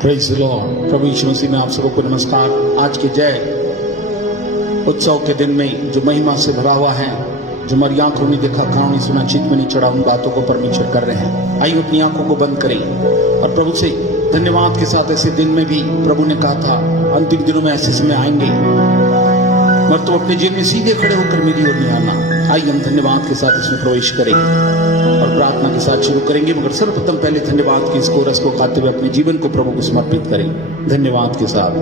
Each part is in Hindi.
Praise the Lord. प्रभु यीशु मसीह में आप सबको नमस्कार। आज के जय उत्सव के दिन में जो महिमा से भरा हुआ है, जो हमारी आंखों में देखा, कानों में सुना, चित्त में नहीं चढ़ा, उन बातों को परमेश्वर कर रहे हैं। आइए अपनी आंखों को बंद करें और प्रभु से धन्यवाद के साथ, ऐसे दिन में भी प्रभु ने कहा था अंतिम दिनों में ऐसे समय आएंगे मगर तो अपने जीवन में सीधे खड़े होकर मेरी ओर नहीं आना। आइए हम धन्यवाद के साथ इसमें प्रवेश करें और प्रार्थना के साथ शुरू करेंगे। मगर सर्वप्रथम पहले धन्यवाद के इस कोरस को गाते हुए अपने जीवन को प्रभु को समर्पित करें धन्यवाद के साथ।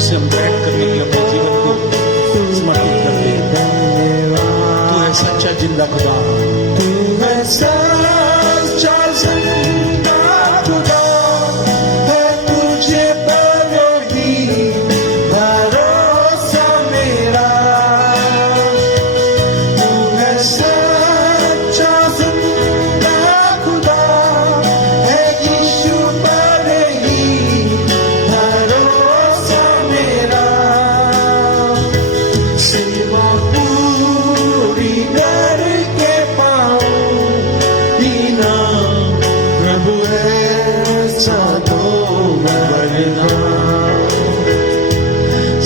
उसे हम ग्रहण करने के लिए अपने जीवन को समर्पित करते हैं। तू है सच्चा जिंदा खुदा, तू है सच्चा जिंदा खुदा, है तुझे पर ही भरोसा मेरा। तू है सच्चा जिंदा खुदा, है यीशु पर ही भरोसा मेरा। सेवा पूरी करके पाऊं दीना, प्रभु ऐसा तो वरदान।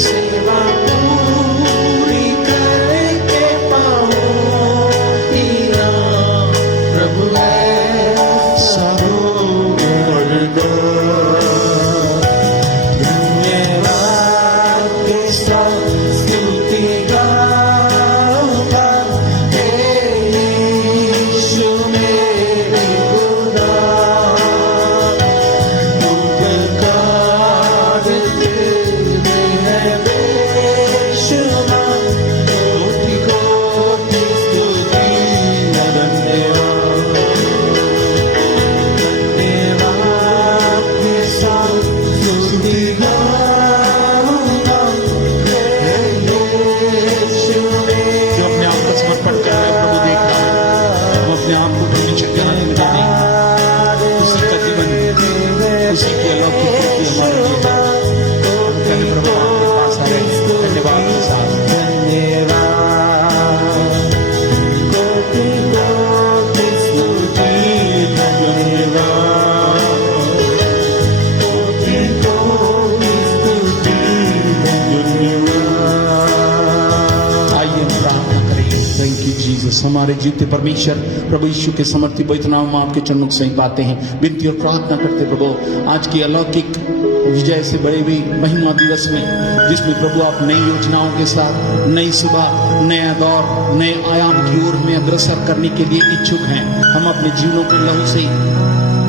सेवा पूरी करके पाऊं दीना, प्रभु ऐसा तो वरदान। धन्यवाद के साथ स्तुति गाऊंगा, हे यीशु मेरे खुदा। उपकार हमारे जीवते परमेश्वर प्रभु यीशु के समर्थी पवित्र नाम में आपके चरणों से पाते हैं, विनती और प्रार्थना करते प्रभु आज की अलौकिक विजय से बड़े भी महिमा दिवस में, जिसमें प्रभु आप नई योजनाओं के साथ नई सुबह, नया दौर, नए आयाम की ओर हमें अग्रसर करने के लिए इच्छुक हैं। हम अपने जीवनों को लहू से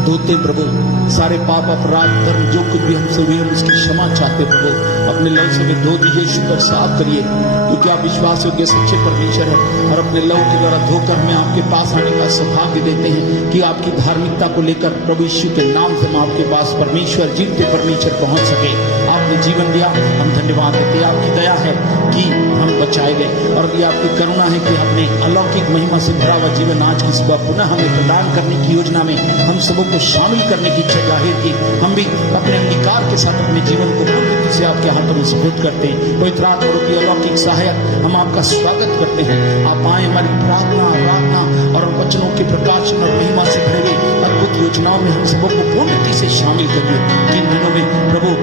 धोते प्रभु, सारे पाप अपराध धर्म जो कुछ भी हमसे हुए हम उसकी क्षमा चाहते प्रभु, अपने लहू से भी धो दीजिए, शुक्र साफ करिए, क्योंकि आप विश्वास योग्य सच्चे परमेश्वर हैं और अपने लहू के द्वारा धोकर हमें आपके पास आने का सौभाग्य देते हैं कि आपकी धार्मिकता को लेकर प्रभु यीशु के नाम से हम आपके पास परमेश्वर जीवते परमेश्वर पहुंच सके। आपने जीवन दिया, हम धन्यवाद देते हैं। आपकी दया है कि हम बचाए गए और ये आपकी करुणा है कि आपने अलौकिक महिमा से भरा हुआ जीवन आज की सुबह पुनः हमें प्रदान करने की योजना में हम सबों को शामिल करने की इच्छा जाहिर की। हम भी अपने अंगीकार के साथ अपने जीवन को पूर्ण रीति से आपके हाथों में सुपुर्द करते हैं। पवित्र आत्मा रूपी अलौकिक सहायक हम आपका स्वागत करते हैं। आप आए हमारी प्रार्थना, आराधना और वचनों के प्रकाशन और महिमा से भरे हुए अद्भुत योजनाओं में हम सबों को पूर्ण रीति से शामिल करिए। इन दिनों में प्रभु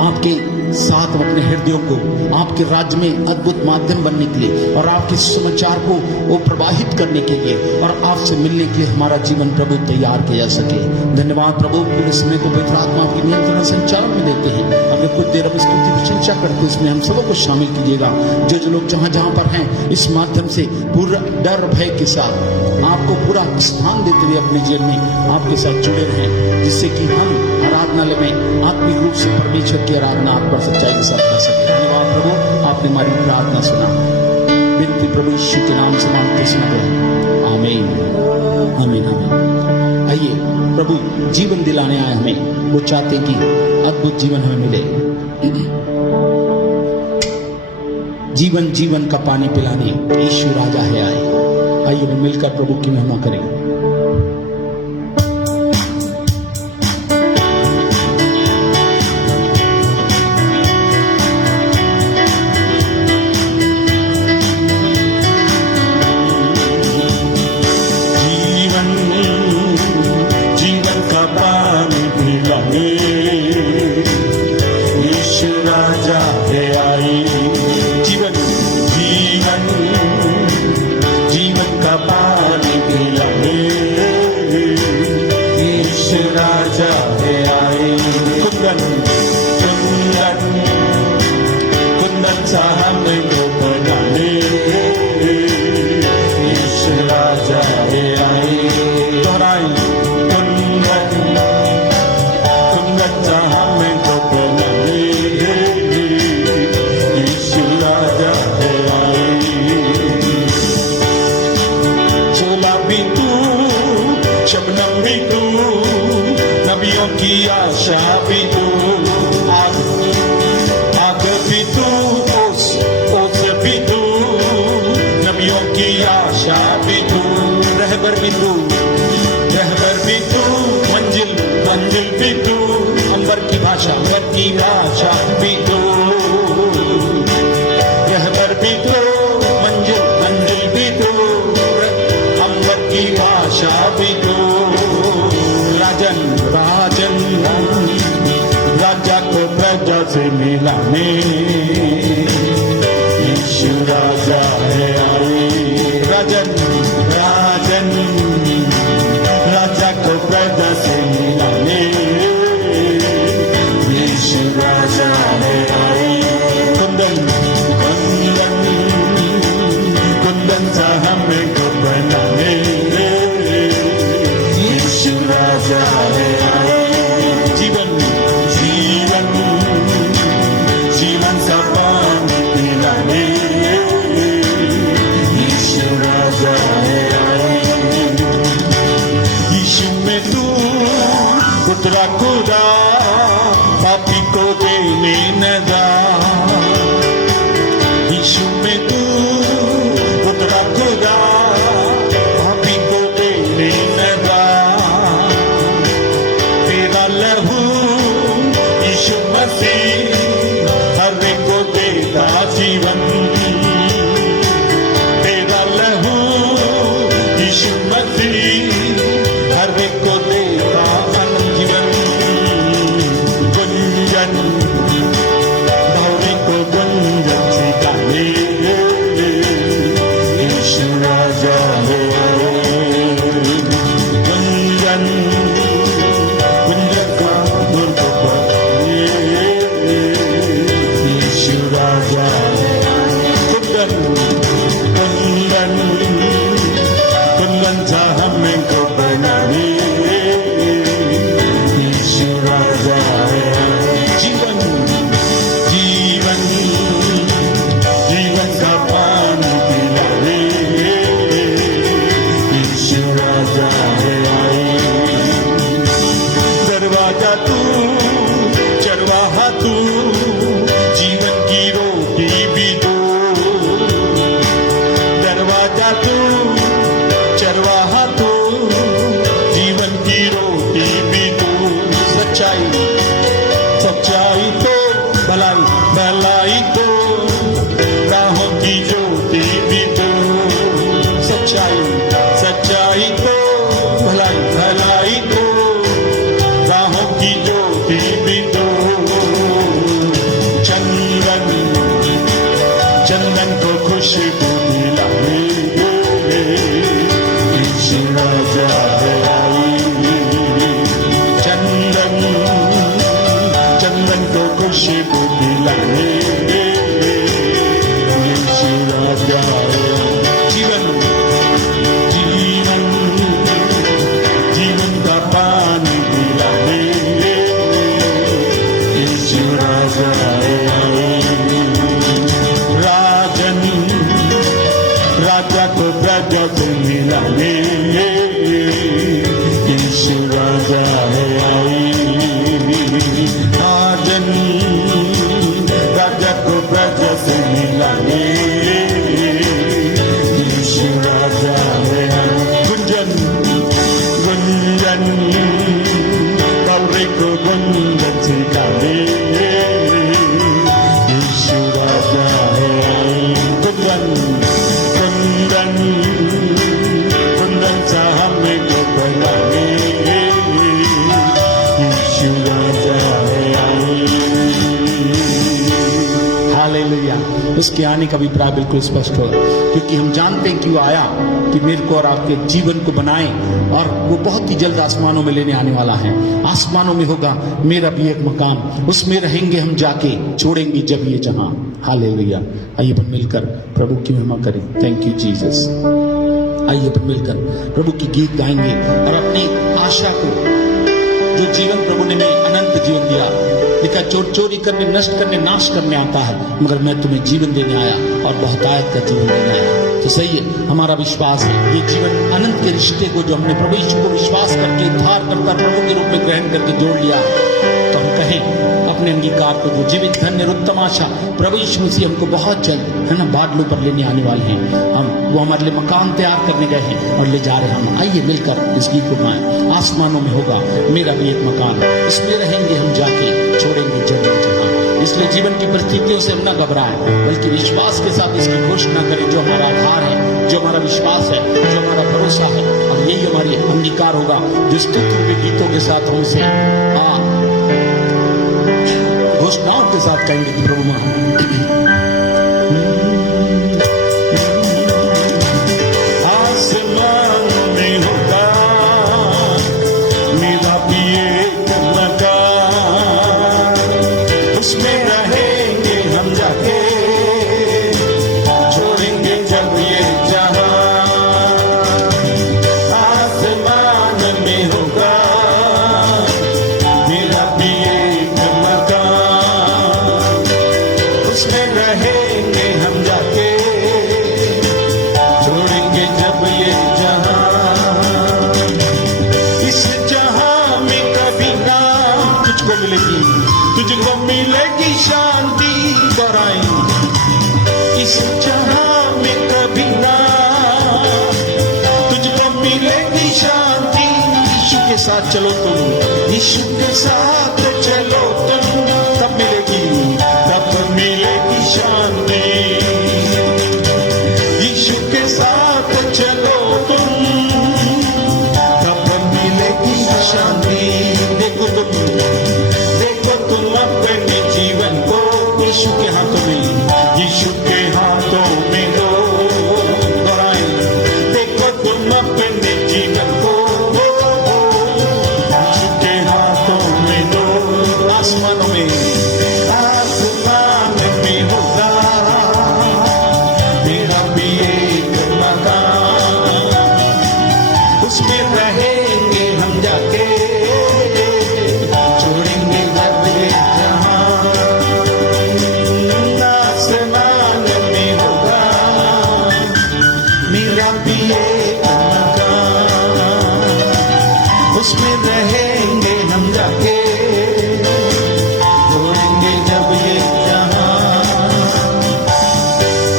आपके साथ अपने हृदयों को आपके राज्य में अद्भुत माध्यम बनने के लिए और आपके समाचार को वो प्रवाहित करने के लिए और आपसे मिलने के लिए हमारा जीवन प्रभु तैयार किया जा सके। धन्यवाद प्रभु, पूरे समय को पवित्र आत्मा की नियंत्रण संचालन में देते हैं। हमें कुछ देर हम स्तुति प्रशंसा करते, इसमें हम सबों को शामिल कीजिएगा। जो लोग जहाँ जहाँ पर हैं इस माध्यम से पूरा डर भय के साथ आपको पूरा स्थान देते हुए अपने जीवन में आपके साथ जुड़े रहें, जिससे कि हम आराधनालय में आत्मिक रूप से परमेश्वर की आराधना आप पर सच्चाई के साथ कर सके। धन्यवाद प्रभु, आपने हमारी प्रार्थना सुना। विनती प्रभु यीशु के नाम से मांगते सुना, आमीन आमीन आमीन। आइए, प्रभु जीवन दिलाने आए हमें, वो चाहते कि अद्भुत जीवन हमें मिले। जीवन जीवन का पानी पिलाने यीशु राजा है आए। आइए हम मिलकर प्रभु की महिमा करें। को सच्चाई, सच्चाई तो भलाई, भलाई तो राहों की ज्योति भी तो। सच्चाई, सच्चाई तो भलाई, भलाई तो राहों की ज्योति भी तो। चंदन, चंदन को खुशबू मिलाए, यीशु राजा है आई। चंदन, चंदन को खुशबू मिलाए, यीशु राजा है। जीवन, जीवन, जीवन का पानी मिलाए, यीशु राजा है आई। राजन, राजा को प्रजा से मिलाए, यीशु राजा है आई। राजन, राजा को प्रजा से मिलाए, यीशु राजा है आई। गुंजन, गुंजन, कौरे को गुंजन सिखाए, यीशु राजा है आई। कुंदन, कुंदन, कुंदन सा हमें को बनाए, यीशु राजा है आई। हालेलुया। उसके आने का अभिप्राय बिल्कुल स्पष्ट हो, क्योंकि हम जानते हैं कि वो आया कि मेरे को और आपके जीवन को बनाए, और वो बहुत ही जल्द आसमानों में लेने आने वाला है। आसमानों में होगा मेरा भी एक मकाम, उसमें रहेंगे हम जाके, छोड़ेंगे जब ये जहां। हालेलुया। आइए अपन मिलकर प्रभु की महिमा करें। Thank you Jesus. आइए अपन मिलकर प्रभु की गीत गाएंगे और अपनी आशा को, जो जीवन प्रभु ने हमें अनंत जीवन दिया, लिखा चोर चोरी करने, नष्ट करने, नाश करने आता है, मगर मैं तुम्हें जीवन देने आया और बहुतायत का जीवन देने आया। तो सही है, हमारा विश्वास है ये जीवन अनंत के रिश्ते को, जो हमने प्रभु यीशु को विश्वास करके उद्धारकर्ता प्रभु के रूप में ग्रहण करके जोड़ लिया, तो हम कहें अपने अंगीकार को, जो जीवित धन्य उत्तम आशा प्रभु यीशु मसीह हमको बहुत जल्द है ना बादलों पर लेने आने वाले हैं। हम वो हमारे लिए मकान तैयार करने गए हैं और ले जा रहे हैं हम। आइए मिलकर इस गीत को गाएं। आसमानों में होगा मेरा भी एक मकान, इसमें रहेंगे हम जाके, छोड़ेंगे जन्नत जहां। इसलिए जीवन की परिस्थितियों से हम न घबराएं, बल्कि विश्वास के साथ इसकी घोषणा करें, जो हमारा आधार है, जो हमारा विश्वास है, जो हमारा भरोसा है, और यही हमारी अंगीकार होगा, जो स्तुति के गीतों के साथ हमसे घोषणाओं के साथ कहेंगे कि प्रभु आसमान में होगा मेरा भी एक मकान, उसमें रहेंगे हम जाके, छोड़ेंगे जब ये जहां। आसमान में होगा मेरा भी एक मकान, उसमें रहेंगे हम जाके, छोड़ेंगे जब ये जहां। इस जहां में कभी ना तुझको मिलेगी, तुझको मिलेगी शांति दोहराई। इस जहां में कभी ना तुझको मिलेगी शांति। यीशु के साथ चलो तुम, यीशु के साथ चलो तुम, तब मिलेगी, तब मिलेगी शांति। यीशु के साथ चलो तुम, तब मिलेगी शांति। देखो तुम अपने जीवन को यीशु के हाथों में, यीशु के हाथों में दो। दोहराएं, देखो तुम अपने जीवन को यीशु के हाथों में दो। आसमानों में, आसमान में होगा मेरा भी एक मकान, उसमें रहेंगे हम जाके, छोड़ेंगे जब ये जहां। आसमान में होगा मेरा भी एक मकान, उसमें रहेंगे हम जाके, छोड़ेंगे जब ये जहां।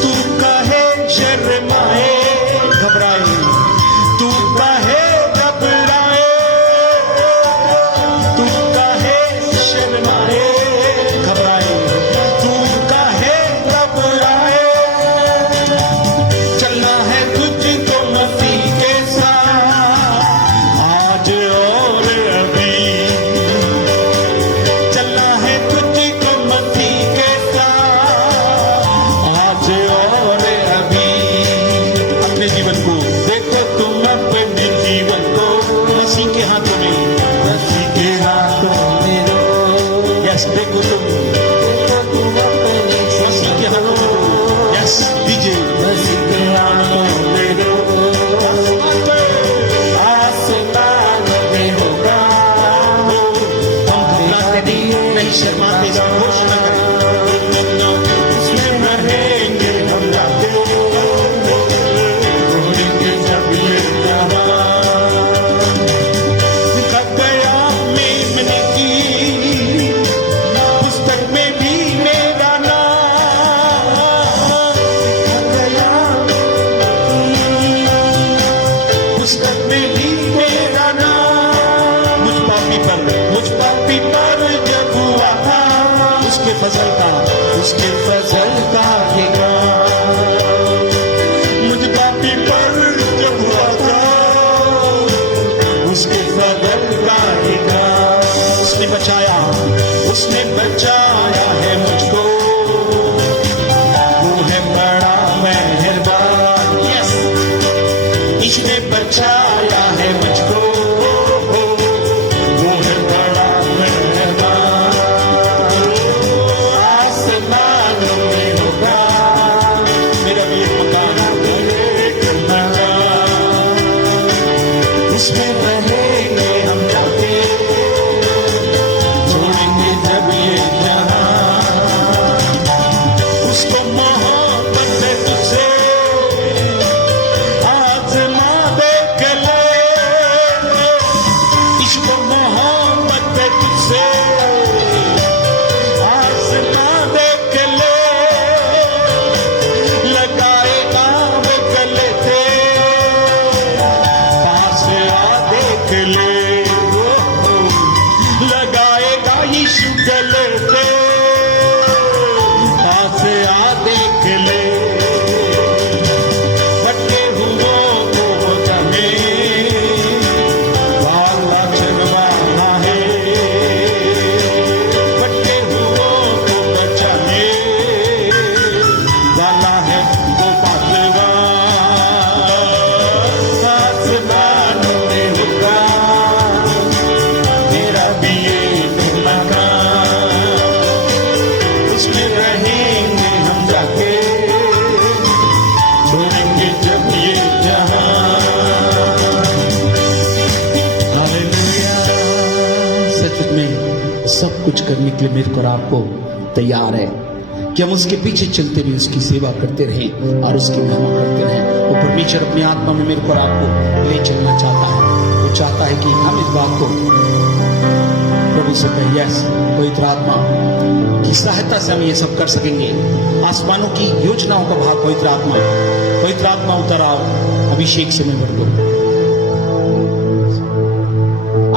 तू काहे शर्माए घबराए, तू काहे घबराए, तू काहे यस देखो तुम मसीह के हाथों में दो। यस दीजिए मसीह के हाथों में दो, आसमान में होगा, हम घबराते नहीं शर्माते, इसकी घोषणा करें। उसमें रहेंगे हम जाके, छोड़ेंगे जब ये जहां। कब गया मेमने की पुस्तक में भी मेरा नाम, गया पुस्तक में भी मेरा नाम। मुझ पापी पर जब हुआ था उसके फजल का, उसके फजल का ये काम, मुझ पापी पर जब हुआ था उसके फजल का ये काम। उसने बचाया है मुझको, वो है बड़ा मेहरबान, यस इसने बचाया है मुझको। वो है बड़ा मेहरबान। आसमान में होगा मेरा भी एक मकान, एक मकान, उसमें रहेंगे हम जाके, छोड़ेंगे जब ये जहां। उसको मोहब्बत से तुझसे आजमा देख ले, इसको मोहब्बत से तुझसे आजमा देख ले, लगाएगा वो गले से, पास आ देख ले, लगाएगा यीशु गले से, पास आ देख ले। भटके हुओं को बचाने वाला चलवाना है, भटके हुओं को बचाने वाला है वो पासवान। आसमान में होगा मेरा भी एक मकान, उसमें रहेंगे हम जाके, छोड़ेंगे जब ये जहां। हालेलुया। सच में सब कुछ करने के लिए मेरे को और आपको तैयार है कि हम उसके पीछे चलते हुए उसकी सेवा करते रहें और उसकी महिमा करते रहें। वो परमेश्वर अपनी आत्मा में मेरे को और आपको ले चलना चाहता है। वो चाहता है कि हम इस बात को प्रभु से कहें, यस पवित्र आत्मा की सहायता से हम ये सब कर सकेंगे। आसमानों की योजनाओं का भाग पवित्र आत्मा उतर आओ, अभिषेक से मैं भर दो।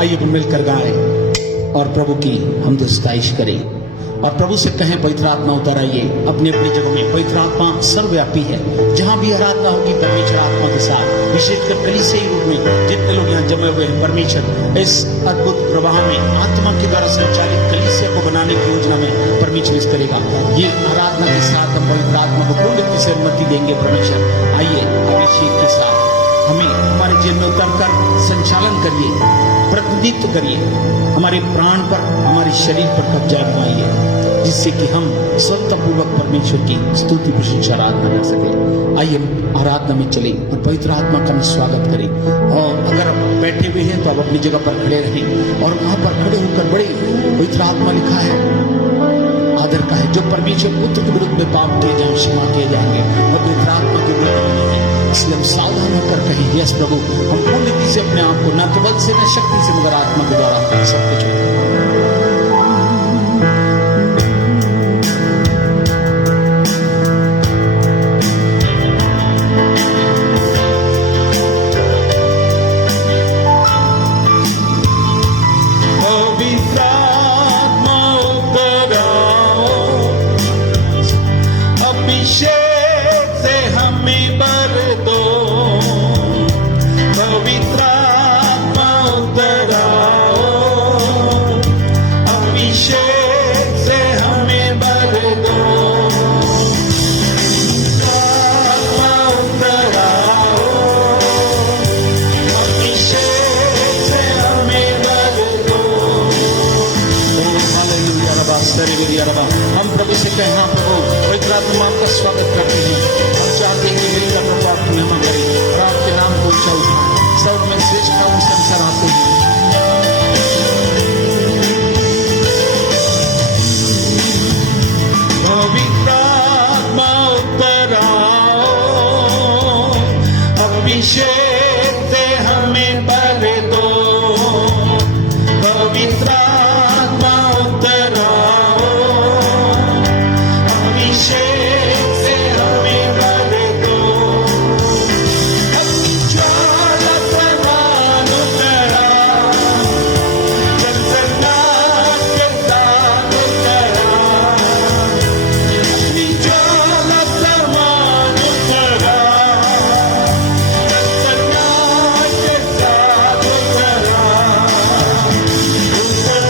आइए हम मिलकर गाएं और प्रभु की हम स्तुति करें और प्रभु से कहें, पवित्र आत्मा उतर आइए अपनी अपनी जगह में। पवित्र आत्मा सर्वव्यापी है, जहां भी आराधना होगी परमेश्वर आत्मा के साथ, विशेषकर कलीसियाई रूप में जितने लोग यहाँ जमे हुए हैं, परमेश्वर इस अद्भुत प्रवाह में आत्मा के द्वारा संचालित कलीसिया को बनाने की योजना में परमेश्वर इस करेगा। ये आराधना के साथ हम पवित्र आत्मा को पूर्ण रीति से अनुमति देंगे। परमेश्वर आइए अभिषेक के साथ हमें हमारे जीवन में उतरकर संचालन करिए, प्रतिनिधित्व करिए, हमारे प्राण पर, हमारे शरीर पर कब्जा जमाइए, जिससे कि हम स्वतःपूर्वक परमेश्वर की स्तुति प्रशंसा आराधना कर सके। आइए हम आराधना में चलें और पवित्र आत्मा का हम स्वागत करें। और अगर आप बैठे हुए हैं तो आप अपनी जगह पर खड़े रहें और वहां पर खड़े होकर बड़े पवित्र आत्मा लिखा है आदर का है, जो परमेश्वर पुत्र के विरुद्ध में पाप किए जाए क्षमा किए जाएंगे और पवित्र आत्मा के विरुद्ध में नहीं। इसलिए हम सावधान होकर कहें, यस प्रभु, हम पूर्ण रीति से अपने आप को न तो बल से न शक्ति से मगर आत्मा के द्वारा सब कुछ अभिषेक से हमें भर दो, पवित्र आत्मा उतर आओ, रबा। हम प्रभु से कहें हाँ प्रभु, पवित्र आत्मा आपका स्वागत करते हैं। हम चाहते हैं कि मिलकर प्रभु आपकी महिमा करें और आपके नाम को ऊंचा उठाएं। सर्व में श्रेष्ठ नाम से हम सराहते हैं। पवित्र आत्मा ऊपर आओ, अभिषेक से हमें भर दो। पवित्र आत्मा उतर आओ, अभिषेक से हमें भर दो। अपनी ज्वाला समान उतर आओ, सनसनाहट के साथ उतर आओ। अपनी ज्वाला समान उतर आओ, सनसनाहट के साथ उतर आओ। उतर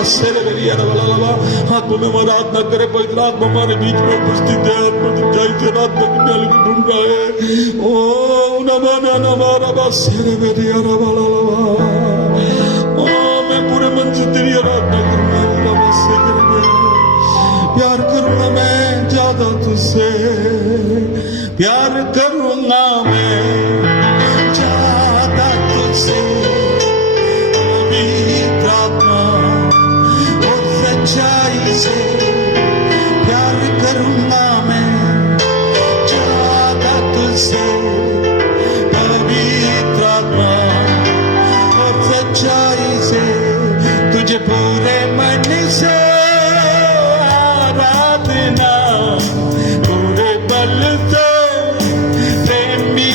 हाँ तुम्हें हमारा आराधना करे, पवित्र आत्मा हमारे बीच में उपस्थित है, आत्मा से आराधना करने वाले को ढूंढ रहा है। ओ नमाना नमारा बस मैं पूरे मन से तेरी आराधना करूंगा, बस प्यार करूंगा मैं ज्यादा तुझसे, प्यार करूंगा मैं ज्यादा तुझसे, पवित्र आत्मा और सच्चाई से प्यार करूंगा मैं ज्यादा तुझसे, पवित्र आत्मा और सच्चाई से तुझे पूरे मन से आराधना, पूरे बल से प्रेम भी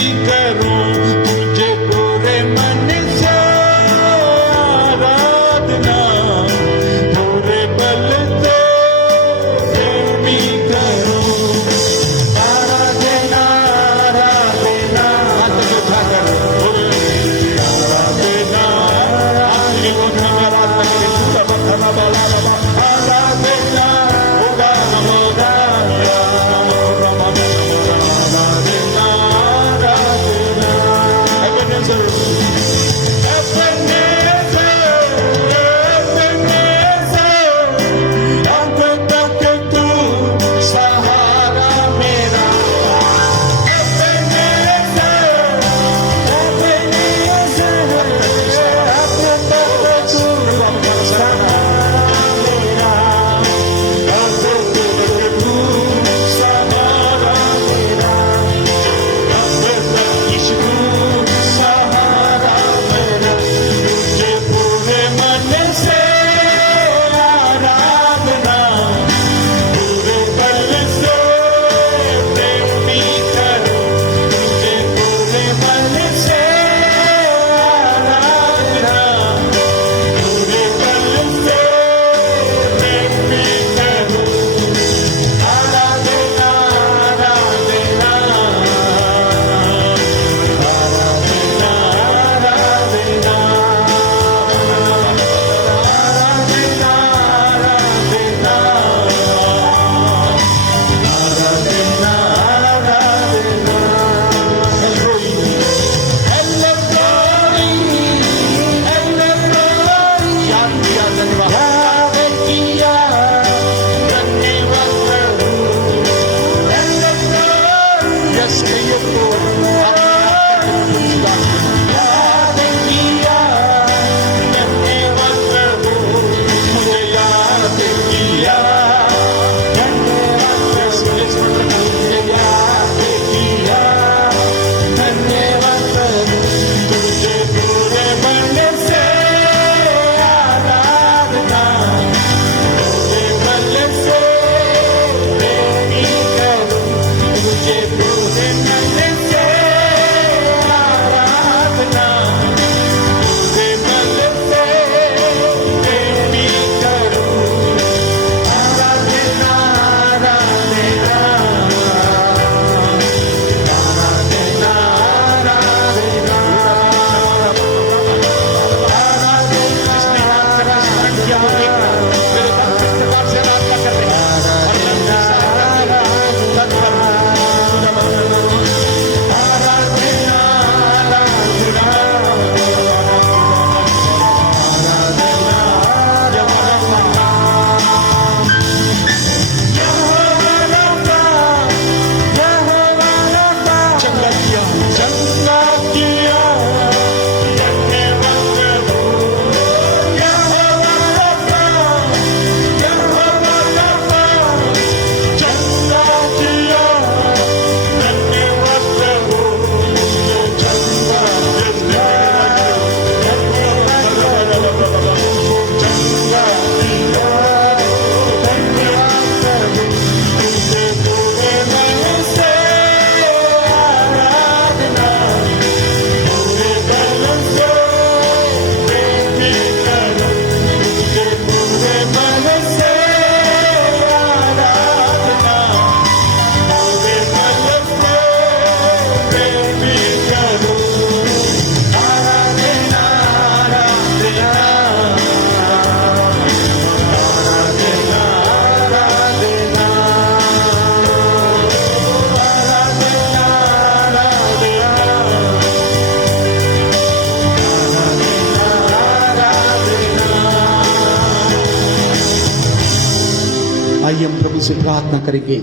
प्रभु से प्रार्थना करेंगे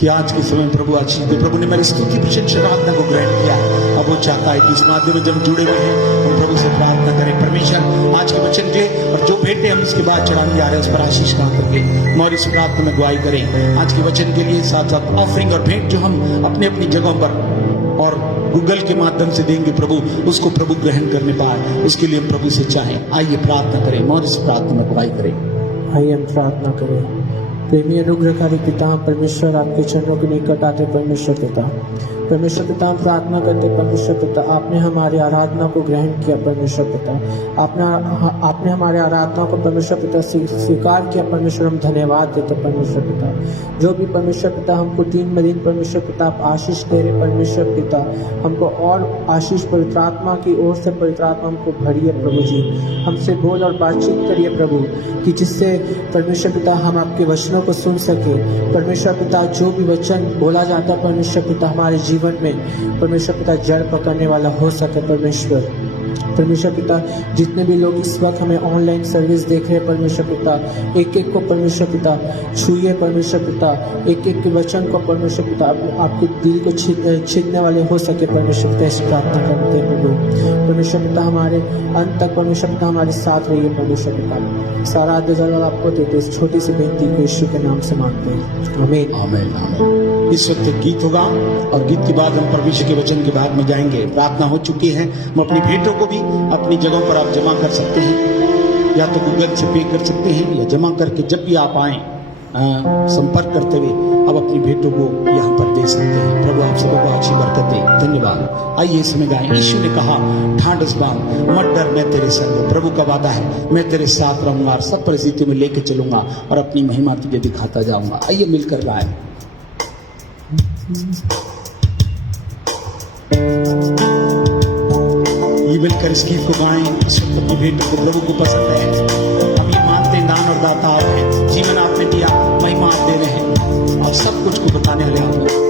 कि आज के समय प्रभु आशीष दे। प्रभु ने मेरी स्तुति प्रशंसा प्रार्थना को ग्रहण किया। अब वो चाहता है कि इस माध्यम में जब जुड़े हुए हैं हम प्रभु से प्रार्थना करें। परमेश्वर आज के वचन के और जो भेंटे हम इसके बाद चढ़ाने जा रहे हैं उस पर आशीष कहा करके और इस प्रार्थना में गुआही करें। आज के वचन के लिए साथ साथ ऑफरिंग और भेंट जो हम अपने अपनी जगहों पर और गूगल के माध्यम से देंगे प्रभु, उसको प्रभु ग्रहण करने पाए, उसके लिए हम प्रभु से चाहें। आइए प्रार्थना करें और इस प्रार्थना में गुआही करें। आइए हम प्रार्थना करें। प्रेमी अनुग्रहकारी पिता, हम परमेश्वर आपके चरणों के निकट आते परमेश्वर पिता, परमेश्वर पिता हम प्रार्थना करते परमेश्वर पिता, आपने हमारी आराधना को ग्रहण किया परमेश्वर पिता, आपने हमारे आराधना को परमेश्वर पिता स्वीकार किया परमेश्वर, हम धन्यवाद देते परमेश्वर पिता। जो भी परमेश्वर पिता हमको दिन ब दिन परमेश्वर पिता आप आशीष दे रहे परमेश्वर पिता, हमको और आशीष पवित्र आत्मा की ओर से पवित्र आत्मा हमको भरिए प्रभु जी, हमसे बोल और बातचीत करिए प्रभु, कि जिससे परमेश्वर पिता हम आपके वचनों को सुन सके परमेश्वर पिता। जो भी वचन बोला जाता है परमेश्वर पिता हमारे जीवन में परमेश्वर पिता जड़ पकड़ने वाला हो सके परमेश्वर पिता। जितने भी लोग इस वक्त हमें ऑनलाइन सर्विस देख रहे हैं परमेश्वर पिता, एक एक को परमेश्वर पिता छूए परमेश्वर पिता, एक एक के वचन को परमेश्वर पिता आपके दिल को छीनने वाले हो सके परमेश्वर पिता। इस प्रार्थना करते हैं प्रभु परमेश्वर पिता, हमारे अंत तक परमेश्वर पिता हमारे साथ रहिए परमेश्वर पिता। सारा आदर जलाल आपको देते इस छोटी सी बेनती को यीशु के नाम से मांगते हैं, आमीन आमीन आमीन। इस वक्त एक गीत होगा और गीत के बाद हम परमेश्वर के वचन के भाग में जाएंगे। प्रार्थना हो चुकी है, हम अपनी भेंटों को भी अपनी जगहों पर आप जमा कर सकते हैं, या तो गूगल से पे कर सकते हैं या जमा करके जब भी आप आए संपर्क करते हुए आप अपनी भेंटों को यहाँ पर दे सकते हैं। प्रभु आप सबको अच्छी बरकत दे। धन्यवाद। आइए इस समय गाएं। यीशु ने कहा ठांडस बांध मत डर, मैं तेरे संग हूं। प्रभु का वादा है मैं तेरे साथ रहूंगा और सब परिस्थितियों में लेके चलूंगा और अपनी महिमा तुझे दिखाता जाऊंगा। आइए मिलकर गाएं। ये मिलकर इस गीत को गाएं। इस वक्त अपनी भेंटों को प्रभु को पसंद है। हम ये मानते हैं दान और दाता आप हैं, जीवन आपने दिया, महिमा आप दे रहे हैं और सब कुछ को बताने वाले आप हैं।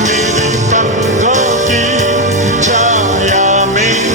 मेरे कंधों की छाया में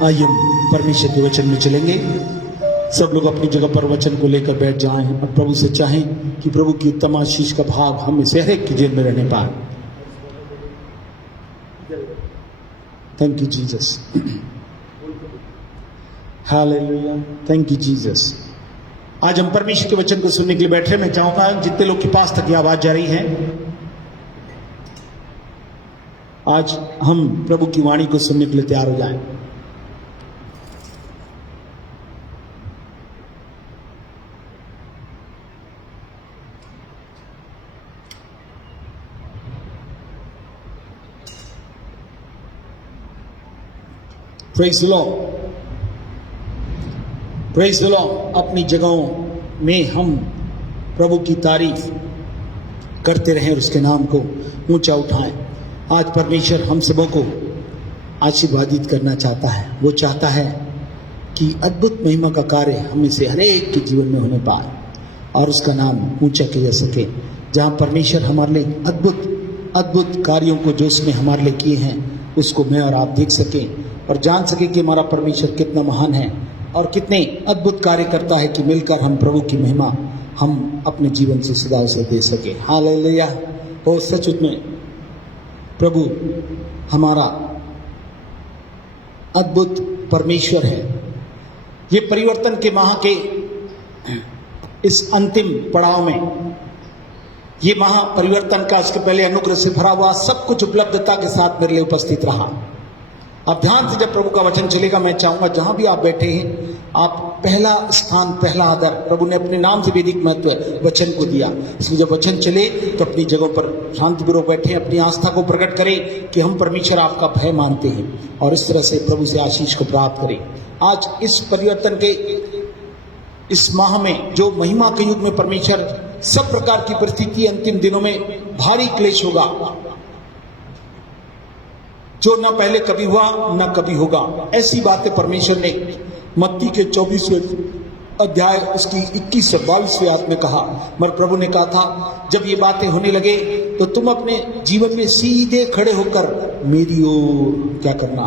आइए हम परमेश्वर के वचन में चलेंगे। सब लोग अपनी जगह पर वचन को लेकर बैठ जाएं और प्रभु से चाहें कि प्रभु की उत्तम आशीष का भाग हमें से हर एक के जीवन में रहने पाए। Thank you Jesus, hallelujah, thank you Jesus. आज हम परमेश्वर के वचन को सुनने के लिए बैठे। मैं चाहूंगा जितने लोग के पास तक ये आवाज जा रही है, आज हम प्रभु की वाणी को सुनने के लिए तैयार हो जाएं। Praise the Lord, praise the Lord. अपनी जगहों में हम प्रभु की तारीफ करते रहें और उसके नाम को ऊंचा उठाएं। आज परमेश्वर हम सबों को आशीर्वादित करना चाहता है। वो चाहता है कि अद्भुत महिमा का कार्य हमें से हर एक के जीवन में होने पाए और उसका नाम ऊंचा किया जा सके। जहाँ परमेश्वर हमारे लिए अद्भुत अद्भुत कार्यों को जो उसने हमारे लिए किए हैं उसको मैं और आप देख सकें और जान सके कि हमारा परमेश्वर कितना महान है और कितने अद्भुत कार्य करता है कि मिलकर हम प्रभु की महिमा हम अपने जीवन से सदा उसे दे सके। हालेलुया। हो सचमुच में प्रभु हमारा अद्भुत परमेश्वर है। ये परिवर्तन के माह के इस अंतिम पड़ाव में, ये माह परिवर्तन का उसके पहले अनुग्रह से भरा हुआ सब कुछ उपलब्धता के साथ मेरे लिए उपस्थित रहा। अब ध्यान से जब प्रभु का वचन चलेगा, मैं चाहूंगा जहां भी आप बैठे हैं, आप पहला स्थान, पहला आदर, प्रभु ने अपने नाम से भी अधिक महत्व वचन को दिया। इसलिए जब वचन चले तो अपनी जगहों पर शांतिपूर्वक बैठे, अपनी आस्था को प्रकट करें कि हम परमेश्वर आपका भय मानते हैं और इस तरह से प्रभु से आशीष को प्राप्त करें। आज इस परिवर्तन के इस माह में जो महिमा के युग में परमेश्वर सब प्रकार की परिस्थिति, अंतिम दिनों में भारी क्लेश होगा जो न पहले कभी हुआ न कभी होगा। ऐसी बातें परमेश्वर ने मत्ती के 24वें अध्याय उसकी 21 से 22वें आयत में कहा। मगर प्रभु ने कहा था जब ये बातें होने लगे तो तुम अपने जीवन में सीधे खड़े होकर मेरी ओर क्या करना,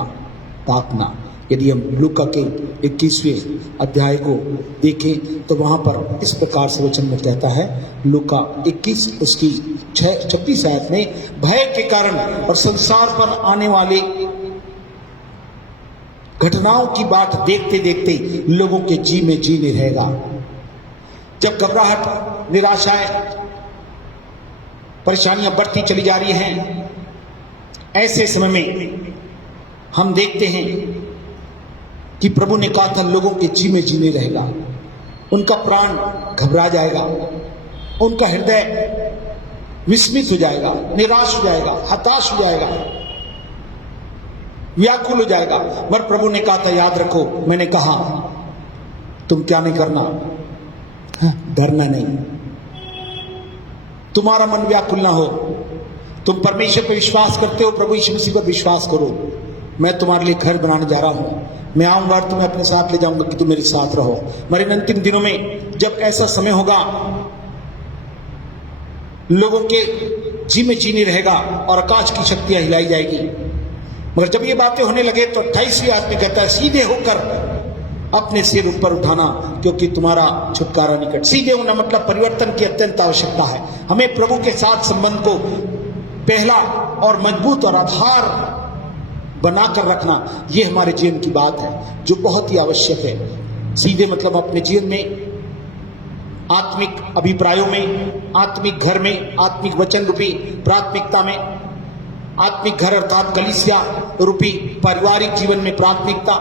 ताकना। यदि हम लूका के 21वें अध्याय को देखें तो वहां पर इस प्रकार से वचन में कहता है, लूका 21 उसकी 26 आयत में, भय के कारण और संसार पर आने वाले घटनाओं की बात देखते देखते लोगों के जी में जी नहीं रहेगा। जब घबराहट, निराशाएं, परेशानियां बढ़ती चली जा रही हैं, ऐसे समय में हम देखते हैं कि प्रभु ने कहा था लोगों के जी में जी नहीं रहेगा। उनका प्राण घबरा जाएगा, उनका हृदय विस्मित हो जाएगा, निराश हो जाएगा, हताश हो जाएगा, व्याकुल हो जाएगा। मगर प्रभु ने कहा था याद रखो, मैंने कहा तुम क्या नहीं करना, डरना नहीं, तुम्हारा मन व्याकुल ना हो, तुम परमेश्वर पर विश्वास करते हो, प्रभु यीशु मसीह पर विश्वास करो। मैं तुम्हारे लिए घर बनाने जा रहा हूं, मैं आऊंगा और तुम्हें अपने साथ ले जाऊंगा कि तुम मेरे साथ रहो। मगर इन अंतिम दिनों में जब ऐसा समय होगा, लोगों के जी में जी नहीं रहेगा और आकाश की शक्तियां हिलाई जाएगी। मगर जब ये बातें होने लगे तो 28वें आदमी कहता है, सीधे होकर अपने सिर ऊपर उठाना क्योंकि तुम्हारा छुटकारा निकट। सीधे होना मतलब परिवर्तन की अत्यंत आवश्यकता है। हमें प्रभु के साथ संबंध को पहला और मजबूत और आधार बनाकर रखना, ये हमारे जीवन की बात है जो बहुत ही आवश्यक है। सीधे मतलब अपने जीवन में, आत्मिक अभिप्रायों में, आत्मिक घर में, आत्मिक वचन रूपी प्राथमिकता में, आत्मिक घर अर्थात कलीसिया रूपी पारिवारिक जीवन में प्राथमिकता,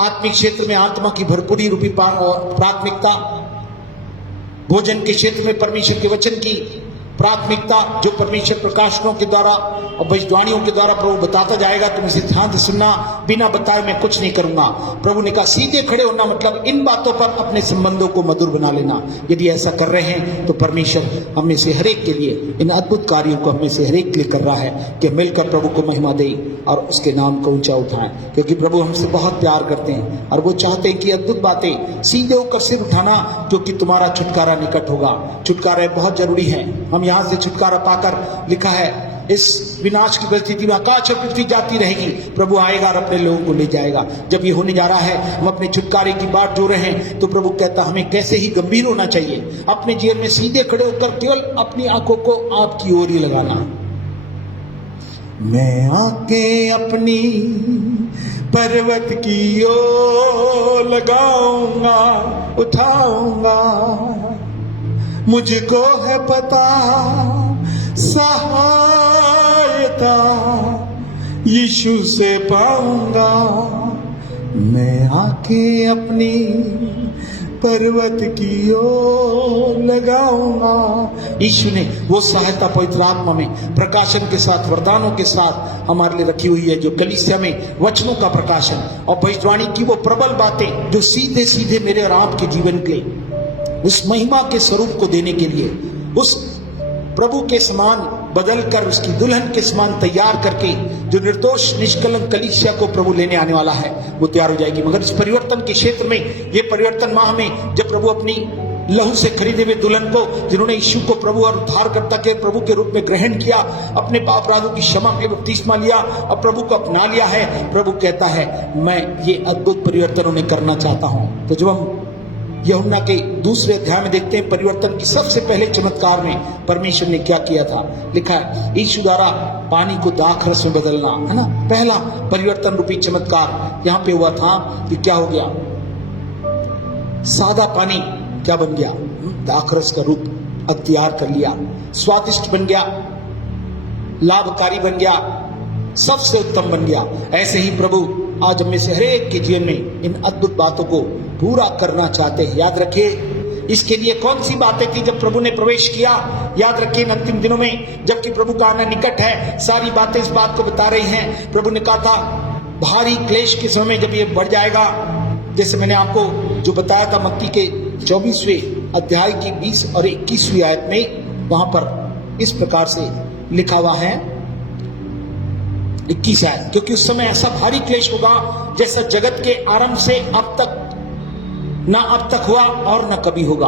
आत्मिक क्षेत्र में आत्मा की भरपूरी रूपी प्राथमिकता, भोजन के क्षेत्र में परमेश्वर के वचन की प्राथमिकता जो परमेश्वर प्रकाशनों के द्वारा और भविष्यवाणियों के द्वारा प्रभु बताता जाएगा, तुम इसे ध्यान से सुनना, बिना बताए मैं कुछ नहीं करूंगा। प्रभु ने कहा सीधे खड़े होना मतलब इन बातों पर अपने संबंधों को मधुर बना लेना। यदि ऐसा कर रहे हैं तो परमेश्वर हमें से हर एक के लिए इन अद्भुत कार्यों को हमें से हर एक के लिए कर रहा है कि मिलकर प्रभु को महिमा दें और उसके नाम को ऊंचा उठाएं, क्योंकि प्रभु हमसे बहुत प्यार करते हैं और वो चाहते हैं कि अद्भुत बातें सीधे होकर सिर उठाना क्योंकि तुम्हारा छुटकारा निकट होगा। छुटकारा बहुत जरूरी है। हम यहाँ से छुटकारा पाकर लिखा है इस विनाश की परिस्थिति में आकाश और पृथ्वी जाती रहेगी, प्रभु आएगा और अपने लोगों को ले जाएगा। जब ये होने जा रहा है, हम अपने छुटकारे की बाट जो रहे हैं, तो प्रभु कहता हमें कैसे ही गंभीर होना चाहिए, अपने जीवन में सीधे खड़े होकर केवल अपनी आंखों को आपकी ओर ही लगाना। मैं आंखें अपनी पर्वत की ओर लगाऊंगा, उठाऊंगा, मुझको है पता सहायता यीशु से पाऊंगा। मैं आंखें अपनी पर्वत की ओर लगाऊंगा। यीशु ने वो सहायता पवित्र आत्मा में प्रकाशन के साथ, वरदानों के साथ हमारे लिए रखी हुई है, जो कलीसिया में वचनों का प्रकाशन और भविष्यवाणी की वो प्रबल बातें जो सीधे सीधे मेरे और आपके जीवन के उस महिमा के स्वरूप को देने के लिए, उस प्रभु के समान बदल कर उसकी दुल्हन के समान तैयार करके जो निर्दोष निष्कलंक कलीसिया को प्रभु लेने आने वाला है, वो तैयार हो जाएगी। मगर इस परिवर्तन के क्षेत्र में, ये परिवर्तन माह में, जब प्रभु अपनी लहू से खरीदे हुए दुल्हन को, जिन्होंने यीशु को प्रभु और उद्धारकर्ता के प्रभु के रूप में ग्रहण किया, अपने पाप अपराधों की क्षमा में बपतिस्मा लिया और प्रभु को अपना लिया है, प्रभु कहता है मैं ये अद्भुत परिवर्तन उन्हें करना चाहता हूं। तो जब हम यूहन्ना के दूसरे अध्याय में देखते हैं, परिवर्तन की सबसे पहले चमत्कार में परमेश्वर ने क्या किया था, लिखा है यीशु द्वारा पानी को दाखरस में बदलना, है ना। पहला परिवर्तन रूपी चमत्कार यहां पे हुआ था कि क्या हो गया, सादा पानी क्या बन गया, दाखरस का रूप अख्तियार कर लिया, स्वादिष्ट बन गया, लाभकारी बन गया, सबसे उत्तम बन गया। ऐसे ही प्रभु आज हम में से हरेक के जीवन में इन अद्भुत बातों को पूरा करना चाहते हैं। याद रखिए, इसके लिए कौन सी बातें थी जब प्रभु ने प्रवेश किया। याद रखिए, इन अंतिम दिनों में जबकि प्रभु का आना निकट है, सारी बातें इस बात को बता रही हैं। प्रभु ने कहा था भारी क्लेश के समय में जब ये बढ़ जाएगा, जैसे मैंने आपको जो बताया था मत्ती के 24वें अध्याय की 20 और 21वीं आयत में, वहां पर इस प्रकार से लिखा हुआ है 21 आयत, क्योंकि उस समय ऐसा भारी क्लेश होगा जैसा जगत के आरंभ से अब तक ना अब तक हुआ और ना कभी होगा।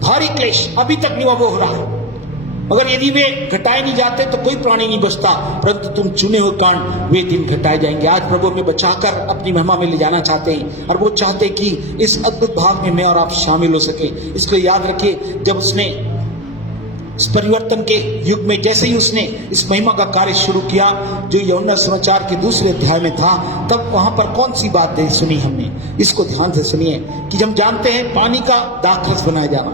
भारी क्लेश अभी तक नहीं हुआ, वो हो रहा है। मगर यदि वे घटाए नहीं जाते तो कोई प्राणी नहीं बचता, परंतु तुम चुने हुए कांड वे दिन घटाए जाएंगे। आज प्रभु हमें बचाकर अपनी महिमा में ले जाना चाहते हैं और वो चाहते हैं कि इस अद्भुत भाग में मैं और आप शामिल हो सके। इसलिए याद रखिए, जब उसने इस परिवर्तन के युग में जैसे ही उसने इस महिमा का कार्य शुरू किया जो यूहन्ना समाचार के दूसरे अध्याय में था, तब वहां पर कौन सी बात सुनी हमने, इसको ध्यान से सुनिए। कि हम जानते हैं पानी का दाखरस बनाया जाना,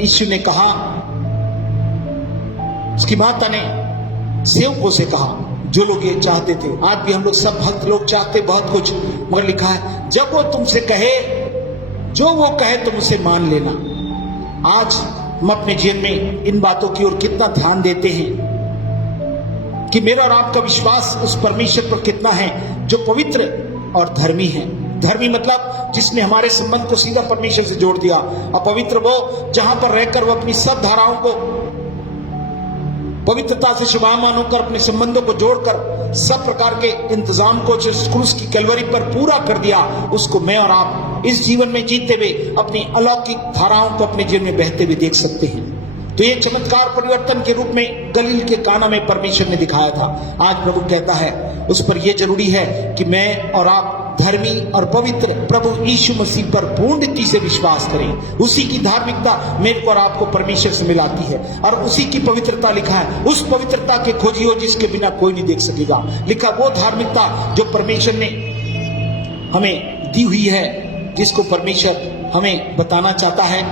यीशु ने कहा, उसकी माता ने सेवकों से कहा, जो लोग ये चाहते थे, आज भी हम लोग सब भक्त लोग चाहते बहुत कुछ, मगर लिखा है जब वो तुमसे कहे, जो वो कहे तुम उसे मान लेना। आज हम अपने जीवन में इन बातों की ओर कितना ध्यान देते हैं कि मेरा और आपका विश्वास उस परमेश्वर पर कितना है जो पवित्र और धर्मी है। धर्मी मतलब जिसने हमारे संबंध को सीधा परमेश्वर से जोड़ दिया, और पवित्र वो जहां पर रहकर वो अपनी सब धाराओं को पवित्रता से शुभामान होकर अपने संबंधों को जोड़कर सब प्रकार के इंतजाम को क्रूस की कैलवरी पर पूरा कर दिया, उसको मैं और आप इस जीवन में जीते हुए अपनी अलौकिक धाराओं को अपने जीवन में बहते हुए देख सकते हैं। तो ये चमत्कार परिवर्तन के रूप में गलील के काना में परमेश्वर ने दिखाया था। आज प्रभु कहता है उस पर यह जरूरी है कि मैं और आप धर्मी और पवित्र प्रभु यीशु मसीह पर पूर्ण रीति से विश्वास करें। उसी की धार्मिकता मेरे को और आपको परमेश्वर से मिलाती है, और उसी की पवित्रता लिखा है, उस पवित्रता के खोजी हो जिसके बिना कोई नहीं देख सकेगा। लिखा वो धार्मिकता जो परमेश्वर ने हमें दी हुई है, जिसको परमेश्वर हमें बताना चाहता है,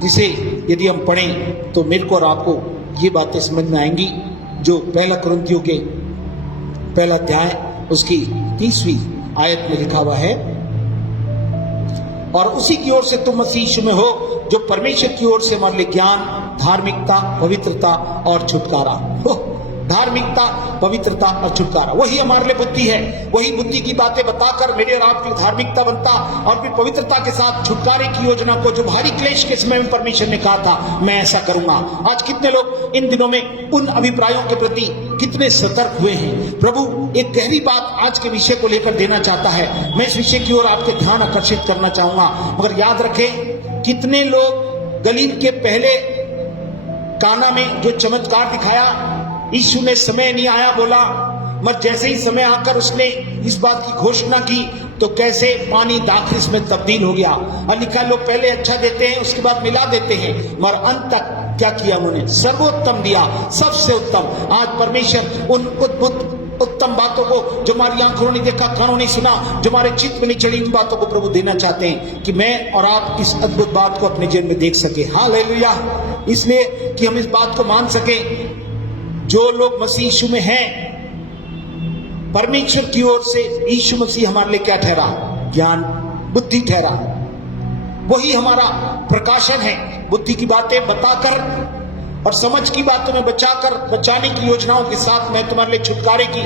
जिसे यदि हम पढ़ें तो मेरे को और आपको ये बातें समझ में आएंगी जो पहला कुरिन्थियों के पहला अध्याय उसकी 30वीं आयत में लिखा हुआ है। और उसी की ओर से तुम मसीह यीशु में हो, जो परमेश्वर की ओर से हमारे लिए ज्ञान, धार्मिकता, पवित्रता और छुटकारा हो। धार्मिकता, पवित्रता और छुटकारा, वही हमारे लिए बुद्धि है। वही बुद्धि की बातें बताकर मेरे और आपकी धार्मिकता बनता, और फिर पवित्रता के साथ छुटकारे की योजना को जो भारी क्लेश के समय में परमेश्वर ने कहा था मैं ऐसा करूंगा। आज कितने लोग इन दिनों में उन अभिप्रायों के प्रति कितने सतर्क हुए हैं। प्रभु एक गहरी बात आज के विषय को लेकर देना चाहता है। मैं इस विषय की ओर आपके ध्यान आकर्षित करना चाहूंगा, मगर याद रखें कितने लोग गलील के पहले काना में जो चमत्कार दिखाया, यीशु ने समय नहीं आया बोला, मगर जैसे ही समय आकर उसने इस बात की घोषणा की तो कैसे पानी दाखरिस में तब्दील हो गया। और लिखा लोग पहले अच्छा देते हैं उसके बाद मिला देते हैं, मगर अंत तक क्या किया उन्होंने? सर्वोत्तम दिया, सबसे उत्तम। आज परमेश्वर उन उत्तम बातों को जो हमारी आंखों ने देखा, कानों ने सुना, जो हमारे चित्त में नहीं चढ़ी, इन बातों को प्रभु देना चाहते हैं कि मैं और आप इस अद्भुत बात को अपने जीवन में देख सके। हालेलुया। इसलिए कि हम इस बात को मान सके, जो लोग मसीह यीशु में हैं, परमेश्वर की ओर से यीशु मसीह हमारे लिए क्या ठहरा? ज्ञान, बुद्धि ठहरा। वही हमारा प्रकाशन है। बुद्धि की बातें बताकर और समझ की बातों में बचाकर, बचाने की योजनाओं के साथ मैं तुम्हारे लिए छुटकारे की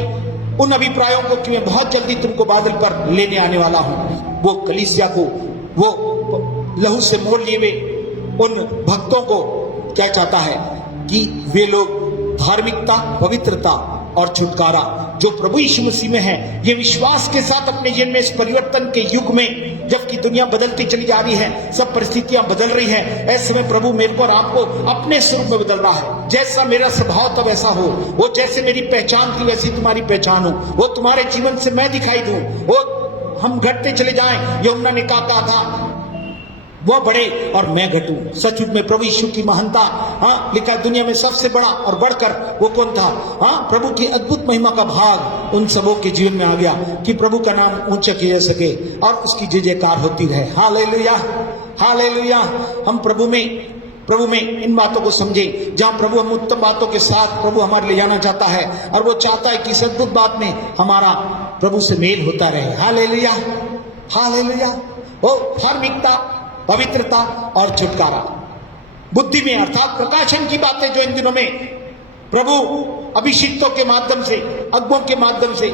उन अभिप्रायों को कि मैं बहुत जल्दी तुमको बादल पर लेने आने वाला हूं, वो कलीसिया को, वो लहू से मोल लिए हुए उन भक्तों को क्या चाहता है कि वे लोग धार्मिकता, पवित्रता और छुटकारा जो प्रभु यीशु मसीह में है, ये विश्वास के साथ अपने जीवन में इस परिवर्तन के युग में, जबकि दुनिया बदलती चली जा रही है, सब परिस्थितियां बदल रही हैं, ऐसे में प्रभु मेरे को और आपको अपने स्वरूप में बदल रहा है। जैसा मेरा स्वभाव तब ऐसा हो, वो जैसे मेरी पहचान थी वैसी तुम्हारी पहचान हो, वो तुम्हारे जीवन से मैं दिखाई दूं, वो हम घटते चले जाएं। यूहन्ना ने कहा था वो बढ़े और मैं घटूं। सचमुच में प्रभु यीशु की महानता, हाँ, लिखा दुनिया में सबसे बड़ा और बढ़कर वो कौन था? हाँ, प्रभु की अद्भुत महिमा का भाग उन सबों के जीवन में आ गया कि प्रभु का नाम ऊंचा किया जा सके और उसकी जय जयकार होती रहे। Hallelujah, hallelujah. हम प्रभु में इन बातों को समझे, जहां प्रभु हम उत्तम बातों के साथ प्रभु हमारे ले जाना चाहता है, और वो चाहता है कि इस अद्भुत बात में हमारा प्रभु से मेल होता रहे। Hallelujah, hallelujah. ओ धार्मिकता, पवित्रता और छुटकारा, बुद्धि में अर्थात प्रकाशन की बातें जो इन दिनों में प्रभु अभिषिक्तों के माध्यम से, अगुओं के माध्यम से,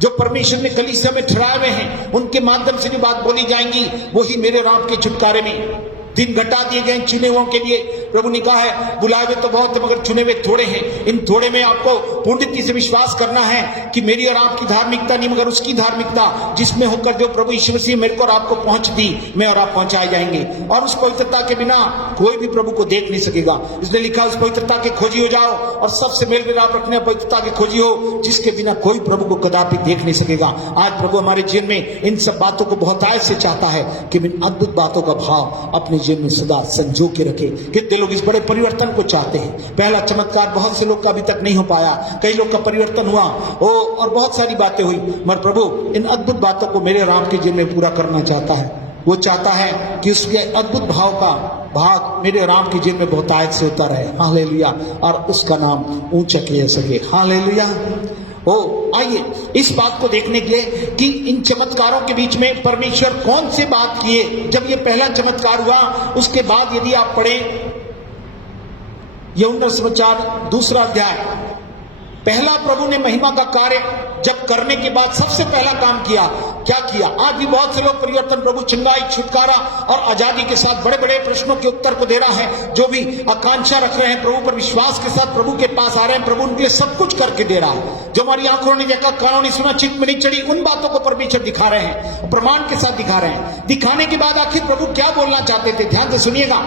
जो परमेश्वर ने कलीसिया में ठहराए हुए हैं, उनके माध्यम से जो बात बोली जाएंगी, वही मेरे और आपके छुटकारे में दिन घटा दिए गए चुने हुओं के लिए। प्रभु ने कहा है बुलाए हुए तो बहुत है मगर चुने हुए थोड़े हैं। इन थोड़े में आपको पूर्णता से विश्वास करना है कि मेरी और आपकी धार्मिकता नहीं मगर उसकी धार्मिकता, जिसमें होकर जो प्रभु यीशु मसीह मेरे को और आपको पहुंच दी, मैं और आप पहुंचाए जाएंगे। और उस पवित्रता के बिना कोई भी प्रभु को देख नहीं सकेगा। इसने लिखा उस पवित्रता के खोजी हो जाओ और सबसे मेल मिलाप रखने पवित्रता के खोजी हो, जिसके बिना कोई प्रभु को कदापि देख नहीं सकेगा। आज प्रभु हमारे जीवन में इन सब बातों को बहुत आयत से चाहता है कि इन अद्भुत बातों का भाव अपने जीवन में सदा संजो के रखे। कितने लोग इस बड़े परिवर्तन को चाहते हैं। पहला चमत्कार बहुत से लोग का अभी तक नहीं हो पाया, कई लोग का परिवर्तन हुआ और बहुत सारी बातें हुई, मगर प्रभु इन अद्भुत बातों को मेरे और आपके जीवन में पूरा करना चाहता है। वो चाहता है कि उसके अद्भुत भाव का भाग मेरे और आपके जीवन में बहुत आयत से होता रहे। हालेलुया। और उसका नाम ऊंचा किया सके। हालेलुया। आइए इस बात को देखने के लिए कि इन चमत्कारों के बीच में परमेश्वर कौन से बात किए। जब ये पहला चमत्कार हुआ, उसके बाद यदि आप पढ़ें यूहन्ना समाचार 2 अध्याय, पहला प्रभु ने महिमा का कार्य जब करने के बाद सबसे पहला काम किया, क्या किया? आज भी बहुत से लोग परिवर्तन, प्रभु चंगाई, छुटकारा और आजादी के साथ बड़े बड़े प्रश्नों के उत्तर को दे रहा है। जो भी आकांक्षा रख रहे हैं, प्रभु पर विश्वास के साथ प्रभु के पास आ रहे हैं, प्रभु उनके लिए सब कुछ करके दे रहा है। जो हमारी आंखों ने देखा, कानों ने सुना, चित्त में नहीं चढ़ी, उन बातों को परमेश्वर दिखा रहे हैं, प्रमाण के साथ दिखा रहे हैं। दिखाने के बाद आखिर प्रभु क्या बोलना चाहते थे? ध्यान से सुनिएगा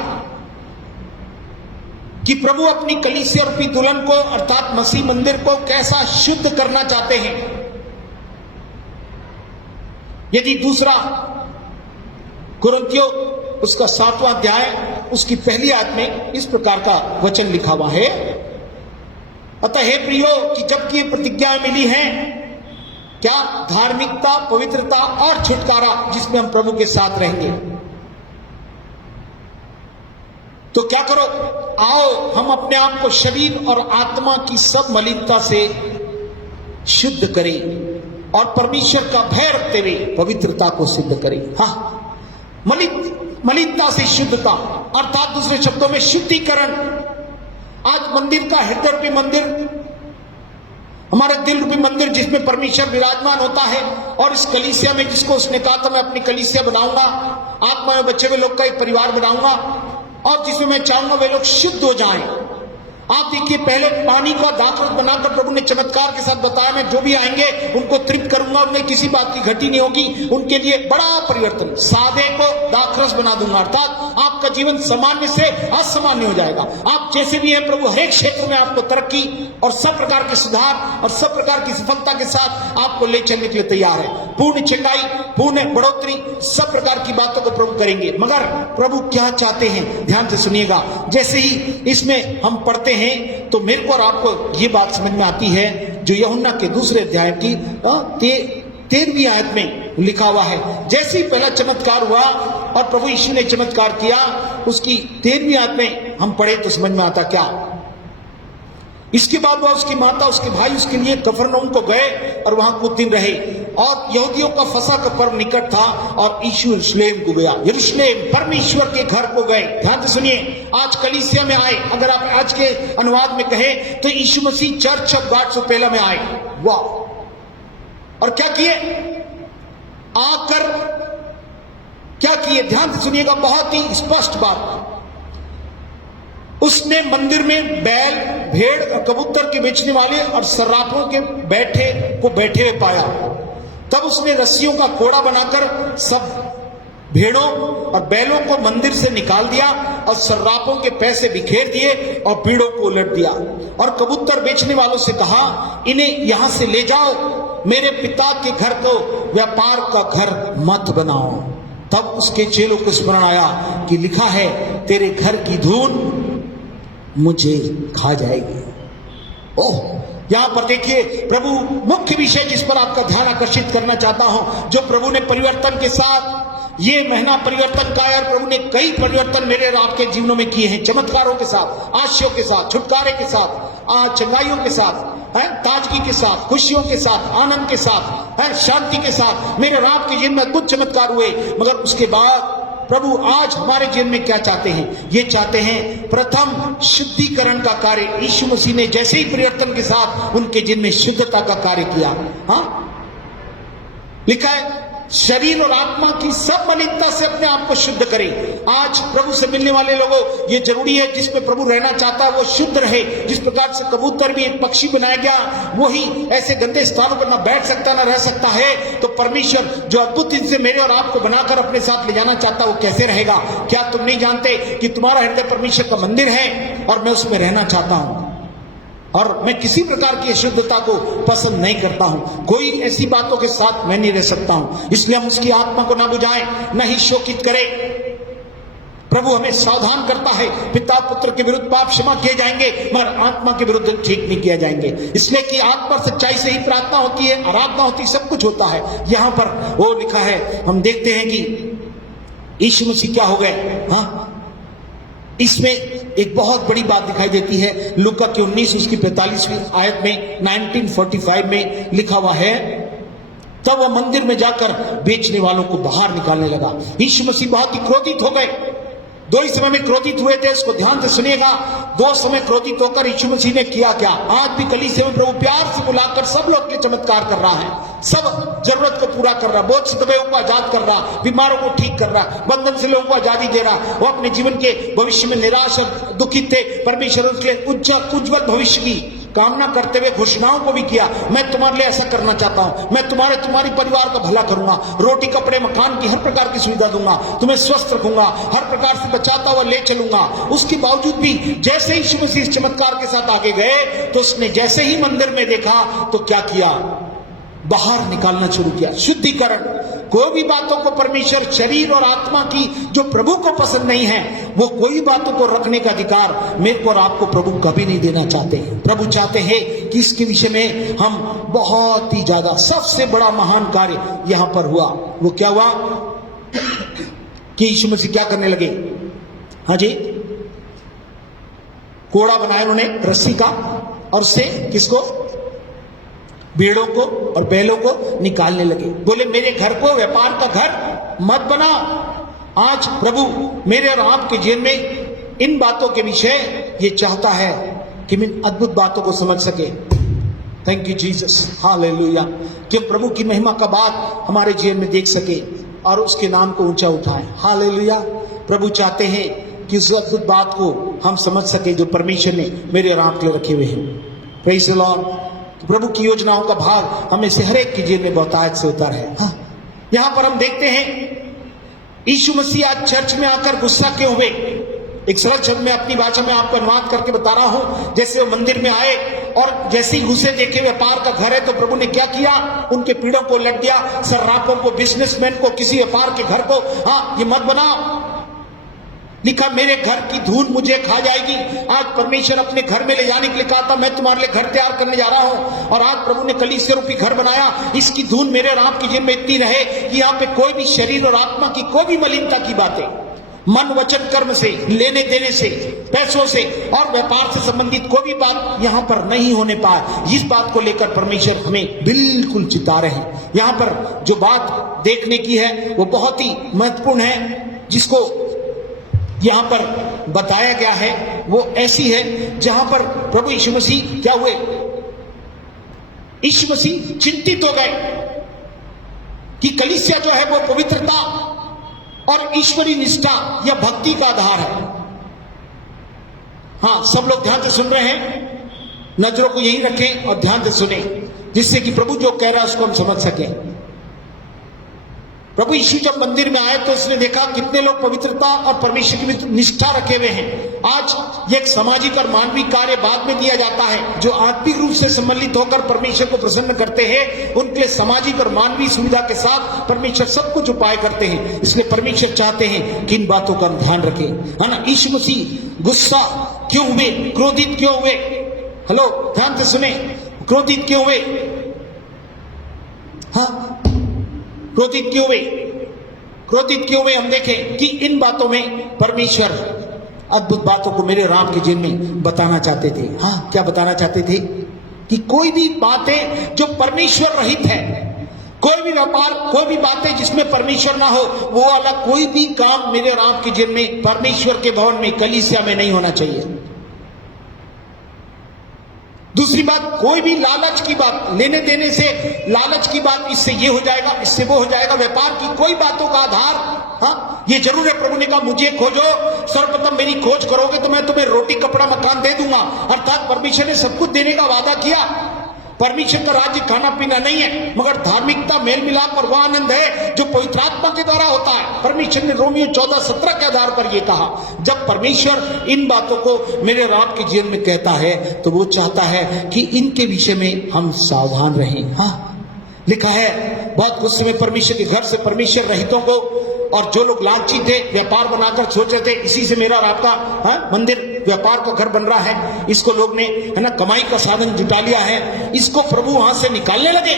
कि प्रभु अपनी कलीसिया रूपी दुल्हन को अर्थात मसीह मंदिर को कैसा शुद्ध करना चाहते हैं। यदि 2 कुरिन्थियों उसका 7वां अध्याय उसकी पहली आयत में इस प्रकार का वचन लिखा हुआ है, अतः हे प्रियो कि जबकि ये प्रतिज्ञाएं मिली हैं, क्या? धार्मिकता, पवित्रता और छुटकारा, जिसमें हम प्रभु के साथ रहेंगे। तो क्या करो? आओ हम अपने आप को शरीर और आत्मा की सब मलिनता से शुद्ध करें और परमेश्वर का भय रखते हुए पवित्रता को सिद्ध करें। हाँ, मलिनता से शुद्धता अर्थात दूसरे शब्दों में शुद्धिकरण। आज मंदिर का हृदय रूपी मंदिर, हमारे दिल रूपी मंदिर, जिसमें परमेश्वर विराजमान होता है, और इस कलीसिया में जिसको उसने कहा था मैं अपनी कलीसिया बनाऊंगा, आत्मा में बचे हुए लोग का एक परिवार बनाऊंगा और जिसमें मैं चाहूंगा वे लोग शुद्ध हो जाएं। आप देखिए, पहले पानी का दाखरस बनाकर प्रभु ने चमत्कार के साथ बताया, मैं जो भी आएंगे उनको तृप्त करूंगा, उन्हें किसी बात की घटी नहीं होगी, उनके लिए बड़ा परिवर्तन। सादे को दाखरस बना दूंगा, अर्थात आपका जीवन सामान्य से असामान्य हो जाएगा। आप जैसे भी हैं प्रभु, हर एक क्षेत्र में आपको तरक्की और सब प्रकार के सुधार और सब प्रकार की सफलता के साथ आपको ले चलने के लिए तैयार है। पूर्ण चंगाई, पूर्ण बढ़ोतरी, सब प्रकार की बातों को प्रभु करेंगे। मगर प्रभु क्या चाहते हैं, ध्यान से सुनिएगा। जैसे ही इसमें हम पढ़ते हैं तो मेरे को और आपको ये बात समझ में आती है जो यूहन्ना के दूसरे अध्याय की 13वीं आयत में लिखा हुआ है। जैसे ही पहला चमत्कार हुआ और प्रभु यीशु ने चमत्कार किया, उसकी 13वीं आयत में हम पढ़े तो समझ में आता क्या। इसके बाद वह, उसकी माता, उसके भाई उसके लिए कफरनहूम को गए और वहां कुछ दिन रहे। और यहूदियों का फसह का पर्व निकट था और यीशु यरूशलेम को गया। यरूशलेम परमेश्वर के घर को गए। ध्यान से सुनिए, आज कलीसिया में आए, अगर आप आज के अनुवाद में कहें तो यीशु मसीह चर्च ऑफ गॉड सोपेला में आए। वाह! और क्या किए? आकर क्या किए? ध्यान से सुनिएगा, बहुत ही स्पष्ट बात। उसने मंदिर में बैल, भेड़ और कबूतर के बेचने वाले और सर्राफों के बैठे हुए पाया। तब उसने रस्सियों का कोड़ा बनाकर सब भेड़ों और बैलों को मंदिर से निकाल दिया और सर्राफों के पैसे बिखेर दिए और भीड़ों को उलट दिया। और कबूतर बेचने वालों से कहा, इन्हें यहां से ले जाओ, मेरे पिता के घर को व्यापार का घर मत बनाओ। तब उसके चेलों को स्मरण आया कि लिखा है, तेरे घर की धूल मुझे खा जाएगी। ओह, यहां पर देखिए प्रभु मुख्य विषय जिस पर आपका ध्यान आकर्षित करना चाहता हूं, जो प्रभु ने परिवर्तन के साथ, ये महीना परिवर्तन का है और प्रभु ने कई परिवर्तन मेरे और आपके जीवनों में किए हैं, चमत्कारों के साथ, आशीषों के साथ, छुटकारे के साथ, चंगाइयों के साथ, ताजगी के साथ, खुशियों के साथ, आनंद के साथ, शांति के साथ मेरे और आपके जीवन में अद्भुत चमत्कार हुए। मगर उसके बाद प्रभु आज हमारे जीवन में क्या चाहते हैं? ये चाहते हैं प्रथम शुद्धिकरण का कार्य। यीशु मसीह ने जैसे ही परिवर्तन के साथ उनके जीवन में शुद्धता का कार्य किया। हाँ, लिखा है, शरीर और आत्मा की सब मलिनता से अपने आप को शुद्ध करें। आज प्रभु से मिलने वाले लोगों, ये जरूरी है जिसमें प्रभु रहना चाहता है वो शुद्ध रहे। जिस प्रकार से कबूतर भी एक पक्षी बनाया गया, वही ऐसे गंदे स्थानों पर ना बैठ सकता ना रह सकता है, तो परमेश्वर जो अद्भुत दिन से मेरे और आपको बनाकर अपने साथ ले जाना चाहता है वो कैसे रहेगा? क्या तुम नहीं जानते कि तुम्हारा हृदय परमेश्वर का मंदिर है और मैं उसमें रहना चाहता हूं और मैं किसी प्रकार की अशुद्धता को पसंद नहीं करता हूं। कोई ऐसी बातों के साथ मैं नहीं रह सकता हूं। इसलिए हम उसकी आत्मा को ना बुझाएं, न ही शोकित करें। प्रभु हमें सावधान करता है, पिता पुत्र के विरुद्ध पाप क्षमा किए जाएंगे मगर आत्मा के विरुद्ध ठीक नहीं किए जाएंगे। इसलिए कि आत्मा सच्चाई से ही प्रार्थना होती है, आराधना होती है, सब कुछ होता है। यहां पर वो लिखा है, हम देखते हैं कि यीशु मसीह क्या हो गए। हाँ, इसमें एक बहुत बड़ी बात दिखाई देती है। लूका की 19 उसकी 45वीं आयत में 1945 में लिखा हुआ है, तब वह मंदिर में जाकर बेचने वालों को बाहर निकालने लगा। यीशु मसीह बहुत ही क्रोधित हो गए। दो ही समय में क्रोधित हुए थे, इसको ध्यान से सुनिएगा। दो समय क्रोधित होकर यीशु मसीह ने किया क्या? आज भी कलीसिया में प्रभु प्यार से बुलाकर सब लोग के चमत्कार कर रहा है, सब जरूरत को पूरा कर रहा, बोझ से दबे को आजाद कर रहा, बीमारों को ठीक कर रहा, बंधन से लोगों को आजादी दे रहा। वो अपने जीवन के भविष्य में निराश और दुखित थे, परमेश्वर उसके उज्जवल भविष्य की कामना करते हुए घोषणाओं को भी किया, मैं तुम्हारे लिए ऐसा करना चाहता हूं, मैं तुम्हारी परिवार का भला करूंगा, रोटी कपड़े मकान की हर प्रकार की सुविधा दूंगा, तुम्हें स्वस्थ रखूंगा, हर प्रकार से बचाता हुआ ले चलूंगा। उसके बावजूद भी जैसे ही यीशु मसीह इस चमत्कार के साथ आगे गए तो उसने जैसे ही मंदिर में देखा तो क्या किया? बाहर निकालना शुरू किया। शुद्धिकरण, कोई भी बातों को परमेश्वर शरीर और आत्मा की जो प्रभु को पसंद नहीं है, वो कोई बातों को रखने का अधिकार मेरे को और आपको प्रभु कभी नहीं देना चाहते। प्रभु चाहते हैं कि इसके विषय में हम बहुत ही ज्यादा, सबसे बड़ा महान कार्य यहां पर हुआ। वो क्या हुआ कि यीशु मसीह क्या करने लगे? हाँ जी, कोड़ा बनाया उन्होंने रस्सी का और उससे किसको? भेड़ों को और बैलों को निकालने लगे। बोले मेरे घर को व्यापार का घर मत बनाओ। आज प्रभु मेरे और आपके जीवन में इन बातों के विषय ये चाहता है कि मैं अद्भुत बातों को समझ सके। Thank you Jesus, hallelujah. कि प्रभु की महिमा का बात हमारे जीवन में देख सके और उसके नाम को ऊंचा उठाए। हालेलुया। प्रभु चाहते हैं कि उस अद्भुत बात को हम समझ सके जो परमेश्वर ने मेरे और आपके लिए रखे हुए हैं। Praise the Lord. प्रभु की योजनाओं का भाग हमें से हर एक के जीवन में बहुतायत से होता रहे। हाँ, यहां पर हम देखते हैं यीशु मसीह आज चर्च में आकर गुस्सा क्यों हुए? एक सरल शब्द में अपनी भाषा में आपको अनुवाद करके बता रहा हूं। जैसे वो मंदिर में आए और जैसे ही घुसे, देखे व्यापार का घर है, तो प्रभु ने क्या किया? उनके पीड़ों को लट दिया, सर्राफों को, बिजनेसमैन को, किसी व्यापार के घर को, हाँ ये मत बनाओ। लिखा मेरे घर की धूल मुझे खा जाएगी। आज परमेश्वर अपने घर में ले जाने के लिए कहा था, मैं तुम्हारे लिए घर तैयार करने जा रहा हूं। और आज प्रभु ने कलीसिया रूपी घर बनाया। इसकी धूल मेरे राम की जिन में इतनी रहे कि यहाँ पे कोई भी शरीर और आत्मा की कोई भी मलिनता की बातें, मन वचन कर्म से, लेने देने से, पैसों से और व्यापार से संबंधित कोई भी बात यहाँ पर नहीं होने पाए। इस बात को लेकर परमेश्वर हमें बिल्कुल चिता रहे हैं। यहाँ पर जो बात देखने की है वो बहुत ही महत्वपूर्ण है, जिसको यहाँ पर बताया गया है वो ऐसी है जहां पर प्रभु यीशु मसीह क्या हुए? यीशु मसीह चिंतित हो गए कि कलीसिया जो है वो पवित्रता और ईश्वरीय निष्ठा या भक्ति का आधार है। हाँ, सब लोग ध्यान से सुन रहे हैं, नजरों को यही रखें और ध्यान से सुने, जिससे कि प्रभु जो कह रहा है उसको हम समझ सकें। प्रभु यीशु जब मंदिर में आए तो उसने देखा कितने लोग पवित्रता और परमेश्वर की निष्ठा रखे हुए हैं। आज ये एक सामाजिक और मानवीय कार्य बाद में दिया जाता है। जो आत्मिक रूप से सम्मिलित होकर परमेश्वर को प्रसन्न करते हैं, उनके लिए सामाजिक और मानवीय सुविधा के साथ परमेश्वर सब कुछ उपाय करते हैं। इसलिए परमेश्वर चाहते हैं कि इन बातों का ध्यान रखें, है ना। यीशु मसीह गुस्सा क्यों हुए? क्रोधित क्यों हुए? हेलो, ध्यान से सुने, क्रोधित क्यों हुए? हाँ, क्रोधित क्यों हुए? क्रोधित क्यों हुए? हम देखें कि इन बातों में परमेश्वर अद्भुत बातों को मेरे राम के जीवन में बताना चाहते थे। हाँ, क्या बताना चाहते थे? कि कोई भी बातें जो परमेश्वर रहित है, कोई भी व्यापार, कोई भी बातें जिसमें परमेश्वर ना हो, वो वाला कोई भी काम मेरे राम के जीवन में, परमेश्वर के भवन में, कलीसिया में नहीं होना चाहिए। दूसरी बात, कोई भी लालच की बात, लेने देने से लालच की बात, इससे ये हो जाएगा, इससे वो हो जाएगा, व्यापार की कोई बातों का आधार, हाँ ये जरूर है। प्रभु ने कहा मुझे खोजो, सर्वप्रथम मेरी खोज करोगे तो मैं तुम्हें रोटी कपड़ा मकान दे दूंगा। अर्थात परमेश्वर ने सब कुछ देने का वादा किया। परमेश्वर का राज्य खाना पीना नहीं है, मगर धार्मिकता, मेल मिलाप और वह आनंद है जो पवित्र आत्मा के द्वारा होता है। परमेश्वर ने रोमियो 14:17 के आधार पर यह कहा। जब परमेश्वर इन बातों को मेरे राम के जीवन में कहता है तो वो चाहता है कि इनके विषय में हम सावधान रहें। हाँ, लिखा है बहुत कुछ समय परमेश्वर के घर से परमेश्वर रहितों को, और जो लोग लालची थे, व्यापार बनाकर सोच रहे थे इसी से मेरा और आपका, हाँ, मंदिर व्यापार का घर बन रहा है, इसको लोग ने, है ना, कमाई का साधन जुटा लिया है, इसको प्रभु वहां से निकालने लगे।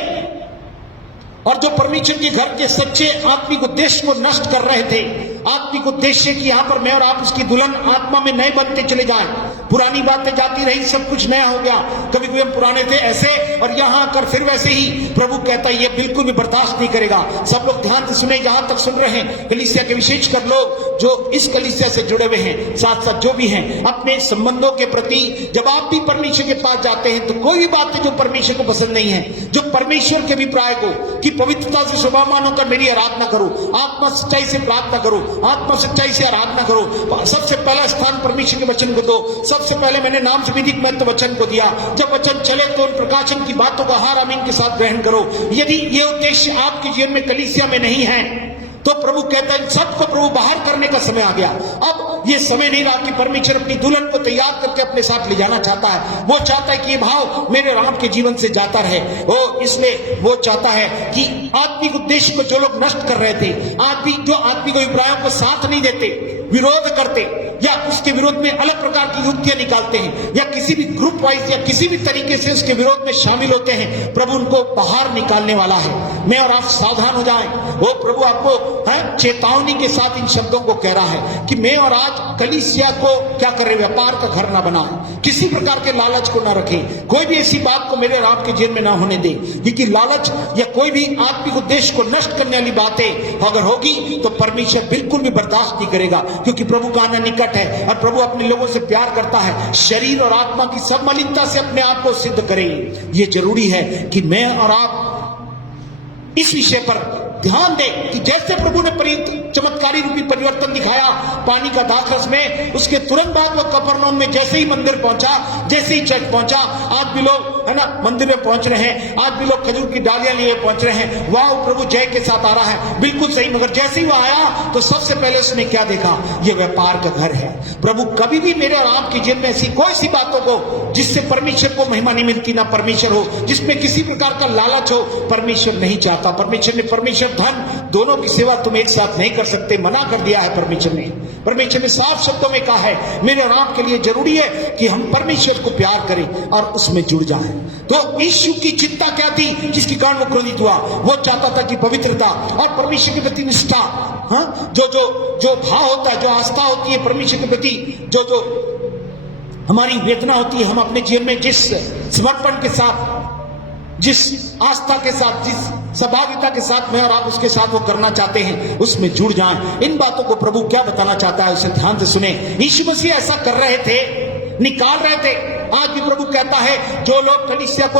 और जो परमेश्वर के घर के सच्चे आत्मिक उद्देश्य को नष्ट कर रहे थे, आत्मिक उद्देश्य कि यहां पर मैं और आप उसकी दुल्हन आत्मा में नए बनते चले जाएं, पुरानी बातें जाती रही, सब कुछ नया हो गया। कभी कभी हम पुराने थे ऐसे और यहां आकर फिर वैसे ही। प्रभु कहता है ये बिल्कुल भी बर्दाश्त नहीं करेगा। सब लोग ध्यान से सुने, जहां तक सुन रहे हैं, कलीसिया के विशेषकर लोग जो इस कलीसिया से जुड़े हुए हैं, साथ साथ जो भी हैं, अपने संबंधों के प्रति जब आप भी परमेश्वर के पास जाते हैं तो कोई भी बातें जो परमेश्वर को पसंद नहीं है, जो परमेश्वर के अभिप्राय को कि पवित्रता से स्वभावमान होकर मेरी आराधना करो, आत्मा सच्चाई से प्रार्थना करो, आत्मा सच्चाई से आराधना करो, सबसे पहला स्थान परमेश्वर के वचन को दो। सबसे पहले मैंने नाम से विधिक महत्व वचन को दिया। जब वचन चले तो उन प्रकाशन की बातों का हार आमीन के साथ ग्रहण करो। यदि ये उद्देश्य आपके जीवन में कलीसिया में नहीं है तो प्रभु कहता है सबको प्रभु बाहर करने का समय आ गया। अब ये समय नहीं रहा कि परमेश्वर अपनी दुल्हन को तैयार करके अपने साथ ले जाना चाहता है। वो चाहता है कि ये भाव मेरे राम के जीवन से जाता रहे। वो इसलिए वो चाहता है कि आत्मिक उद्देश्य को जो लोग नष्ट कर रहे थे, जो आत्मिक अभिप्रायों को साथ नहीं देते, विरोध करते या उसके विरोध में अलग प्रकार की युक्तियां निकालते हैं या किसी भी ग्रुप वाइज या किसी भी तरीके से उसके विरोध में शामिल होते हैं, प्रभु उनको बाहर निकालने वाला है। मैं और आप सावधान हो जाएं। वो प्रभु आपको चेतावनी के साथ इन शब्दों को कह रहा है कि मैं और आज कलीसिया को क्या करें, व्यापार का घर ना बनाएं, किसी प्रकार के लालच को ना रखें, कोई भी ऐसी बात को मेरे राम के जीवन में ना होने दे। क्योंकि लालच या कोई भी आत्मिक उद्देश्य को नष्ट करने वाली बातें अगर होगी तो परमेश्वर बिल्कुल भी बर्दाश्त नहीं करेगा। क्योंकि प्रभु का आना निकट है और प्रभु अपने लोगों से प्यार करता है। शरीर और आत्मा की सब मलिनता से अपने आप को सिद्ध करें। यह जरूरी है कि मैं और आप इस विषय पर ध्यान दे कि जैसे प्रभु ने चमत्कारी रूपी परिवर्तन दिखाया पानी का दाखरस में, उसके तुरंत बाद वो कफरनहूम में जैसे ही मंदिर पहुंचा, जैसे ही चर्च पहुंचा, आज भी लोग है ना मंदिर में पहुंच रहे हैं, आज भी लोग खजूर की डालियां लिए पहुंच रहे हैं, वाह प्रभु जय के साथ आ रहा है, बिल्कुल सही। मगर जैसे ही वो आया तो सबसे पहले उसने क्या देखा? ये व्यापार का घर है। प्रभु कभी भी मेरे और आपके जीवन में ऐसी कोई सी बातों को जिससे परमेश्वर को महिमा नहीं मिलती, ना परमेश्वर हो, जिसमें किसी प्रकार का लालच हो, परमेश्वर नहीं चाहता। परमेश्वर ने परमेश्वर धन दोनों की सेवा तुम एक साथ नहीं कर सकते, मना कर दिया है परमेश्वर ने। परमेश्वर ने साफ शब्दों में कहा है मेरे और आपके लिए जरूरी है कि हम परमेश्वर को प्यार करें और उसमें जुड़ जाएं। तो यीशु की चिंता क्या थी जिसके कारण वो क्रोधित हुआ? वो चाहता था कि पवित्रता और परमेश्वर के प्रति निष्ठा, हाँ, जो भाव होता है, जो आस्था होती है परमेश्वर के प्रति, जो हमारी वेदना होती है, हम अपने जीवन में जिस समर्पण के साथ, जिस आस्था के साथ, जिस सहभागिता के साथ मैं और आप उसके साथ वो करना चाहते हैं, उसमें जुड़ जाएं। इन बातों को प्रभु क्या बताना चाहता है उसे ध्यान से सुने। यीशु मसीह ऐसा कर रहे थे, निकाल रहे थे। आज भी प्रभु कहता है जो लोग कलीसिया को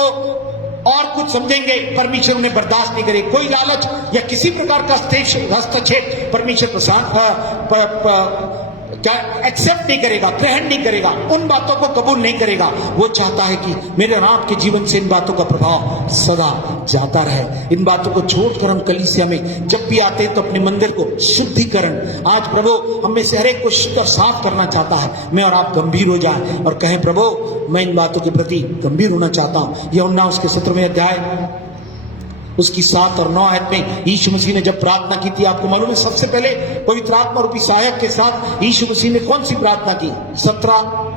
और कुछ समझेंगे, परमेश्वर उन्हें बर्दाश्त नहीं करे। कोई लालच या किसी प्रकार का हस्तक्षेप परमेश्वर क्या एक्सेप्ट नहीं करेगा, ग्रहण नहीं करेगा, उन बातों को कबूल नहीं करेगा। वो चाहता है कि मेरे और आपके जीवन से इन बातों का प्रभाव सदा जाता रहे। इन बातों को छोड़कर हम कलीसिया में जब भी आते हैं तो अपने मंदिर को शुद्धिकरण, आज प्रभु हम में से हर एक को शुद्ध और साफ करना चाहता है। मैं और आप गंभीर हो जाए और कहें प्रभु मैं इन बातों के प्रति गंभीर होना चाहता हूं। यूहन्ना उसके 17वें अध्याय उसकी 7 और 9 आयत में यीशु मसीह ने जब प्रार्थना की थी, आपको मालूम है सबसे पहले पवित्र आत्मा रूपी सहायक के साथ यीशु मसीह ने कौन सी प्रार्थना की? 17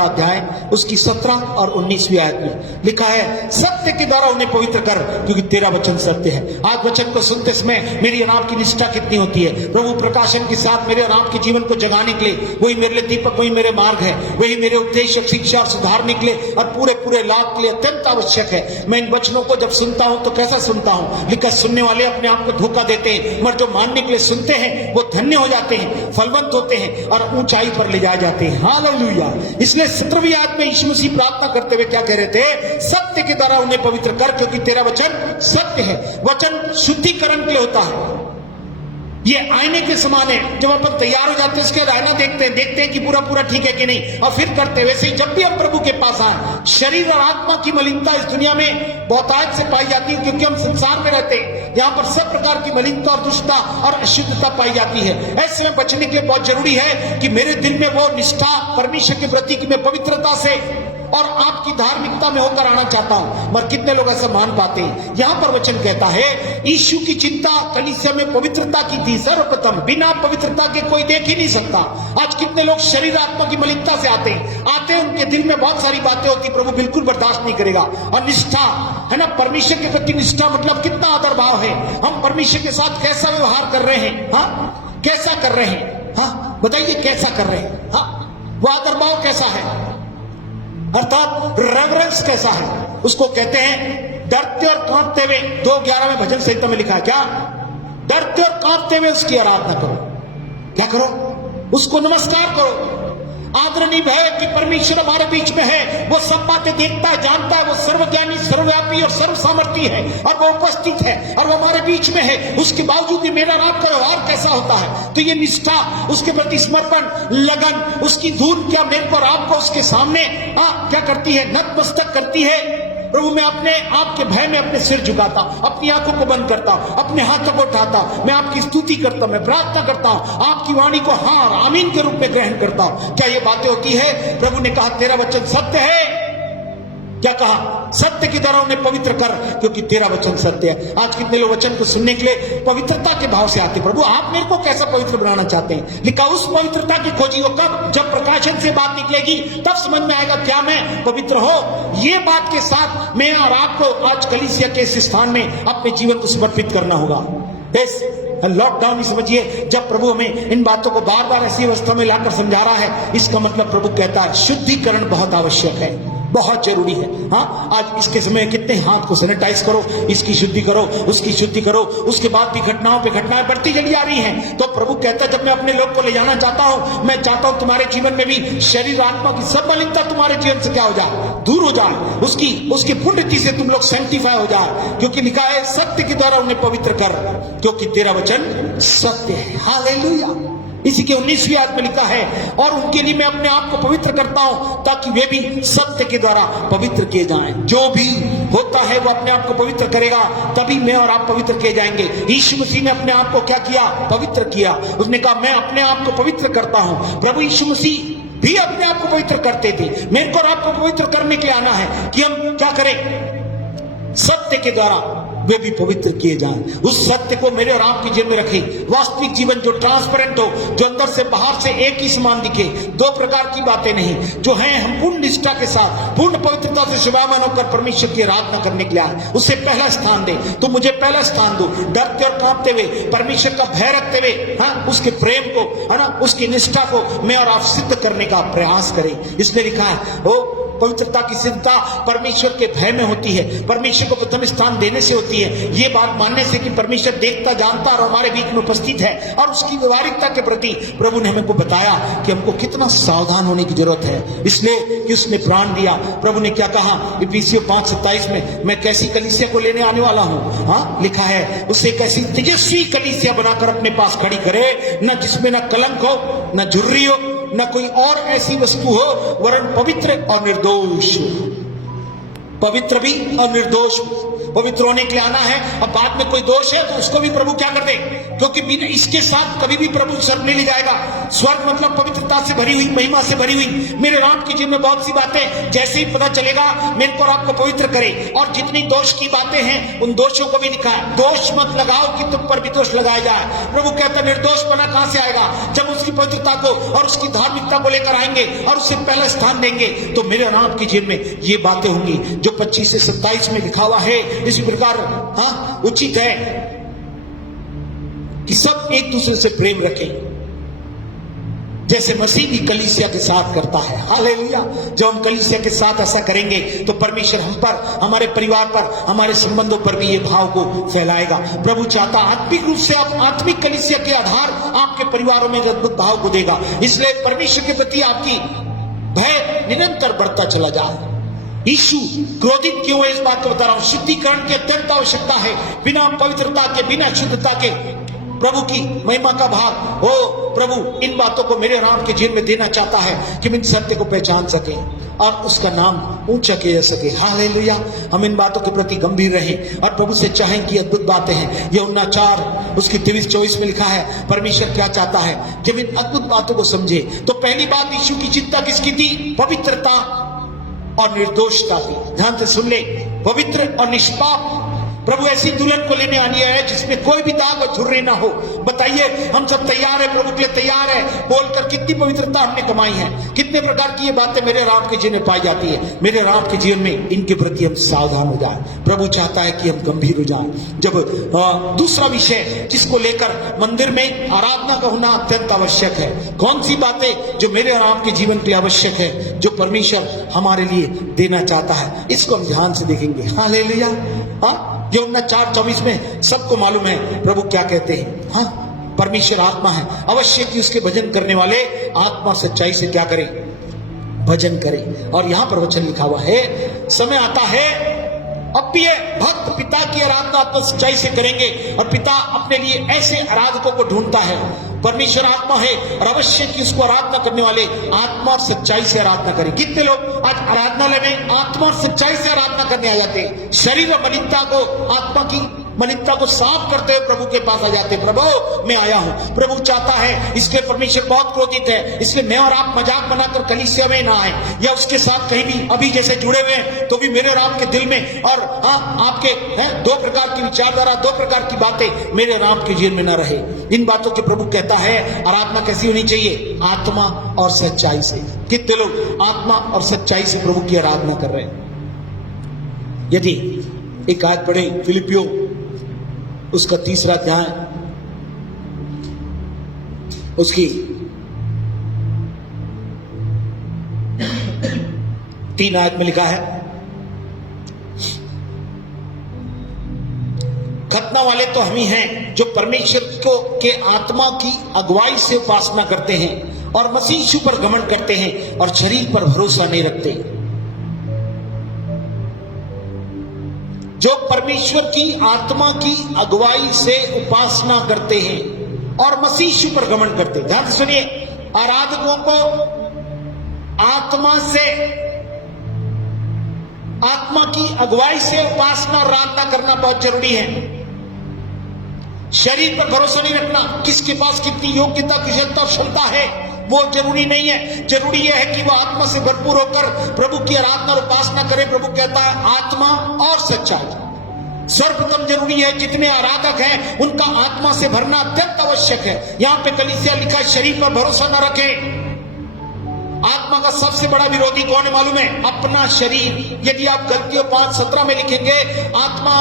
अध्याय उसकी 17 और 19वीं आयत में लिखा है सत्य के द्वारा उन्हें पवित्र कर क्योंकि तेरा वचन सत्य है। आज वचन को सुनते समय मेरी और आपकी निष्ठा कितनी होती है? प्रभु प्रकाशन के साथ मेरे और आपके जीवन को जगाने के लिए वही मेरे लिए दीपक, वही मेरे मार्ग है, वही मेरे उपदेश, शिक्षा और सुधारने के लिए और पूरे लाभ के लिए अत्यंत आवश्यक है। मैं इन वचनों को जब सुनता हूं तो कैसा सुनता हूं? लिखा सुनने वाले अपने आप को धोखा देते हैं, मगर जो मानने के लिए सुनते हैं वो धन्य हो जाते हैं, फलवंत होते हैं और ऊंचाई पर ले जाए जाते हैं। हालेलुया। इसलिए 17वीं आयत में यीशु मसीह प्रार्थना करते हुए क्या कह रहे थे? सत्य के द्वारा उन्हें पवित्र कर क्योंकि तेरा वचन सत्य है। वचन शुद्धिकरण के लिए होता है। ये आईने के समान है। जब अपन तैयार हो जाते हैं उसके बाद आईना देखते हैं कि पूरा ठीक है कि नहीं, और फिर करते। वैसे ही जब भी हम प्रभु के पास आए, शरीर और आत्मा की मलिनता इस दुनिया में बहुतायत से पाई जाती है क्योंकि हम संसार में रहते हैं, यहाँ पर सब प्रकार की मलिनता और दुष्टता और अशुद्धता पाई जाती है। ऐसे में बचने के लिए बहुत जरूरी है कि मेरे दिल में वो निष्ठा परमेश्वर के प्रति कि मैं पवित्रता से और आपकी धार्मिकता में होकर आना चाहता हूं। मगर कितने लोग ऐसा मान पाते हैं? यहां पर वचन कहता है यीशु की चिंता कलीसिया में पवित्रता की थी सर्वप्रथम। बिना पवित्रता के कोई देख ही नहीं सकता। आज कितने लोग शरीर आत्मा की मलिनता से आते हैं, उनके दिल में बहुत सारी बातें होती, प्रभु बिल्कुल बर्दाश्त नहीं करेगा। और निष्ठा है ना, परमेश्वर के प्रति निष्ठा मतलब कितना आदर भाव है, हम परमेश्वर के साथ कैसा व्यवहार कर रहे हैं, हाँ कैसा कर रहे हैं, हाँ बताइए कैसा कर रहे हैं, हाँ वो आदर भाव कैसा है, अर्थात रेवरेंस कैसा है, उसको कहते हैं डरते और कांपते हुए। 2:11 में भजन संहिता में लिखा है क्या? डरते और कांपते हुए उसकी आराधना करो। क्या करो? उसको नमस्कार करो। आदरणीय है कि परमेश्वर हमारे बीच में है, वो सब बातें देखता है, जानता है, वो सर्वज्ञानी, सर्वव्यापी और सर्वसामर्थी है और वो उपस्थित है और वो हमारे बीच में है। उसके बावजूद भी मेरा रात का व्यवहार कैसा होता है? तो ये निष्ठा, उसके प्रति समर्पण, लगन, उसकी धूल क्या मेरे को और आपको उसके सामने क्या करती है? नतमस्तक करती है। प्रभु मैं अपने आपके भय में अपने सिर झुकाता हूं, अपनी आंखों को बंद करता हूं, अपने हाथों को उठाता हूं, मैं आपकी स्तुति करता हूं, मैं प्रार्थना करता हूं, आपकी वाणी को हां और आमीन के रूप में ग्रहण करता हूं। क्या ये बातें होती है? प्रभु ने कहा तेरा वचन सत्य है। क्या कहा? सत्य की तरह उन्हें पवित्र कर क्योंकि तेरा वचन सत्य है। आज कितने लोग वचन को सुनने के लिए पवित्रता के भाव से आते, प्रभु आप मेरे को कैसा पवित्र बनाना चाहते हैं? लिखा उस पवित्रता की खोजी हो कब? जब प्रकाशन से बात निकलेगी तब समझ में आएगा क्या मैं पवित्र हो। ये बात के साथ मैं और आपको आज कलीसिया के इस स्थान में अपने जीवन को समर्पित करना होगा। लॉकडाउन समझिए, जब प्रभु हमें इन बातों को बार बार ऐसी अवस्था में लाकर समझा रहा है, इसका मतलब प्रभु कहता है शुद्धिकरण बहुत आवश्यक है, बहुत जरूरी है। हाँ आज इसके समय कितने हाथ को सैनिटाइज करो, इसकी शुद्धि करो, उसकी शुद्धि करो, उसके बाद भी घटनाओं पे घटनाएं बढ़ती चली जा रही हैं। तो प्रभु कहता है जब मैं अपने लोग को ले जाना चाहता हूं, मैं चाहता हूं तुम्हारे जीवन में भी शरीर आत्मा की सब मलिनता तुम्हारे जीवन से क्या हो जाए, दूर हो जाए, उसकी पुण्यति से तुम लोग सैंक्टिफाई हो जाए, क्योंकि लिखा है सत्य के द्वारा उन्हें पवित्र कर, क्योंकि तेरा वचन सत्य है। हालेलुया। इसी के 19वीं आयत में लिखा है, और उनके लिए मैं अपने आप को पवित्र करता हूं ताकि वे भी सत्य के द्वारा पवित्र किए जाएं। जो भी होता है वो अपने आप को पवित्र करेगा, तभी मैं और आप पवित्र किए जाएंगे। यीशु मसीह ने अपने आप को क्या किया? पवित्र किया। उसने कहा मैं अपने आप को पवित्र करता हूं। प्रभु यीशु मसीह भी अपने आप को पवित्र करते थे। मेरे को और आपको पवित्र करने के लिए आना है कि हम क्या करें? सत्य के द्वारा वे भी पवित्र किए जाएं। उस सत्य को मेरे और आपके जीवन में रखें। वास्तविक जीवन जो ट्रांसपेरेंट हो, जो अंदर से बाहर से एक ही समान दिखे, दो प्रकार की बातें नहीं, जो हैं हम पूर्ण निष्ठा के साथ, पूर्ण पवित्रता से सेवावान होकर परमेश्वर की आराधना करने के लिए आए। उससे पहला स्थान दे, तो मुझे पहला स्थान दो। डरते और कांपते हुए, परमेश्वर का भय रखते हुए, हाँ, उसके प्रेम को, है ना, उसकी निष्ठा को मैं और आप सिद्ध करने का प्रयास करें। इसमें लिखा है वो पवित्रता की सिद्धता परमेश्वर के भय में होती है, परमेश्वर को प्रथम स्थान देने से होती है। ये बात मानने से कि परमेश्वर देखता, जानता और हमारे बीच में उपस्थित है, और उसकी व्यवहारिकता के प्रति प्रभु ने हमको बताया कि हमको कितना सावधान होने की जरूरत है, इसलिए कि उसने प्राण दिया। प्रभु ने क्या कहा इफिसियों 5:27 में, मैं कैसी कलीसिया को लेने आने वाला हूं। हाँ, लिखा है उसे एक ऐसी तेजस्वी कलीसिया बनाकर अपने पास खड़ी करे, न जिसमें न कलंक हो, न झुर्री हो, न कोई और ऐसी वस्तु हो, वरन पवित्र और निर्दोष। पवित्र भी और निर्दोष। पवित्र होने के लिए आना है। अब बाद में कोई दोष है तो उसको भी प्रभु क्या कर दे, क्योंकि बिना इसके साथ कभी भी प्रभु स्वर्ग नहीं ले जाएगा। स्वर्ग मतलब पवित्रता से भरी हुई, महिमा से भरी हुई। मेरे राम के जीवन में बहुत सी बातें जैसे ही पता चलेगा मेरे को आपको पवित्र करे, और जितनी दोष की बातें हैं उन दोषों को भी दिखाए। दोष मत लगाओ कि तुम पर भी दोष लगाया जाए। प्रभु कहता है निर्दोष बना कहां से आएगा? जब उसकी पवित्रता को और उसकी धार्मिकता को लेकर आएंगे और उसे पहला स्थान देंगे, तो मेरे राम के जीवन में ये बातें होंगी जो 25 से 27 में लिखा हुआ है। इसी प्रकार हाँ, उचित है कि सब एक दूसरे से प्रेम रखें, जैसे मसीह भी कलीसिया के साथ करता है। हालेलुया। जब हम कलीसिया के साथ ऐसा करेंगे तो परमेश्वर हम पर, हमारे परिवार पर, हमारे संबंधों पर भी ये भाव को फैलाएगा। प्रभु चाहता आत्मिक रूप से आप आत्मिक कलीसिया के आधार आपके परिवारों में अद्भुत भाव को देगा। इसलिए परमेश्वर के प्रति आपकी भय निरंतर बढ़ता चला जाए। यीशु क्रोधित क्यों है इस बात को बता रहा हूं। शुद्धिकरण की अत्यंत आवश्यकता है। बिना पवित्रता के, बिना शुद्धता के प्रभु की महिमा का भाग हो। प्रभु इन बातों को मेरे राम के जीवन में देना चाहता है कि हम इन सत्य को पहचान सके और उसका नाम ऊंचा किया जा सके। हालेलुया। हम इन बातों के प्रति गंभीर रहें और प्रभु से चाहें कि अद्भुत बातें हैं। यूहन्ना 4 उसकी 23-24 में लिखा है परमेश्वर क्या चाहता है। जब इन अद्भुत बातों को समझे तो पहली बात यीशु की चिंता किसकी थी? पवित्रता और निर्दोषता की। ध्यान से सुन ले, पवित्र और निष्पाप। प्रभु ऐसी दुल्हन को लेने आनी है जिसमें कोई भी दाग और झुर्री ना हो। बताइए हम सब तैयार है, प्रभु के लिए तैयार है बोलकर कितनी पवित्रता हमने कमाई है। कितने प्रकार की ये बातें मेरे राम के जीवन में पाई जाती है। मेरे राम के जीवन में इनके प्रति हम सावधान हो जाए। प्रभु चाहता है कि हम गंभीर हो जाए। जब दूसरा विषय जिसको लेकर मंदिर में आराधना का होना अत्यंत आवश्यक है। कौन सी बातें जो मेरे राम के जीवन के लिए आवश्यक है, जो परमेश्वर हमारे लिए देना चाहता है, इसको हम ध्यान से देखेंगे। हालेलुया। हाँ, यूहन्ना 4:24 में सबको मालूम है प्रभु क्या कहते हैं। हाँ, परमेश्वर आत्मा है, अवश्य कि उसके भजन करने वाले आत्मा सच्चाई से क्या करें? भजन करें। और यहां पर वचन लिखा हुआ है, समय आता है अब भी ये भक्त पिता की आराधना आत्मा सच्चाई से करेंगे, और पिता अपने लिए ऐसे आराधकों को ढूंढता है। परमेश्वर आत्मा है और अवश्य कि उसको आराधना करने वाले आत्मा और सच्चाई से आराधना करें। कितने लोग आज आराधनालय में आत्मा और सच्चाई से आराधना करने आ जाते हैं। शरीर और मलिनता को, आत्मा की मलिनता को साफ करते हुए प्रभु के पास आ जाते हैं। प्रभु मैं आया हूं। प्रभु चाहता है, इसलिए परमेश्वर बहुत क्रोधित है, इसलिए मैं और आप मजाक बनाकर कलीसिया में ना आए या उसके साथ कहीं भी अभी जैसे जुड़े हुए हैं तो भी मेरे और आपके दिल में और आपके दो प्रकार की विचारधारा, दो प्रकार की बातें मेरे राम के जीवन में न रहे। इन बातों के प्रभु कहता है आराधना कैसी होनी चाहिए? आत्मा और सच्चाई से। कितने लोग आत्मा और सच्चाई से प्रभु की आराधना कर रहे हैं? यदि एक आयत पढ़े फिलिपियों उसका 3 अध्याय, उसकी 3 आयत में लिखा है, खतना वाले तो हम ही हैं जो परमेश्वर को के आत्मा की अगुवाई से उपासना करते हैं और मसीह यीशु पर घमंड करते हैं और शरीर पर भरोसा नहीं रखते। जो परमेश्वर की आत्मा की अगुवाई से उपासना करते हैं और मसीह यीशु पर घमंड करते हैं। ध्यान से सुनिए, आराधकों को आत्मा की अगुवाई से उपासना और आराधना करना बहुत जरूरी है। शरीर पर भरोसा नहीं रखना, किसके पास कितनी योग्यता, कुशलता और क्षमता है वो जरूरी नहीं है। जरूरी यह है कि वो आत्मा से भरपूर होकर प्रभु की आराधना और उपासना करे। प्रभु कहता है आत्मा और सच्चाई सर्वप्रथम जरूरी है। जितने आराधक हैं उनका आत्मा से भरना अत्यंत आवश्यक है। यहां पे कलीसिया लिखा है शरीर पर भरोसा न रखें। आत्मा का सबसे बड़ा विरोधी कौन है मालूम है? अपना शरीर। यदि आप गलतियों 5:17 में लिखेंगे, आत्मा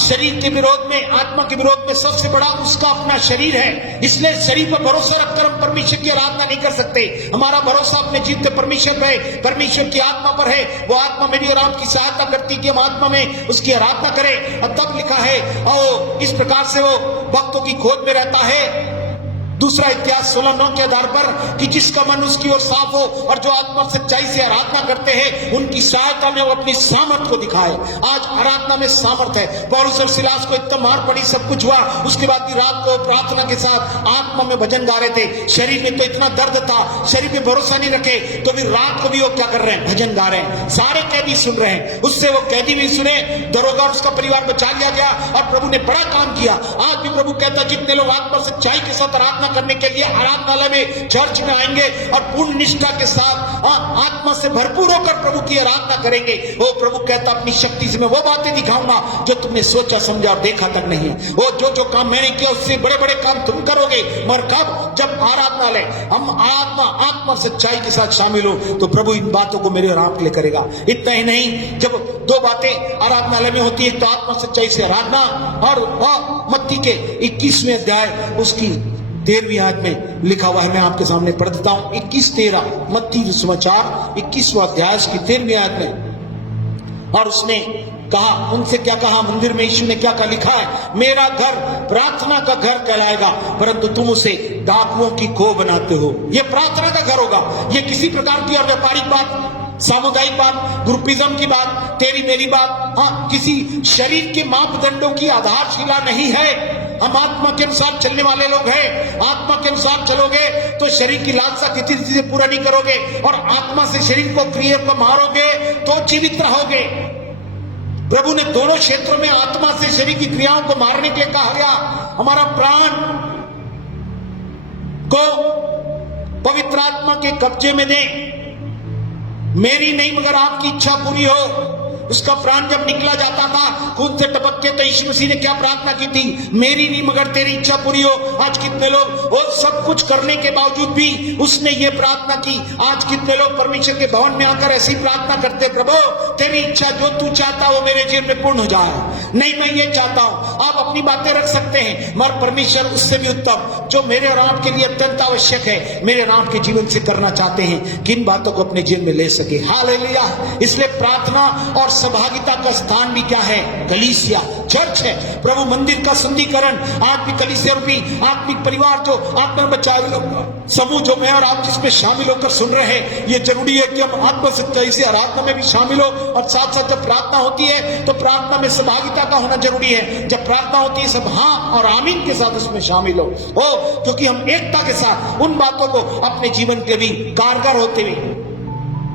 शरीर के विरोध में, आत्मा के विरोध में सबसे बड़ा उसका अपना शरीर है। इसलिए शरीर पर भरोसा रखकर हम परमेश्वर की आराधना नहीं कर सकते। हमारा भरोसा अपने जीवते परमेश्वर पर है, परमेश्वर की आत्मा पर है। वो आत्मा मेरी और आपकी सहायता करती है कि हम आत्मा में उसकी आराधना करें। और तब लिखा है और इस प्रकार से वो भक्तों की खोज में रहता है। दूसरा इतिहास 16:9 के आधार पर कि जिसका मन उसकी ओर साफ हो और जो आत्मा सच्चाई से आराधना करते हैं उनकी सहायता में वो अपनी सामर्थ को दिखाए। आज आराधना में सामर्थ है। पौलुस और सिलास को इतना मार पड़ी, सब कुछ हुआ, उसके बाद भी रात को प्रार्थना के साथ आत्मा में भजन गा रहे थे। शरीर में तो इतना दर्द था, शरीर पे भरोसा नहीं रखे, तो भी रात को भी वो क्या कर रहे हैं? भजन गा रहे हैं। सारे कैदी सुन रहे हैं, उससे वो कैदी भी सुने, दरोगा और उसका परिवार बचा लिया गया और प्रभु ने बड़ा काम किया। आज भी प्रभु कहता है जितने लोग आत्मा सच्चाई के साथ आराधना करने के लिए आराधनालय में, चर्च में आएंगे और पूर्ण निष्ठा के साथ आत्मा से भरपूर होकर प्रभु की आराधना करेंगे, वो प्रभु कहता अपनी शक्ति से मैं वो बातें दिखाऊंगा जो तुमने सोचा समझा और देखा तक नहीं। वो जो काम मैंने किया उससे बड़े बड़े काम तुम करोगे। मगर कब? जब आराधनालय हम आत्मा सच्चाई के साथ शामिल हो तो प्रभु इन बातों को मेरे और आपके लिए करेगा। इतना ही नहीं, जब दो बातें आराधनालय में होती है, तो आत्मा सच्चाई से आराधना और मत्ती के 21वें अध्याय उसकी 13वीं आयत में लिखा हुआ है। मैं आपके सामने पढ़ देता हूं 21:13, मत्ती सुसमाचार 21वां अध्याय की 13वीं आयत में। और उसने कहा, उनसे क्या कहा? मंदिर में यीशु ने क्या कहा? लिखा है मेरा घर प्रार्थना का घर कहलाएगा, परंतु तुम उसे डाकुओं की खो बनाते हो। यह प्रार्थना का घर होगा। यह किसी प्रकार की व्यापारिक बात, सामुदायिक बात, ग्रुपिज्म की बात, तेरी मेरी बात, किसी शरीर के मापदंडों की आधारशिला नहीं है। हम आत्मा के अनुसार चलने वाले लोग हैं। आत्मा के अनुसार चलोगे तो शरीर की लालसा किसी चीजें पूरा नहीं करोगे, और आत्मा से शरीर को, क्रिया को मारोगे तो जीवित रहोगे। प्रभु ने दोनों क्षेत्रों में आत्मा से शरीर की क्रियाओं को मारने के लिए कहा गया। हमारा प्राण को पवित्र आत्मा के कब्जे में दें। मेरी नहीं मगर आपकी इच्छा पूरी हो। उसका प्राण जब निकला जाता था खून से टपक के, तो यीशु मसीह ने क्या प्रार्थना की थी? मेरी नहीं मगर तेरी इच्छा पूरी हो। आज कितने लोग वो सब कुछ करने के बावजूद भी उसने ये प्रार्थना की। आज कितने लोग परमेश्वर के भवन में आकर ऐसी प्रार्थना करते, प्रभु तेरी इच्छा जो तू चाहता वो मेरे जीवन में पूर्ण हो जाए। नहीं, मैं ये चाहता हूं। आप अपनी बातें रख सकते हैं, मगर परमेश्वर उससे भी उत्तम, जो मेरे और आपके लिए अत्यंत आवश्यक है, मेरे और आपके जीवन से करना चाहते हैं, किन बातों को अपने जीवन में ले सके। हालेलुया। इसलिए प्रार्थना और सहभागिता का स्थान भी क्या है? कलीसिया, चर्च है। प्रभु मंदिर का संधिकरण। आज भी कलीसिया रूपी आत्मिक परिवार, जो आत्मा बचाए समूह, जो मैं और आप जिसमें शामिल होकर सुन रहे हैं, ये जरूरी है कि हम आत्मा सच्चाई से आराधना में भी शामिल हो। और साथ साथ जब प्रार्थना होती है तो प्रार्थना में सहभागिता का होना जरूरी है। जब प्रार्थना होती है सब हाँ और आमीन के साथ उसमें शामिल हो, क्योंकि हम एकता के साथ उन बातों को अपने जीवन के भी कारगर होते हुए,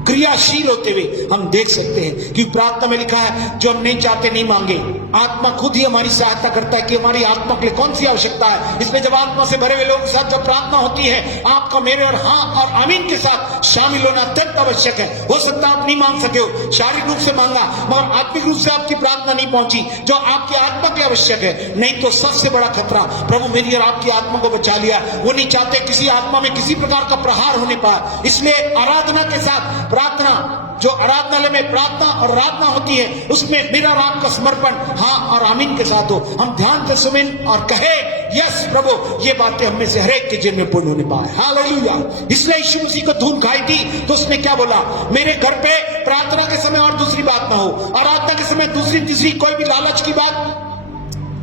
क्रियाशील होते हुए हम देख सकते हैं। कि प्रार्थना में लिखा है जो हम नहीं चाहते नहीं मांगे। आत्मा खुद ही हमारी सहायता करता है कि हमारी आत्मा के लिए कौन सी आवश्यकता है। इसमें जब आत्मा से भरे हुए लोगों के साथ जब प्रार्थना होती है, आपका मेरे और हाँ और आमीन के साथ शामिल होना अत्यंत आवश्यक है। हो सकता है आप नहीं मांग सके हो, शारीरिक रूप से मांगा, मगर आत्मिक रूप से आपकी प्रार्थना नहीं पहुंची जो आपकी आत्मा के आवश्यक है। नहीं तो सबसे बड़ा खतरा, प्रभु मेरी और आपकी आत्मा को बचा लिया। वो नहीं चाहते किसी आत्मा में किसी प्रकार का प्रहार होने पाए। इसलिए आराधना के साथ प्रार्थना, जो आराधनालय में प्रार्थना और आराधना होती है, उसमें मेरा और आपका समर्पण हाँ और आमीन के साथ हो। हम ध्यान से सुनें और कहे यस प्रभु, ये बातें हमें से हर एक के जीवन में पूर्ण होने पाए। हालेलुया। इसलिए यीशु मसीह को धूम खाई थी तो उसने क्या बोला? मेरे घर पे प्रार्थना के समय और दूसरी बात ना हो, आराधना के समय दूसरी तीसरी कोई भी लालच की बात,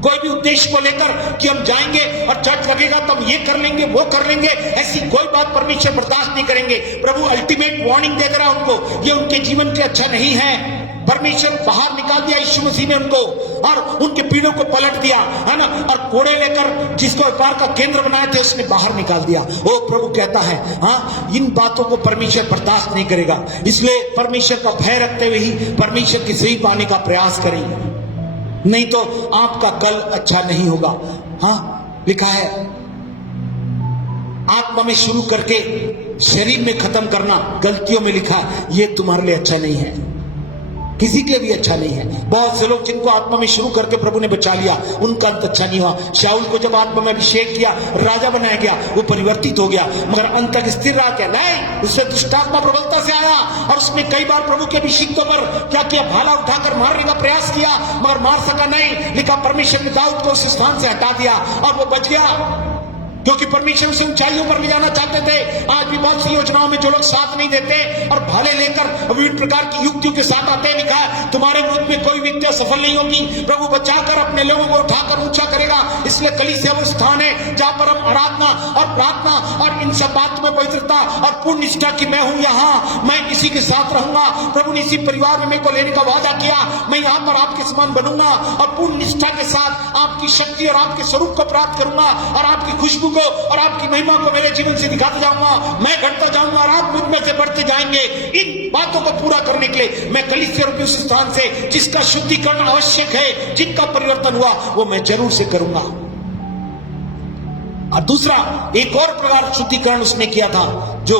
कोई भी उद्देश्य को लेकर कि हम जाएंगे और चर्च लगेगा तो हम ये कर लेंगे वो कर लेंगे, ऐसी कोई बात परमेश्वर बर्दाश्त नहीं करेंगे। प्रभु अल्टीमेट वार्निंग दे रहा है उनको, ये उनके जीवन के अच्छा नहीं है। परमेश्वर बाहर निकाल दिया यीशु मसीह ने उनको, और उनके पीढ़ों को पलट दिया, है ना, और कोड़े लेकर जिसको व्यापार का केंद्र बनाए थे उसने बाहर निकाल दिया। ओ प्रभु कहता है, हाँ, इन बातों को परमेश्वर बर्दाश्त नहीं करेगा। इसलिए परमेश्वर का भय रखते हुए ही परमेश्वर की सही पाने का प्रयास करें, नहीं तो आपका कल अच्छा नहीं होगा। हाँ, लिखा है आत्मा में शुरू करके शरीर में खत्म करना, गलतियों में लिखा है ये तुम्हारे लिए अच्छा नहीं है, किसी के लिए भी अच्छा नहीं है। बहुत से लोग जिनको आत्मा में शुरू करके प्रभु ने बचा लिया, उनका अंत अच्छा नहीं हुआ। शाऊल को जब आत्मा में अभिषेक किया, राजा बनाया गया, वो परिवर्तित हो गया, मगर अंत तक स्थिर रहा क्या? नहीं, उससे दुष्टात्मा प्रबलता से आया और उसने कई बार प्रभु के अभिषिक्तों पर क्या किया? भाला उठाकर मारने का प्रयास किया, मगर मार सका नहीं। लिखा परमेश्वर ने दाऊद को उस स्थान से हटा दिया और वो बच गया, क्योंकि परमेश्वर उसे ऊंचाइयों पर ले जाना चाहते थे। आज भी बहुत सी योजनाओं में जो लोग साथ नहीं देते और भाले लेकर विभिन्न प्रकार की युक्तियों के साथ आते हैं, लिखा है तुम्हारे विरुद्ध में कोई विद्या सफल नहीं होगी। प्रभु बचाकर अपने लोगों को उठाकर ऊंचा करेगा। इसलिए कलीसिया वो स्थान है जहां पर हम आराधना और प्रार्थना और इन सब बातों में पवित्रता और पूर्ण निष्ठा की मैं हूं यहाँ, मैं इसी के साथ रहूंगा। प्रभु ने इसी परिवार में मेरे को लेने का वादा किया, मैं यहाँ पर आपके समान बनूंगा और पूर्ण निष्ठा के साथ आपकी शक्ति और आपके स्वरूप को प्राप्त करूंगा और आपकी खुशबू को और आपकी महिमा को मेरे जीवन से दिखाता जाऊंगा। मैं घटता जाऊंगा और आप मुझ में से बढ़ते जाएंगे। इन बातों को पूरा करने के लिए मैं कलीसिया रूपी उस स्थान से जिसका शुद्धिकरण आवश्यक है, जिनका परिवर्तन हुआ, वो मैं जरूर से करूंगा। और दूसरा एक और प्रकार शुद्धिकरण उसने किया था, जो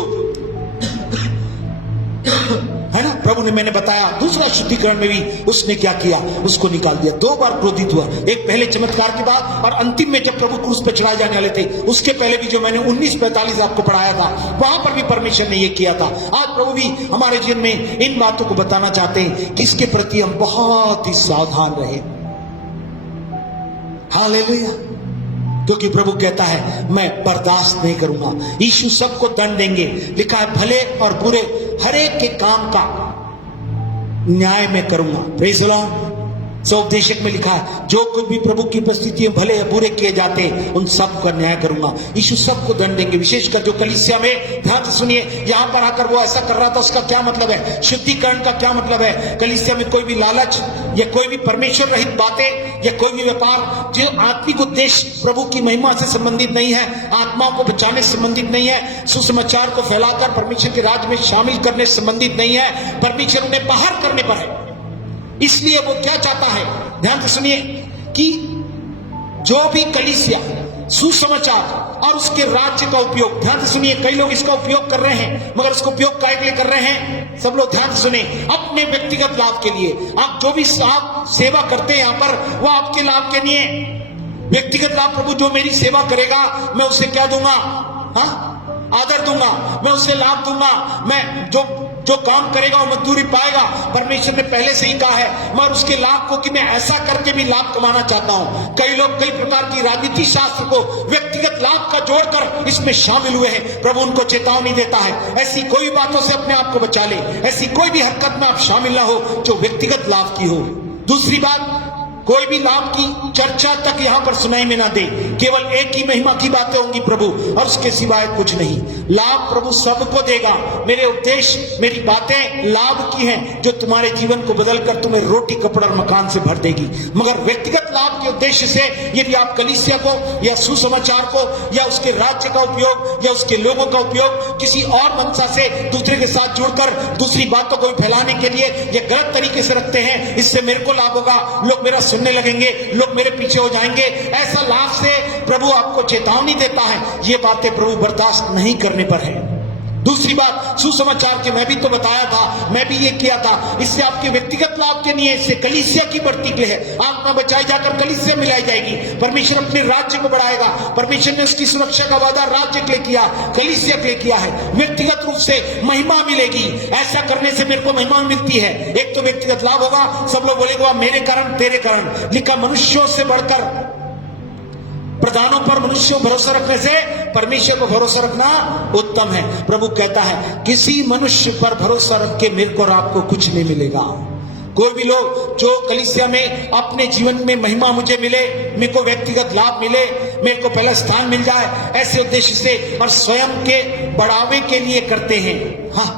है ना, प्रभु ने मैंने बताया दूसरा शुद्धिकरण में भी उसने क्या किया? उसको निकाल दिया। 2 बार क्रोधित हुआ, एक पहले चमत्कार के बाद और अंतिम में जब प्रभु क्रूस पे चढ़ाए जाने वाले थे उसके पहले भी, जो मैंने 19:45 आपको पढ़ाया था, वहां पर भी परमेश्वर ने ये किया था। आज प्रभु भी हमारे जीवन में इन बातों को बताना चाहते हैं कि इसके प्रति हम बहुत ही सावधान रहे। हालेलुया। क्योंकि प्रभु कहता है मैं बर्दाश्त नहीं करूंगा। यीशु सबको दंड देंगे, लिखा है भले और बुरे हर एक के काम का न्याय मैं करूंगा। Praise the Lord. उपदेशक में लिखा है जो कुछ भी प्रभु की उपस्थिति में भले या बुरे किए जाते हैं उन सब का न्याय करूंगा। यीशु सबको दंड देंगे। विशेषकर जो कलीसिया में, ध्यान से सुनिए, यहां पर आकर वो ऐसा कर रहा था, उसका क्या मतलब है? शुद्धिकरण का क्या मतलब है? कलीसिया में कोई भी लालच या कोई भी परमेश्वर रहित बातें या कोई भी व्यापार जो आत्मिक उद्देश्य प्रभु की महिमा से संबंधित नहीं है, आत्माओं को बचाने से संबंधित नहीं है, सुसमाचार को फैलाकर परमेश्वर के राज्य में शामिल करने से संबंधित नहीं है, परमेश्वर उन्हें बाहर करने पर है। इसलिए वो क्या चाहता है? ध्यान से सुनिए कि जो भी कलीसिया सुसमाचार और उसके राज्य का उपयोग, ध्यान से सुनिए, कई लोग इसका उपयोग कर रहे हैं, मगर इसका उपयोग काय के लिए कर रहे हैं? सब लोग ध्यान से सुने, अपने व्यक्तिगत लाभ के लिए। आप जो भी आप सेवा करते हैं यहां पर, वो आपके लाभ के लिए व्यक्तिगत लाभ। प्रभु जो मेरी सेवा करेगा मैं उसे क्या दूंगा? हाँ, आदर दूंगा, मैं उसे लाभ दूंगा, मैं जो काम करेगा वो मजदूरी पाएगा। परमेश्वर ने पहले से ही कहा है, मैं उसके लाभ को कि मैं ऐसा करके भी लाभ कमाना चाहता हूं। कई लोग कई प्रकार की राजनीति शास्त्र को व्यक्तिगत लाभ का जोड़कर इसमें शामिल हुए हैं। प्रभु उनको चेतावनी देता है, ऐसी कोई बातों से अपने आप को बचा ले, ऐसी कोई भी हरकत में आप शामिल ना हो जो व्यक्तिगत लाभ की हो। दूसरी बात, कोई भी लाभ की चर्चा तक यहां पर सुनाई में ना दे। केवल एक ही महिमा की बातें होंगी प्रभु, और उसके सिवाय कुछ नहीं। लाभ प्रभु सबको देगा। मेरे उपदेश, मेरी बातें लाभ की हैं, जो तुम्हारे जीवन को बदलकर तुम्हें रोटी, कपड़ा और मकान से भर देगी। मगर व्यक्तिगत लाभ के उद्देश्य से यदि आप कलीसिया को या सुसमाचार को या उसके राज्य का उपयोग या उसके लोगों का उपयोग किसी और मंशा से दूसरे के साथ जुड़कर दूसरी बातों को फैलाने के लिए या गलत तरीके से रखते हैं, इससे मेरे को लाभ होगा, लोग मेरा सुनने लगेंगे, लोग मेरे पीछे हो जाएंगे, ऐसा लाभ से प्रभु आपको चेतावनी देता है। ये बातें प्रभु बर्दाश्त नहीं करने पर है। दूसरी बात, सुसमाचार के मैं भी तो बताया था, मैं भी ये किया था, इससे आपके व्यक्तिगत लाभ के लिए, इससे कलीसिया की बढ़ती के लिए है। आत्मा बचाई जाकर कलीसिया मिलाई जाएगी, परमेश्वर अपने राज्य को बढ़ाएगा। परमेश्वर ने उसकी सुरक्षा का वादा राज्य के लिए किया, कलीसिया के लिए किया है। व्यक्तिगत रूप से महिमा मिलेगी, ऐसा करने से मेरे को महिमा मिलती है। एक तो व्यक्तिगत लाभ होगा, सब लोग बोलेंगे मेरे कारण, तेरे कारण। लिखा मनुष्यों से बढ़कर, प्रधानों पर मनुष्यों भरोसा रखने से परमेश्वर पर भरोसा रखना उत्तम है। प्रभु कहता है किसी मनुष्य पर भरोसा रख के मेरे को और आपको कुछ नहीं मिलेगा। कोई भी लोग जो कलीसिया में अपने जीवन में महिमा मुझे मिले, मेरे को व्यक्तिगत लाभ मिले, मेरे को पहला स्थान मिल जाए, ऐसे उद्देश्य से और स्वयं के बढ़ावे के लिए करते हैं। हाँ,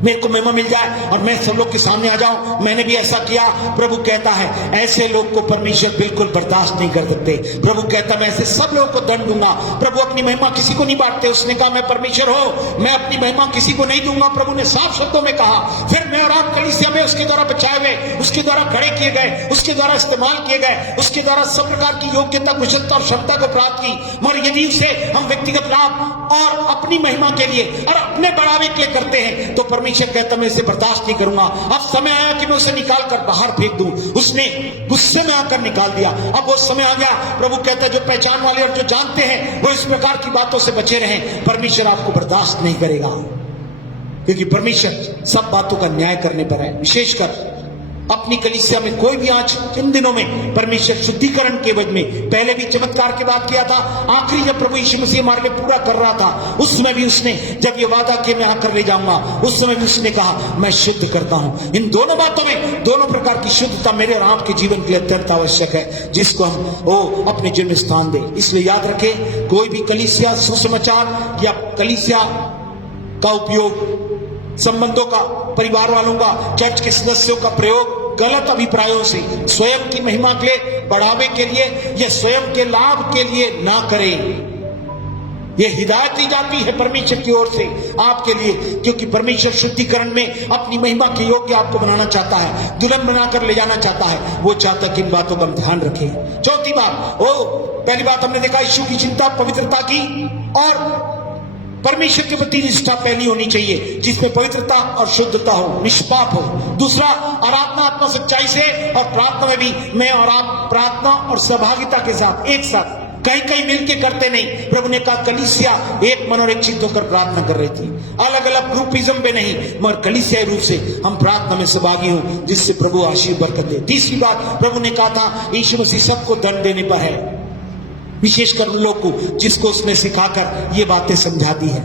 मेरे को महिमा मिल जाए और मैं सब लोग के सामने आ जाऊं, मैंने भी ऐसा किया। प्रभु कहता है ऐसे लोग को परमेश्वर बिल्कुल बर्दाश्त नहीं कर सकते। प्रभु कहता है मैं ऐसे सब लोगों को दंड दूंगा। प्रभु अपनी महिमा किसी को नहीं बांटते। उसने कहा मैं परमेश्वर हो, मैं अपनी महिमा किसी को नहीं दूंगा। प्रभु ने साफ शब्दों में कहा। फिर मैं और आप कलीसिया में उसके द्वारा बचाए गए, उसके द्वारा खड़े किए गए, उसके द्वारा इस्तेमाल किए गए, उसके द्वारा सब प्रकार की योग्यता, कुशलता और क्षमता को प्राप्त की। मगर यदि उसे हम व्यक्तिगत लाभ और अपनी महिमा के लिए और अपने बढ़ावे के लिए करते हैं तो परमेश्वर कहता मैं इसे बर्दाश्त नहीं करूंगा। अब समय आया कि मैं उसे निकाल कर बाहर फेंक दूं। उसने गुस्से में आकर निकाल दिया। अब वो समय आ गया। प्रभु कहता है जो पहचान वाले और जो जानते हैं वो इस प्रकार की बातों से बचे रहें। परमेश्वर आपको बर्दाश्त नहीं करेगा, क्योंकि परमेश्वर सब बातों का न्याय करने पर है। विशेषकर अपनी कलीसिया में कोई भी आज इन दिनों में परमेश्वर शुद्धिकरण के वजह में पहले भी चमत्कार की बात किया था। आखिरी जब प्रभु यीशु मसीह हमारे लिए पूरा कर रहा था उस समय भी उसने जब ये वादा किया मैं आकर ले जाऊंगा, उस समय भी उसने कहा मैं शुद्ध करता हूं। इन दोनों बातों में दोनों प्रकार की शुद्धता मेरे और आपके जीवन के लिए अत्यंत आवश्यक है, जिसको हम अपने जीवन में स्थान दें। इसलिए याद रखें, कोई भी कलीसिया सुसमाचार या कलीसिया का उपयोग, संबंधों का, परिवार वालों का, चर्च के सदस्यों का प्रयोग गलत अभिप्रायों से स्वयं की महिमा के लिए, बढ़ावे के लिए या स्वयं के लाभ के लिए ना करें। यह हिदायत दी जाती है परमेश्वर की ओर से आपके लिए, क्योंकि परमेश्वर शुद्धिकरण में अपनी महिमा के योग्य आपको बनाना चाहता है, दुल्हन बनाकर ले जाना चाहता है। वो चाहता है कि इन बातों का हम ध्यान रखें। चौथी बात, पहली बात हमने देखा यीशु की चिंता, पवित्रता की और परमेश्वर के प्रति निष्ठा पहली होनी चाहिए, जिसमें पवित्रता और शुद्धता हो, निष्पाप हो। दूसरा, आराधना आत्मा सच्चाई से, और प्रार्थना में भी मैं और आप प्रार्थना और सहभागिता के साथ एक साथ कहीं कहीं मिलके करते नहीं। प्रभु ने कहा कलीसिया एक मन और एक चित्त होकर प्रार्थना कर रही थी, अलग अलग ग्रुपिज्म में नहीं, मगर कलीसिया रूप से हम प्रार्थना में सहभागी हों, जिससे प्रभु आशीष बरकत दे। तीसरी बात, प्रभु ने कहा था यीशु मसीह सबको दंड देने पर है, विशेषकर उन लोग को जिसको उसने सिखाकर ये बातें समझा दी है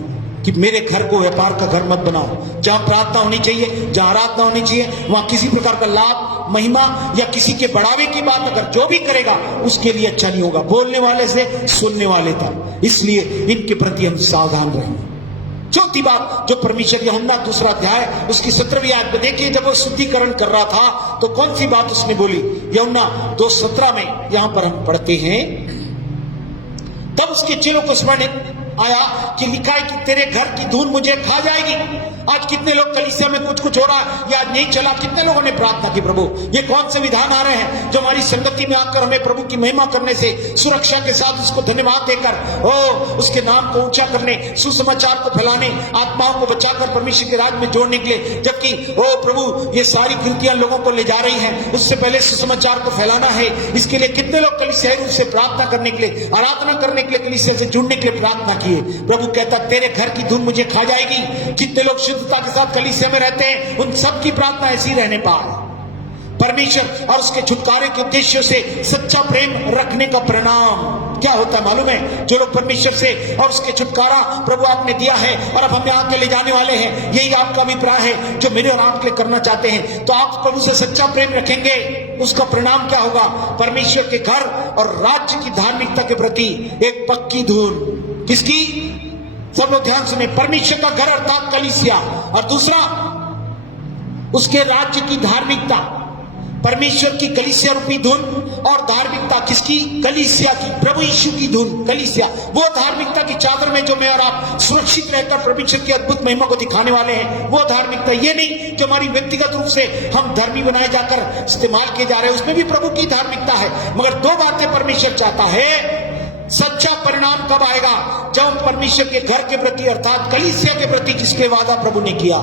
कि मेरे घर को व्यापार का घर मत बनाओ। जहां प्रार्थना होनी चाहिए, जहां आराधना होनी चाहिए, वहां किसी प्रकार का लाभ, महिमा या किसी के बढ़ावे की बात अगर जो भी करेगा उसके लिए अच्छा नहीं होगा, बोलने वाले से सुनने वाले तक। इसलिए इनके प्रति हम सावधान रहें। चौथी बात जो परमेश्वर, यूहन्ना 2 अध्याय उसकी 17वीं आयत में देखिए, जब वो शुद्धिकरण कर रहा था तो कौन सी बात उसने बोली। यूहन्ना 2:17 में यहां पर हम पढ़ते हैं, तब उसके चेलों को स्मरण आया कि लिखा है कि तेरे घर की धूल मुझे खा जाएगी। आज कितने लोग कलीसिया में कुछ कुछ हो रहा है या नहीं चला, कितने लोगों ने प्रार्थना की प्रभु ये कौन से विधान आ रहे हैं जो हमारी संगति में आकर हमें प्रभु की महिमा करने से, सुरक्षा के साथ उसको धन्यवाद देकर उसके नाम को ऊंचा करने, सुसमाचार को फैलाने, आत्माओं को बचाकर परमेश्वर के राज में जोड़ने के लिए, जबकि प्रभु ये सारी कृतियां लोगों को ले जा रही हैं, उससे पहले सुसमाचार को फैलाना है। इसके लिए कितने लोग कलीसिया रूप से प्रार्थना करने के लिए, आराधना करने के लिए, कलीसिया से जुड़ने के लिए प्रार्थना किए। प्रभु कहता तेरे घर की धूल मुझे खा जाएगी। कितने लोग शुद्धता के साथ कलीसिया में रहते हैं, उन सब की प्रार्थना ऐसी रहने पाए। परमेश्वर और उसके छुटकारे के उद्देश्य से सच्चा प्रेम रखने का परिणाम क्या होता है मालूम है? जो लोग परमेश्वर से और उसके छुटकारा प्रभु आपने दिया है और अब हमें आगे ले जाने वाले हैं, यही आपका अभिप्राय है जो मेरे और आपके लिए करना चाहते हैं, तो आप प्रभु से सच्चा प्रेम रखेंगे। उसका परिणाम क्या होगा? परमेश्वर के घर और राज्य की धार्मिकता के प्रति एक पक्की धुन। किसकी? सब लोग ध्यान सुने। परमेश्वर का घर अर्थात कलीसिया, और दूसरा उसके राज्य की धार्मिकता। परमेश्वर की कलीसिया रूपी धुन और धार्मिकता किसकी? कलीसिया की, प्रभु यीशु की धुन कलीसिया। वो धार्मिकता की चादर में जो मैं और आप सुरक्षित रहकर परमेश्वर की अद्भुत महिमा को दिखाने वाले हैं, वो धार्मिकता। ये नहीं जो हमारी व्यक्तिगत रूप से हम धर्मी बनाए जाकर इस्तेमाल किए जा रहे हैं, उसमें भी प्रभु की धार्मिकता है। मगर दो बातें परमेश्वर चाहता है। सच्चा परिणाम कब आएगा? जब परमेश्वर के घर के प्रति अर्थात कलीसिया के प्रति जिसके वादा प्रभु ने किया।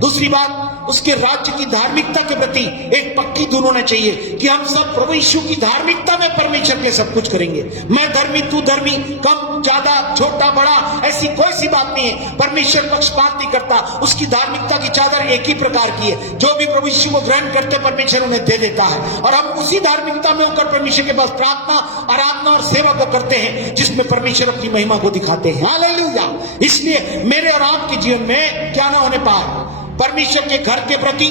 दूसरी बात, उसके राज्य की धार्मिकता के प्रति एक पक्की धुन होना चाहिए कि हम सब प्रभु यीशु की धार्मिकता में परमेश्वर के सब कुछ करेंगे। मैं धर्मी, तू धर्मी, कम ज्यादा, छोटा बड़ा, ऐसी कोई सी बात नहीं है। परमेश्वर पक्षपात नहीं करता, उसकी धार्मिकता की चादर एक ही प्रकार की है। जो भी प्रभु यीशु को ग्रहण करते परमेश्वर उन्हें दे देता है, और हम उसी धार्मिकता में होकर परमेश्वर के पास प्रार्थना, आराधना और सेवा को करते हैं, जिसमें परमेश्वर अपनी महिमा को दिखाते हैं। हालेलुया। इसलिए मेरे और आपके जीवन में क्या ना होने पाए, परमेश्वर के घर के प्रति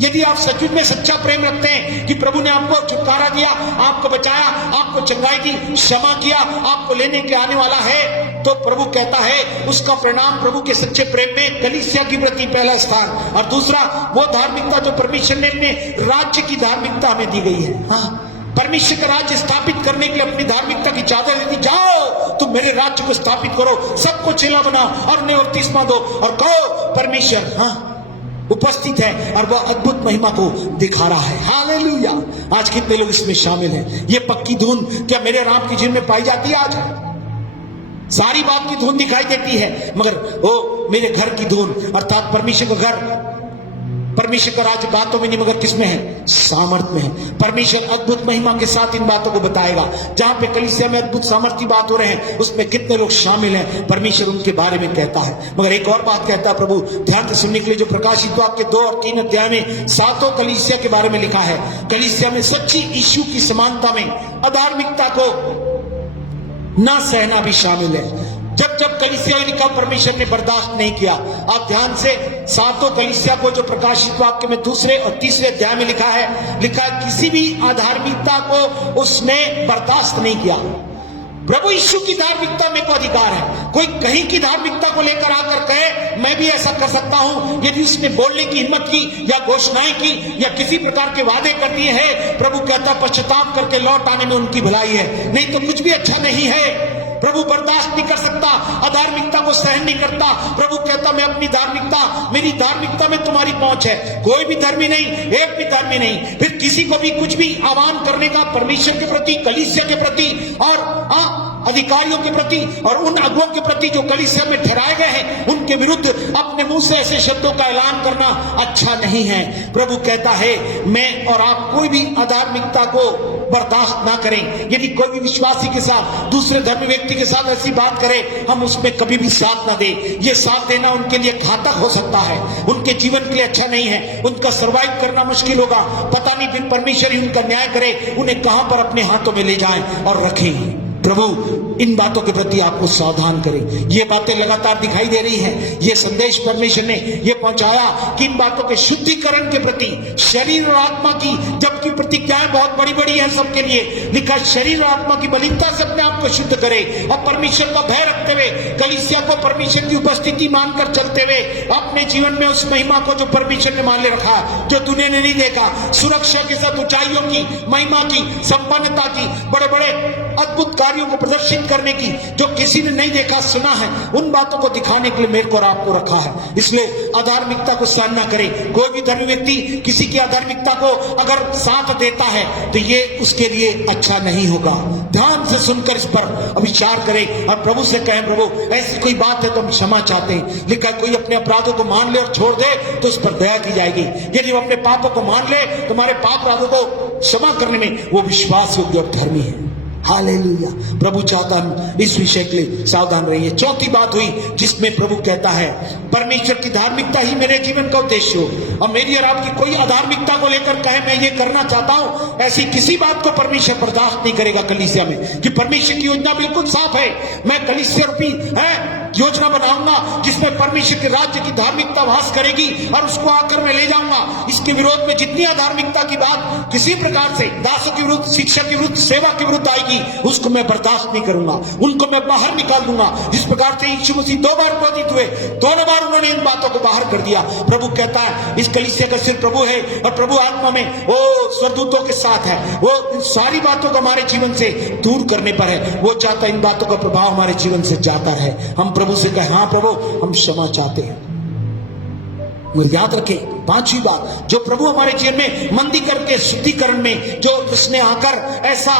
यदि आप सचमुच में सच्चा प्रेम रखते हैं कि प्रभु ने आपको छुटकारा दिया, आपको बचाया, आपको चंगाई दी, क्षमा किया, आपको लेने के आने वाला है, तो प्रभु कहता है उसका परिणाम प्रभु के सच्चे प्रेम में कलीसिया के प्रति पहला स्थान, और दूसरा वो धार्मिकता जो परमेश्वर ने अपने राज्य की धार्मिकता हमें दी गई है। हाँ, परमेश्वर का राज्य स्थापित करने के लिए अपनी धार्मिकता की चादर दे दी, जाओ तुम मेरे राज्य को स्थापित करो, सबको चेला बनाओ और उन्हें बपतिस्मा दो और कहो परमेश्वर उपस्थित है और वह अद्भुत महिमा को दिखा रहा है। हालेलुया। आज कितने लोग इसमें शामिल हैं? ये पक्की धुन क्या मेरे राम की जीवन में पाई जाती है? आज सारी बात की धुन दिखाई देती है, मगर वो मेरे घर की धुन अर्थात परमेश्वर का घर, परमेश्वर का राज्य बातों में नहीं मगर किसमें है? सामर्थ में है। परमेश्वर अद्भुत महिमा के साथ इन बातों को बताएगा। जहां पे कलीसिया में अद्भुत सामर्थ की बात हो रहे हैं उसमें कितने लोग शामिल हैं परमेश्वर उनके बारे में कहता है। मगर एक और बात कहता है प्रभु, ध्यान से सुनने के लिए, जो प्रकाशित वाक्य 2 और 3 अध्याय में 7 कलीसिया के बारे में लिखा है। कलीसिया में सच्ची यीशु की समानता में अधार्मिकता को ना सहना भी शामिल है। जब जब कलीसिया लिखा परमेश्वर ने बर्दाश्त नहीं किया। आप ध्यान से 7 कलीसिया को जो प्रकाशित वाक्य में 2 और 3 अध्याय में लिखा है किसी भी अधार्मिकता को उसने बर्दाश्त नहीं किया। प्रभु यीशु की धार्मिकता में को अधिकार है। कोई कहीं की धार्मिकता को लेकर आकर कहे मैं भी ऐसा कर सकता हूं, यदि उसने बोलने की हिम्मत की या घोषणाएं की या किसी प्रकार के वादे कर दिए हैं, प्रभु कहता पश्चाताप करके लौट आने में उनकी भलाई है, नहीं तो कुछ भी अच्छा नहीं है। प्रभु बर्दाश्त नहीं कर सकता, अधार्मिकता को सहन नहीं करता। प्रभु कहता मैं अपनी धार्मिकता, मेरी धार्मिकता में तुम्हारी पहुंच है। कोई भी धर्मी नहीं, एक भी धर्मी नहीं, फिर किसी को भी कुछ भी आह्वान करने का परमेश्वर के प्रति, कलीसिया के प्रति और अधिकारियों के प्रति और उन अगुओं के प्रति जो कलीसिया में ठहराए गए हैं उनके विरुद्ध अपने मुंह से ऐसे शब्दों का ऐलान करना अच्छा नहीं है। प्रभु कहता है मैं और आप कोई भी अधार्मिकता को बर्दाश्त ना करें। यदि कोई भी विश्वासी के साथ, दूसरे धर्मी व्यक्ति के साथ ऐसी बात करे, हम उसमें कभी भी साथ ना दें। ये साथ देना उनके लिए घातक हो सकता है, उनके जीवन के लिए अच्छा नहीं है, उनका सर्वाइव करना मुश्किल होगा। पता नहीं फिर परमेश्वर ही उनका न्याय करे, उन्हें कहां पर अपने हाथों में ले जाएं और रखें। प्रभु इन बातों के प्रति आपको सावधान करें। ये बातें लगातार दिखाई दे रही हैं। ये संदेश परमेश्वर ने ये पहुंचाया कि इन बातों के शुद्धिकरण के प्रति, शरीर और आत्मा की, जबकि प्रतिज्ञाएं बहुत बड़ी बड़ी हैं सबके लिए, लिखा शरीर और आत्मा की बलिष्ठता से अपने आप को शुद्ध करे और परमेश्वर का भय रखते हुए, कलीसिया को परमेश्वर की उपस्थिति मानकर चलते हुए अपने जीवन में उस महिमा को जो परमेश्वर ने मान ले रखा, जो दुनिया ने नहीं देखा, सुरक्षा के साथ ऊंचाइयों की, महिमा की, संपन्नता की, बड़े बड़े अद्भुत कार्यों को प्रदर्शित करने की, जो किसी ने नहीं देखा सुना है, उन बातों को दिखाने के लिए मेरे को और आपको रखा है। इसलिए अधार्मिकता को सहन ना करें। कोई भी धर्मी व्यक्ति किसी की अधार्मिकता को अगर साथ देता है तो ये उसके लिए अच्छा नहीं होगा। ध्यान से सुनकर इस पर विचार करें और प्रभु से कहें प्रभु ऐसी कोई बात है तो हम क्षमा चाहते हैं। लिखा कोई अपने अपराधों को मान ले और छोड़ दे तो उस पर दया की जाएगी। यदि वो अपने पापों को मान ले, तुम्हारे पाप अपराधों को क्षमा करने में वो विश्वास योग्य और धर्मी है। हालेलुया। प्रभु चाहता है इस विषय के लिए सावधान रहिए। चौथी बात हुई जिसमें प्रभु कहता है परमेश्वर की धार्मिकता ही मेरे जीवन का उद्देश्य हो। और मेरी और आपकी कोई अधार्मिकता को लेकर कहे मैं ये करना चाहता हूं, ऐसी किसी बात को परमेश्वर बर्दाश्त नहीं करेगा कलीसिया में। कि परमेश्वर की योजना बिल्कुल साफ है, मैं कलीसिया रूपी है योजना बनाऊंगा जिसमें परमेश्वर के राज्य की धार्मिकता वास करेगी और उसको आकर मैं ले जाऊंगा। इसके विरोध में जितनी अधार्मिकता की बात किसी प्रकार से दासों के विरुद्ध, शिक्षा के विरुद्ध, सेवा के विरुद्ध आएगी, उसको मैं बर्दाश्त नहीं करूंगा, उनको मैं बाहर निकाल दूंगा। जिस प्रकार से यीशु मसीह 2 बार क्रोधित हुए, दोनों बार उन्होंने इन बातों को बाहर कर दिया। प्रभु कहता है इस कलीसिया का सिर प्रभु है और प्रभु आत्मा में वो स्वर्गदूतों के साथ है। वो इन सारी बातों को हमारे जीवन से दूर करने पर है। वो चाहता है इन बातों का प्रभाव हमारे जीवन से जाता रहे। हम प्रभु से कहें हाँ प्रभु हम क्षमा चाहते हैं। याद रखें 5वीं बात जो प्रभु हमारे जीवन में मंदी करके शुद्धिकरण में जो उसने आकर ऐसा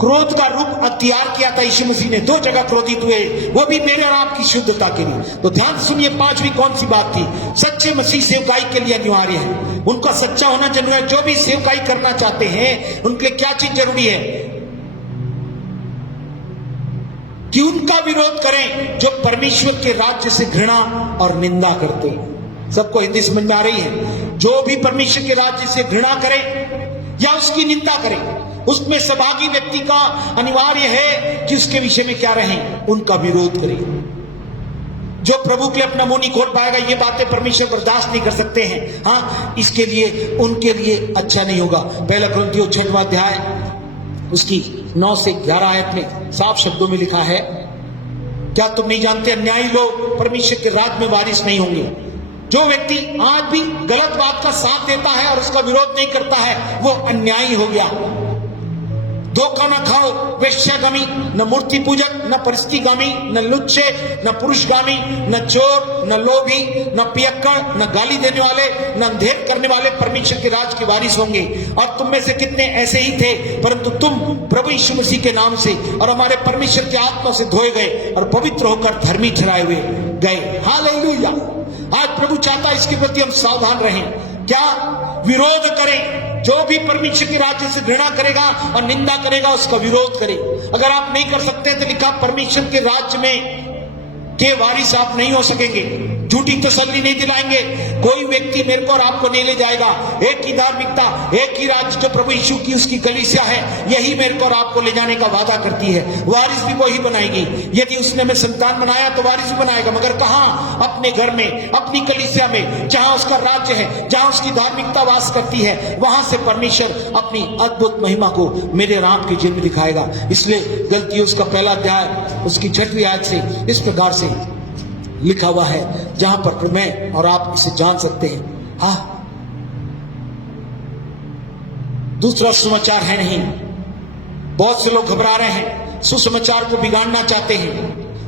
क्रोध का रूप अख्तियार किया था, यीशु मसीह ने 2 जगह क्रोधित हुए, वो भी मेरे और आपकी शुद्धता के लिए। तो ध्यान सुनिए 5वीं कौन सी बात थी? सच्चे मसीह सेवकाई के लिए अनिवार्य है। उनका सच्चा होना जरूरी है। जो भी सेवकाई करना चाहते हैं उनके लिए क्या चीज जरूरी है? कि उनका विरोध करें जो परमेश्वर के राज्य से घृणा और निंदा करते हैं। सबको हिंदी समझ में आ रही है? जो भी परमेश्वर के राज्य से घृणा करे या उसकी निंदा करे, उसमें सहभागी व्यक्ति का अनिवार्य है कि उसके विषय में क्या रहें, उनका विरोध करें। जो प्रभु के लिए अपना मुंह नहीं खोल पाएगा, ये बातें परमेश्वर बर्दाश्त नहीं कर सकते हैं। हाँ, इसके लिए उनके लिए अच्छा नहीं होगा। 1 कुरिन्थियों 6वां अध्याय उसकी 9 से 11 आयत में साफ शब्दों में लिखा है क्या तुम नहीं जानते अन्यायी लोग परमेश्वर के राज में वारिस नहीं होंगे। जो व्यक्ति आज भी गलत बात का साथ देता है और उसका विरोध नहीं करता है वो अन्यायी हो गया। धोखा न खाओ, वेश्यागामी, न मूर्ति पूजक, न परिस्थितिगामी, न लुच्चे, न पुरुषगामी, न चोर, न लोभी, न पियक्कड़, न गाली देने वाले, न अंधेर करने वाले परमेश्वर के राज के वारिस होंगे। और तुम में से कितने ऐसे ही थे, परंतु तुम प्रभु यीशु मसीह के नाम से और हमारे परमेश्वर के आत्मा से धोए गए और पवित्र होकर धर्मी ठहराए हुए गए। हालेलुया। आज प्रभु चाहता है इसके प्रति हम सावधान रहें। क्या विरोध करें। जो भी परमेश्वर के राज्य से घृणा करेगा और निंदा करेगा उसका विरोध करें। अगर आप नहीं कर सकते तो लिखा परमेश्वर के राज्य में के वारिस आप नहीं हो सकेंगे। झूठी तसल्ली नहीं दिलाएंगे। कोई व्यक्ति मेरे को और आपको नहीं ले जाएगा। एक ही धार्मिकता, एक ही राज्य जो प्रभु यीशु की उसकी कलीसिया है, यही मेरे को और आपको ले जाने का वादा करती है। वारिस भी वही बनाएगी। यदि उसने हमें संतान बनाया तो वारिस भी बनाएगा, मगर कहां? अपने घर में, अपनी कलीसिया में, जहां उसका राज्य है, जहां उसकी धार्मिकता वास करती है, वहां से परमेश्वर अपनी अद्भुत महिमा को मेरे राम के जीवन में दिखाएगा। इसलिए गलती उसका पहला अध्याय उसकी 6वीं आयत से इस प्रकार से लिखा हुआ है, जहां पर मैं और आप इसे जान सकते हैं। हाँ, दूसरा सुसमाचार है नहीं। बहुत से लोग घबरा रहे हैं, सुसमाचार को बिगाड़ना चाहते हैं,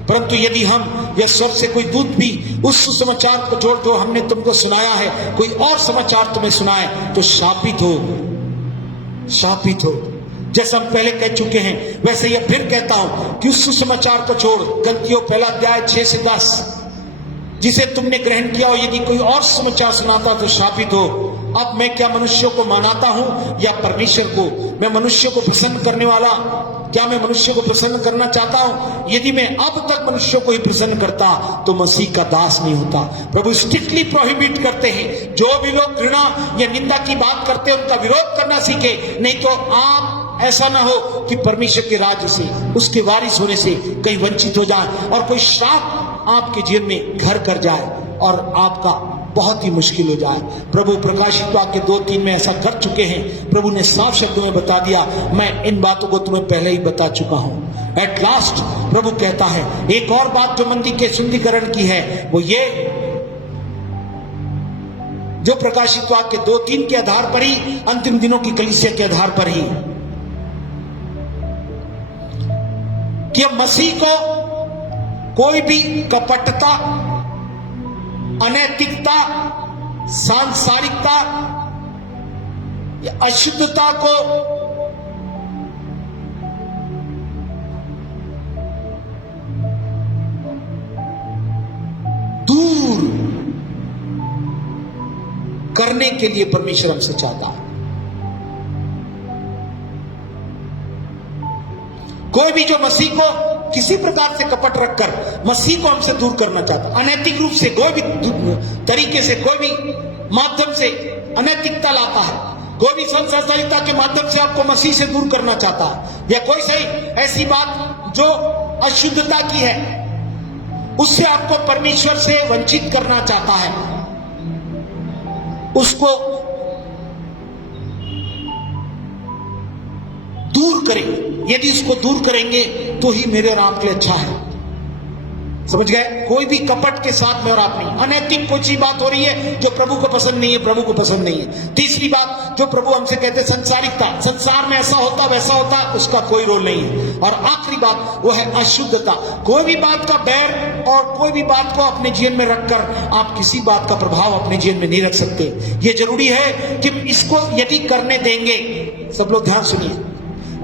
परंतु यदि हम या स्वर्ग से कोई दूत भी उस सुसमाचार को छोड़ जो हमने तुमको सुनाया है, कोई और समाचार तुम्हें सुनाए तो शापित हो, शापित हो। जैसा हम पहले कह चुके हैं वैसे यह फिर कहता हूं कि उस सुसमाचार को छोड़, गलतियों पहला अध्याय 6 से 10, जिसे तुमने ग्रहण किया हो, यदि कोई और समाचार सुनाता तो शापित हो। अब मैं क्या मनुष्यों को मनाता हूं या परमेश्वर को? मैं मनुष्य को प्रसन्न करने वाला, क्या मैं मनुष्य को प्रसन्न करना चाहता हूं? यदि मैं अब तक मनुष्यों को ही प्रसन्न करता तो मसीह का दास नहीं होता। प्रभु स्ट्रिक्टली प्रोहिबिट करते हैं, जो भी लोग घृणा या निंदा की बात करते हैं उनका विरोध करना सीखे, नहीं तो आप ऐसा ना हो कि परमेश्वर के राज्य से, उसके वारिस होने से कहीं वंचित हो जाए और कोई श्राप आपके जीवन में घर कर जाए और आपका बहुत ही मुश्किल हो जाए। प्रभु प्रकाशित वाक्य 2-3 में ऐसा कर चुके हैं। प्रभु ने साफ शब्दों में बता दिया, मैं इन बातों को तुम्हें पहले ही बता चुका हूं। एट लास्ट प्रभु कहता है एक और बात जो मंदिर के शुद्धिकरण की है, वो ये जो प्रकाशित वाक्य 2-3 के आधार पर ही, अंतिम दिनों की कलीसिया के आधार पर ही, कि मसीह को कोई भी कपटता, अनैतिकता, सांसारिकता या अशुद्धता को दूर करने के लिए परमेश्वर हमसे चाहता है। कोई भी जो मसीह को किसी प्रकार से कपट रखकर मसीह को हमसे दूर करना चाहता, अनैतिक रूप से कोई भी तरीके से, कोई भी माध्यम से अनैतिकता लाता है, कोई भी संसारिकता के माध्यम से आपको मसीह से दूर करना चाहता है, या कोई सही ऐसी बात जो अशुद्धता की है उससे आपको परमेश्वर से वंचित करना चाहता है, उसको दूर करेंगे। यदि उसको दूर करेंगे तो ही मेरे और आपके लिए अच्छा है। समझ गए? कोई भी कपट के साथ में और आप नहीं। अनैतिक कोई सी बात हो रही है जो प्रभु को पसंद नहीं है, प्रभु को पसंद नहीं है। तीसरी बात जो प्रभु हमसे कहते हैं संसारिकता, संसार में ऐसा होता वैसा होता, उसका कोई रोल नहीं है। और आखिरी बात वो है अशुद्धता। कोई भी बात का बैर और कोई भी बात को अपने जीवन में रखकर आप किसी बात का प्रभाव अपने जीवन में नहीं रख सकते। ये जरूरी है कि इसको यदि करने देंगे, सब लोग ध्यान सुनिए,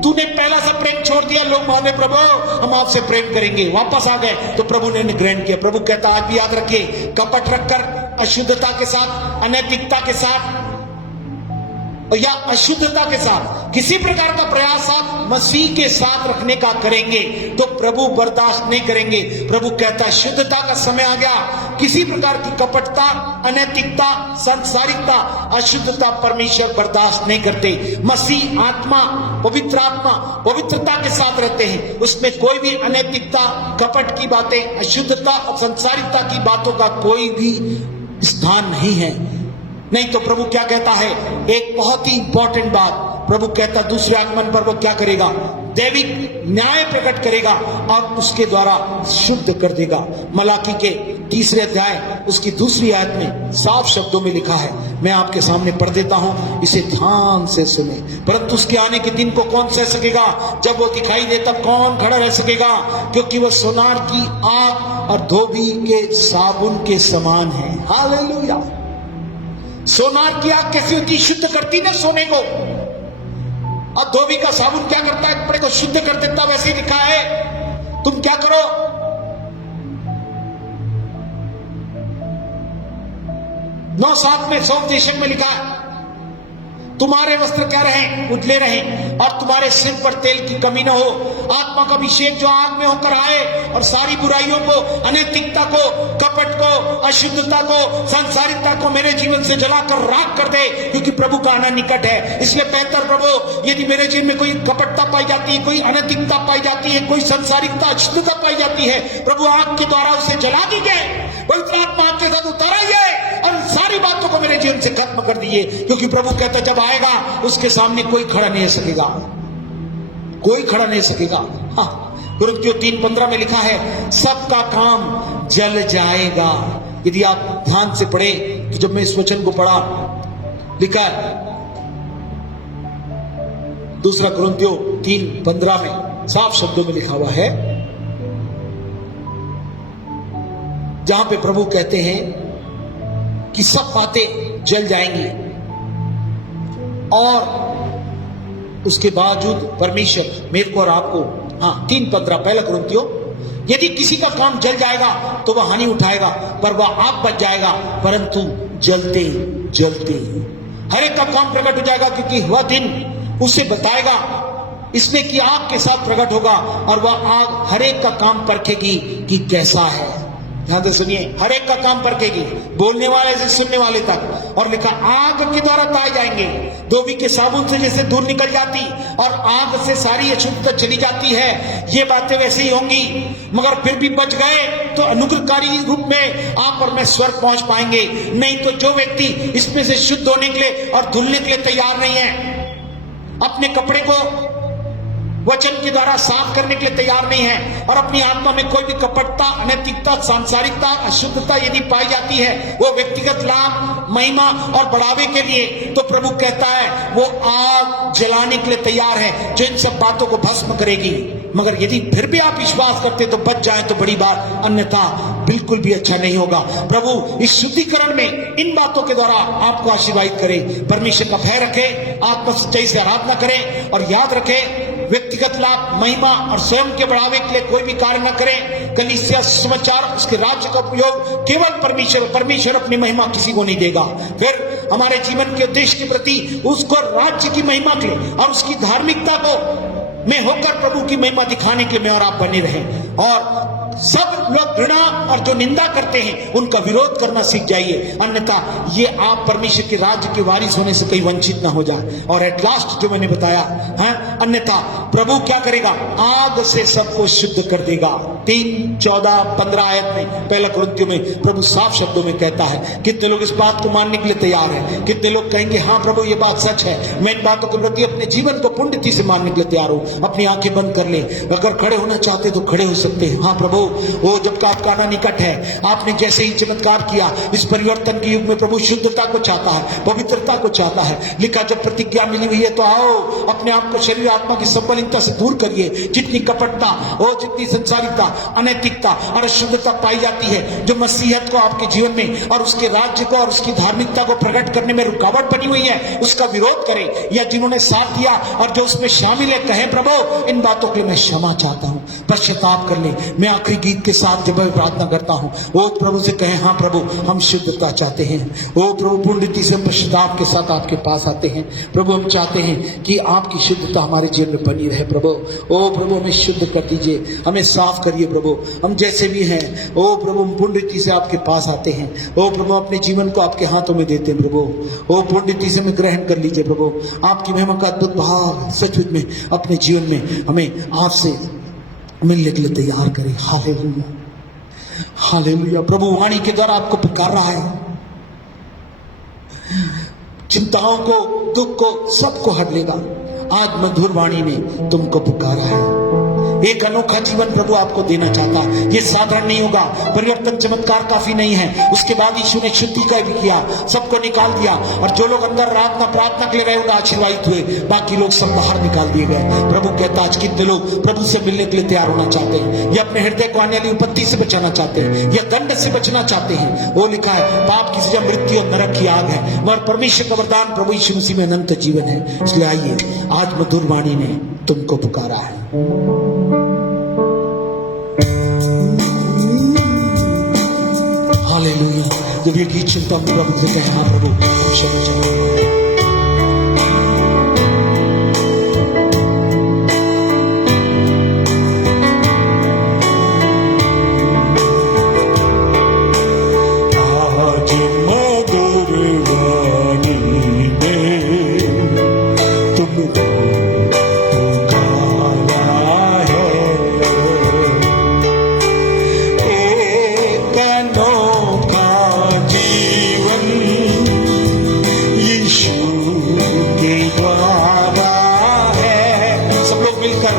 तूने पहला सा प्रेम छोड़ दिया, लोग बोले प्रभु हम आपसे प्रेम करेंगे, वापस आ गए तो प्रभु ने ग्रहण किया। प्रभु कहता आज भी याद रखिए, कपट रखकर, अशुद्धता के साथ, अनैतिकता के साथ या अशुद्धता के साथ किसी प्रकार का प्रयास आप मसीह के साथ रखने का करेंगे तो प्रभु बर्दाश्त नहीं करेंगे। प्रभु कहता है शुद्धता का समय आ गया। किसी प्रकार की कपटता, अनैतिकता, सांसारिकता, अशुद्धता परमेश्वर बर्दाश्त नहीं करते। मसीह आत्मा, पवित्र आत्मा पवित्रता के साथ रहते हैं, उसमें कोई भी अनैतिकता, कपट की बातें, अशुद्धता और सांसारिकता की बातों का कोई भी स्थान नहीं है। नहीं तो प्रभु क्या कहता है, एक बहुत ही इंपॉर्टेंट बात प्रभु कहता दूसरे आगमन पर वो क्या करेगा, दैविक न्याय प्रकट करेगा और उसके द्वारा शुद्ध कर देगा। मलाकी के 3 अध्याय उसकी 2 आयत में साफ शब्दों में लिखा है, मैं आपके सामने पढ़ देता हूं, इसे ध्यान से सुने। परंतु उसके आने के दिन को कौन सह सकेगा? जब वो दिखाई दे तब कौन खड़ा रह सकेगा? क्योंकि वह सोनार की आग और धोबी के साबुन के समान है। हालेलुया। सोनार की आग कैसी होती? शुद्ध करती ना सोने को, और धोबी का साबुन क्या करता है? कपड़े को शुद्ध कर देता। वैसे ही लिखा है, तुम क्या करो? 9:7 में सौपदेशक में लिखा है, तुम्हारे वस्त्र क्या रहें? उजले रहें, और तुम्हारे सिर पर तेल की कमी न हो। आत्मा का अभिषेक जो आग में होकर आए और सारी बुराइयों को, अनैतिकता को, कपट को, अशुद्धता को, सांसारिकता को मेरे जीवन से जलाकर राख कर दे, क्योंकि प्रभु का आना निकट है। इसलिए बेहतर प्रभु, यदि मेरे जीवन में कोई कपटता पाई जाती है, कोई अनैतिकता पाई जाती है, कोई सांसारिकता, अशुद्धता पाई जाती है, प्रभु आग के द्वारा उसे जला दीजिए, पवित्र आत्मा आपके साथ उतारिए और सारी बातों को मेरे जीवन से खत्म कर दिए। क्योंकि प्रभु कहता जब आएगा उसके सामने कोई खड़ा नहीं सकेगा, कोई खड़ा नहीं सकेगा। कुरिन्थियों 3:15 में लिखा है, सबका काम जल जाएगा। यदि आप ध्यान से पढ़े तो जब मैं इस वचन को पढ़ा, लिखा है 2 कुरिन्थियों 3:15 में साफ शब्दों में लिखा हुआ है, जहां पे प्रभु कहते हैं कि सब बातें जल जाएंगी और उसके बावजूद परमेश्वर मेरे को और आपको, 3:15 1 कुरिन्थियों, यदि किसी का काम जल जाएगा तो वह हानि उठाएगा, पर वह आप बच जाएगा, परंतु जलते जलते हर एक का काम प्रकट हो जाएगा, क्योंकि वह दिन उसे बताएगा इसमें कि आग के साथ प्रकट होगा, और वह आग हर एक का काम परखेगी कि कैसा है। ध्यान से सुनिए, हर एक का काम परखेगी, बोलने वाले से सुनने वाले तक। और लिखा, आग के द्वारा ताए जाएंगे, धोबी के साबुन से जैसे धूल निकल जाती और आग से सारी अशुद्धता चली जाती है, ये बातें वैसे ही होंगी। मगर फिर भी बच गए तो अनुग्रहकारी रूप में आप और मैं स्वर्ग पहुंच पाएंगे। नहीं तो जो व्यक्ति इसमें से शुद्ध होने के लिए और धुलने के लिए तैयार नहीं है, अपने कपड़े को वचन के द्वारा साफ करने के लिए तैयार नहीं है, और अपनी आत्मा में कोई भी कपटता, अनैतिकता, सांसारिकता, अशुद्धता यदि पाई जाती है, वो व्यक्तिगत लाभ, महिमा और बढ़ावे के लिए, तो प्रभु कहता है वो आग जलाने के लिए तैयार है, जो इन सब बातों को भस्म करेगी। मगर यदि फिर भी आप विश्वास करते तो बच जाए तो बड़ी बात, अन्यथा बिल्कुल भी अच्छा नहीं होगा। प्रभु इस शुद्धिकरण में इन बातों के द्वारा आपको आशीर्वादित करे। परमेश्वर का भय रखे, आत्मा सच्चाई से आराधना करें, और याद रखें व्यक्तिगत लाभ, महिमा और स्वयं के बढ़ावे के लिए कोई भी कार्य न करें। कलीसिया समाचार, उसके राज्य का उपयोग केवल परमेश्वर अपनी महिमा किसी को नहीं देगा। फिर हमारे जीवन के उद्देश्य के प्रति उसको राज्य की महिमा के लिए और उसकी धार्मिकता को में होकर प्रभु की महिमा दिखाने के लिए मैं और आप बने रहें। और सब लोग घृणा और जो निंदा करते हैं उनका विरोध करना सीख जाइए, अन्यथा ये आप परमेश्वर के राज्य के वारिस होने से कहीं वंचित ना हो जाए। और एट लास्ट जो मैंने बताया है, अन्यथा प्रभु क्या करेगा? आग से सबको शुद्ध कर देगा। 3:14-15 आयत में 1 कुरिन्थियों में प्रभु साफ शब्दों में कहता है। कितने लोग इस बात को मानने के लिए तैयार हैं? कितने लोग कहेंगे हाँ प्रभु ये बात सच है, मैं इन बातों के प्रति अपने जीवन को पूर्णतः से मानने के लिए तैयार हूं। अपनी आंखें बंद कर ले, अगर खड़े होना चाहते तो खड़े हो सकते हैं। हाँ प्रभु, वो जब का आपका आना निकट है, आपने जैसे ही चमत्कार किया, इस परिवर्तन के युग में प्रभु शुद्धता को चाहता है, पवित्रता को चाहता है। लिखा जब प्रतिज्ञा मिली हुई है तो आओ अपने आप को शरीर आत्मा की संबंधितता से दूर करिए। जितनी कपटता और जितनी संसारिकता, अनैतिकता और अशुद्धता पाई जाती है, जो मसीहत को आपके जीवन में और उसके राज्य को और उसकी धार्मिकता को प्रकट करने में रुकावट बनी हुई है, उसका विरोध करें। या जिन्होंने साथ दिया और जो उसमें शामिल है, कहें प्रभु इन बातों के लिए मैं क्षमा चाहता हूं, पश्चाताप कर ले। मैं आखिरी गीत के साथ जब मैं प्रार्थना करता हूं, वो प्रभु से कहें हाँ प्रभु हम शुद्धता चाहते हैं। ओ प्रभु पूर्ण रीति से पश्चाताप के साथ आपके पास आते हैं। प्रभु हम चाहते हैं कि आपकी शुद्धता हमारे जीवन में बनी रहे। प्रभु ओ प्रभु हमें शुद्ध कर दीजिए, हमें साफ करिए प्रभु, हम जैसे भी हैं। ओ प्रभु हम पूर्ण रीति से आपके पास आते हैं। ओ प्रभु अपने जीवन को आपके हाथों में देते हैं प्रभु। ओ पूर्ण रीति से हमें ग्रहण कर लीजिए प्रभु। आपकी महिमा का अद्भुत भाव सचमुच में अपने जीवन में हमें आपसे मिलने के लिए तैयार करें। Hallelujah, hallelujah. प्रभु वाणी के द्वारा आपको पुकार रहा है, चिंताओं को, दुख को, सबको हट लेगा। आज मधुर वाणी ने तुमको पुकारा है। एक अनोखा जीवन प्रभु आपको देना चाहता है। ये साधारण नहीं होगा, परिवर्तन चमत्कार काफी नहीं है। उसके बाद यीशु ने शुद्धि का भी किया, सबको निकाल दिया, और जो लोग अंदर प्रार्थना के लिए गए उन्हें आशीर्वादित हुए, बाकी लोग सब बाहर निकाल दिए गए। प्रभु कहता आज कितने लोग प्रभु से मिलने के लिए तैयार होना चाहते हैं, या अपने हृदय को आने वाली विपत्ति से बचाना चाहते हैं, या दंड से बचना चाहते हैं। वो लिखा है पाप की सजा मृत्यु और नरक की आग है, मगर परमेश्वर का वरदान प्रभु यीशु मसीह में अनंत जीवन है। इसलिए आइए, आज मधुर वाणी ने तुमको पुकारा है। हालेलुया। जब ये गीत सुनता हूं प्रभु से कहना, प्रभु हम क्षमा चाहते हैं। आज मधुर वाणी ने तुमको पुकारा है। एक अनोखा जीवन यीशु के द्वारा है। सब लोग मिलकर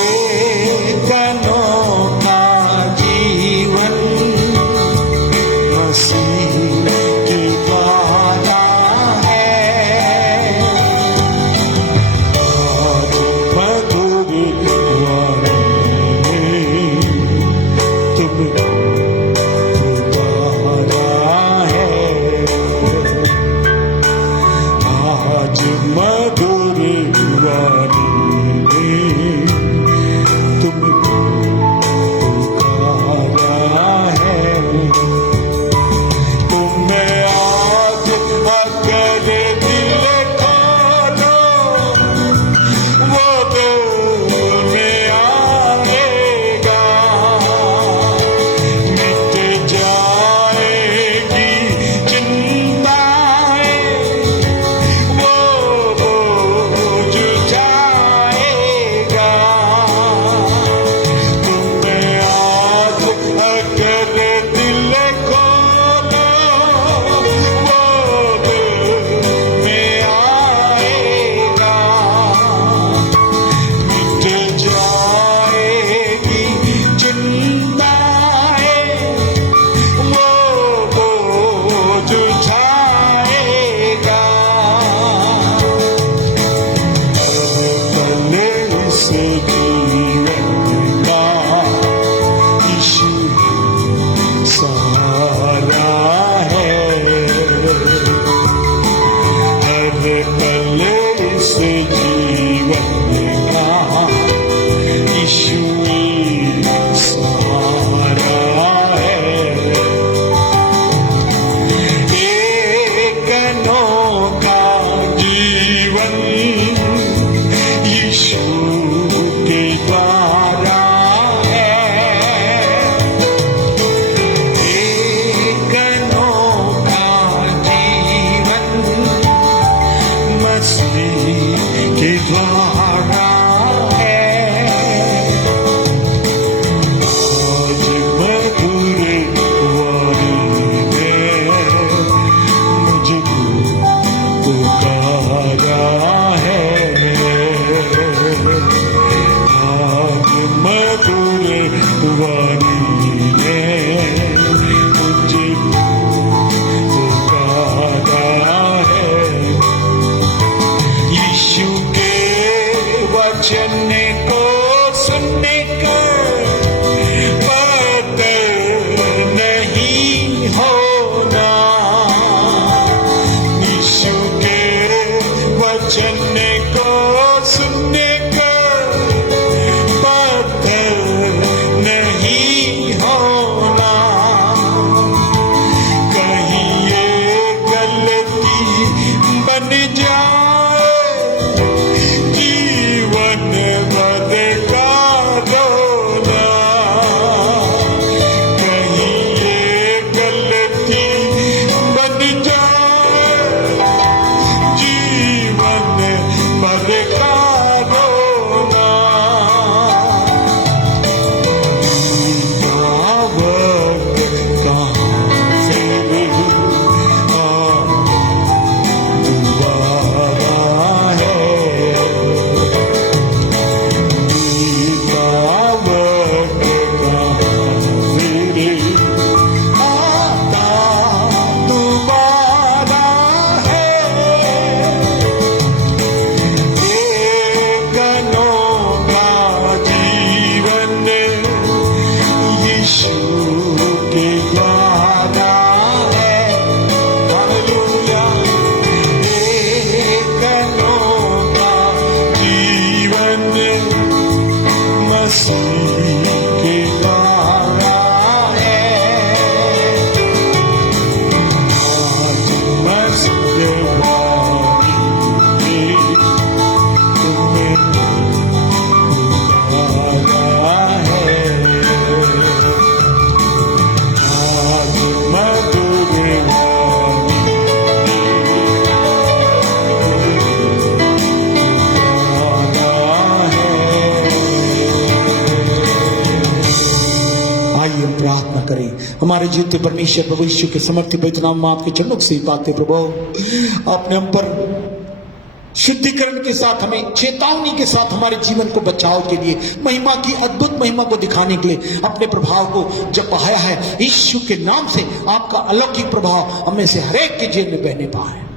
एक अनोखा जीवन मसीह के द्वारा है। आज मधुर वाणी तुमको पुकारा है। आज मधुर वाणी तुमको पुकारा है। तुम्हें आज अगर दिल खोलो, वो दूर में आएगा। मिट जाएगी चिंताएं, वो बोझ जाएगा। तुम्हें आज अगर दिल खोलो, वो दूर में आएगा। मिट जाएगी चिंताएं, वो बोझ जाएगा। पल से जीवन का यीशु हमारे जीवते परमेश्वर प्रभु यीशु के समर्थित पवित्र नाम में आपके चरणों से पाते प्रभु, आपने हम पर शुद्धिकरण के साथ, हमें चेतावनी के साथ हमारे जीवन को बचाव के लिए, महिमा की अद्भुत महिमा को दिखाने के लिए अपने प्रभाव को जब बहाया है। यीशु के नाम से आपका अलौकिक प्रभाव हमें से हरेक के जीवन में बहने पाए।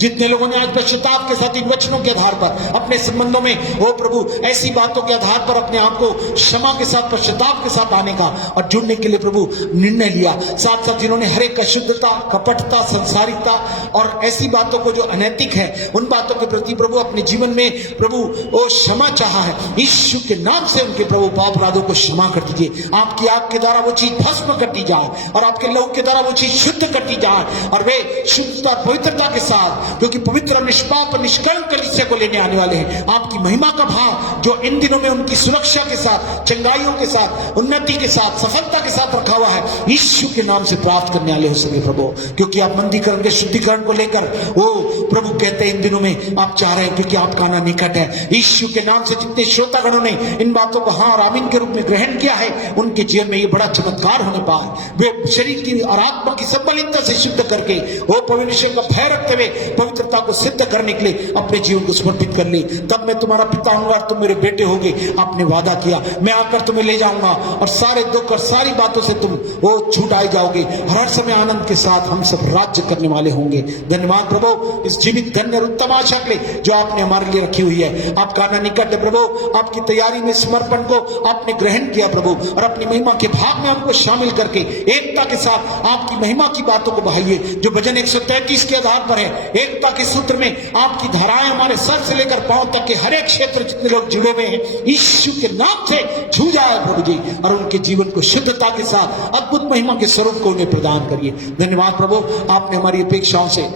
जितने लोगों ने आज पश्चाताप के साथ इन वचनों के आधार पर अपने संबंधों में ओ प्रभु ऐसी बातों के आधार पर अपने आप को क्षमा के साथ, पश्चाताप के साथ आने का और जुड़ने के लिए प्रभु निर्णय लिया, साथ साथ जिन्होंने हर एक अशुद्धता, कपटता, संसारिकता और ऐसी बातों को जो अनैतिक है उन बातों के प्रति प्रभु अपने जीवन में प्रभु ओ क्षमा चाहा है, यीशु के नाम से उनके प्रभु पाप अपराधों को क्षमा कर दीजिए। आपकी आग के द्वारा वो चीज भस्म करती जाए और आपके लहू के द्वारा वो चीज शुद्ध करती जाए और वे शुद्धता पवित्रता के साथ, क्योंकि पवित्र निष्पाप निष्कलंक कलीसिया को लेने आने वाले हैं। आपकी महिमा का भाव जो इन दिनों में उनकी सुरक्षा के साथ, चंगाइयों के साथ, उन्नति के साथ, सफलता के साथ रखा हुआ है, यीशु के नाम से प्राप्त करने वाले हो सके प्रभु। क्योंकि आप मंदीकरण के शुद्धिकरण को लेकर वो प्रभु कहते हैं इन दिनों में आप चाह रहे हैं, क्योंकि आपका आना निकट है। यीशु के नाम से जितने श्रोतागणों ने इन बातों को हाँ और आमीन के रूप में ग्रहण किया है, उनके जीवन में ये बड़ा चमत्कार होने पाए। वे शरीर की और आत्मा की सम्मिलितता से शुद्ध करके वो परमेश्वर का भय रखते हुए पवित्रता को सिद्ध करने के लिए अपने जीवन को समर्पित कर ले। तब मैं तुम्हारा पिता हूंगा, तुम मेरे बेटे होगे। आपने वादा किया मैं आकर तुम्हें ले जाऊंगा और सारे दुख और सारी बातों से तुम वो छुटाए जाओगे। हर समय आनंद के साथ हम सब राज्य करने वाले होंगे। धन्यवाद प्रभु इस जीवित धन्य और उत्तम आशा के लिए जो आपने हमारे लिए रखी हुई है। आपका आना निकट है प्रभु। आपकी तैयारी में समर्पण को आपने ग्रहण किया प्रभु और अपनी महिमा के भाग में हमको शामिल करके एकता के साथ आपकी महिमा की बातों को बहाइए, जो भजन 133 के आधार पर है। एकता के सूत्र में आपकी धाराएं हमारे सर से लेकर पांव तक के हर एक क्षेत्र जितने लोग जुड़े हुए हैं, यीशु के नाम से छू जाए प्रभु जी और उनके जीवन को शुद्धता के साथ अद्भुत महिमा के स्वरूप को उन्हें प्रदान करिए। धन्यवाद प्रभु, आपने हमारी अपेक्षाओं से,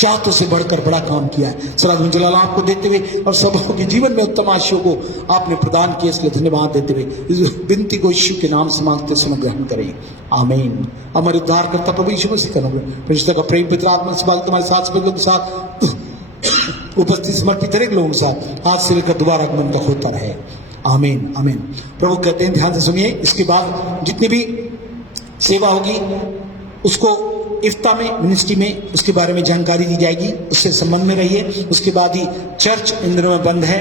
चाहतों से बढ़कर बड़ा काम किया है। सलाम जलाल आपको देते हुए और सबों के जीवन में उत्तम आशीषों को आपने प्रदान किया, इसलिए धन्यवाद देते हुए इस विनती को यीशु के नाम से मांगते सुनो ग्रहण करें। आमीन। हमारे उद्धार करता प्रभु यीशु मसीह का नाम, परिशुद्ध का प्रेम, पवित्र आत्मा से बात तुम्हारे साथ सभी लोगों के साथ उपस्थित समर्पित हरेक लोगों के साथ आज से लेकर दोबारा आगमन का होता रहे। आमीन आमीन। प्रभु कहते हैं, ध्यान से सुनिए, इसके बाद जितनी भी सेवा होगी उसको इफ्ता में, मिनिस्ट्री में उसके बारे में जानकारी दी जाएगी, उससे संबंध में रहिए। उसके बाद ही चर्च इन दिनों में बंद है।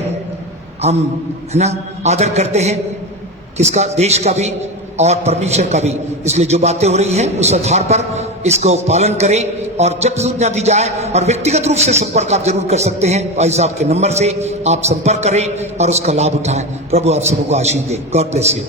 हम है ना आदर करते हैं किसका, देश का भी और परमेश्वर का भी, इसलिए जो बातें हो रही हैं उस आधार पर इसको पालन करें और जब सूचना दी जाए और व्यक्तिगत रूप से संपर्क आप जरूर कर सकते हैं। भाई साहब के नंबर से आप संपर्क करें और उसका लाभ उठाएं। प्रभु आप सबको आशीष दे। God bless you.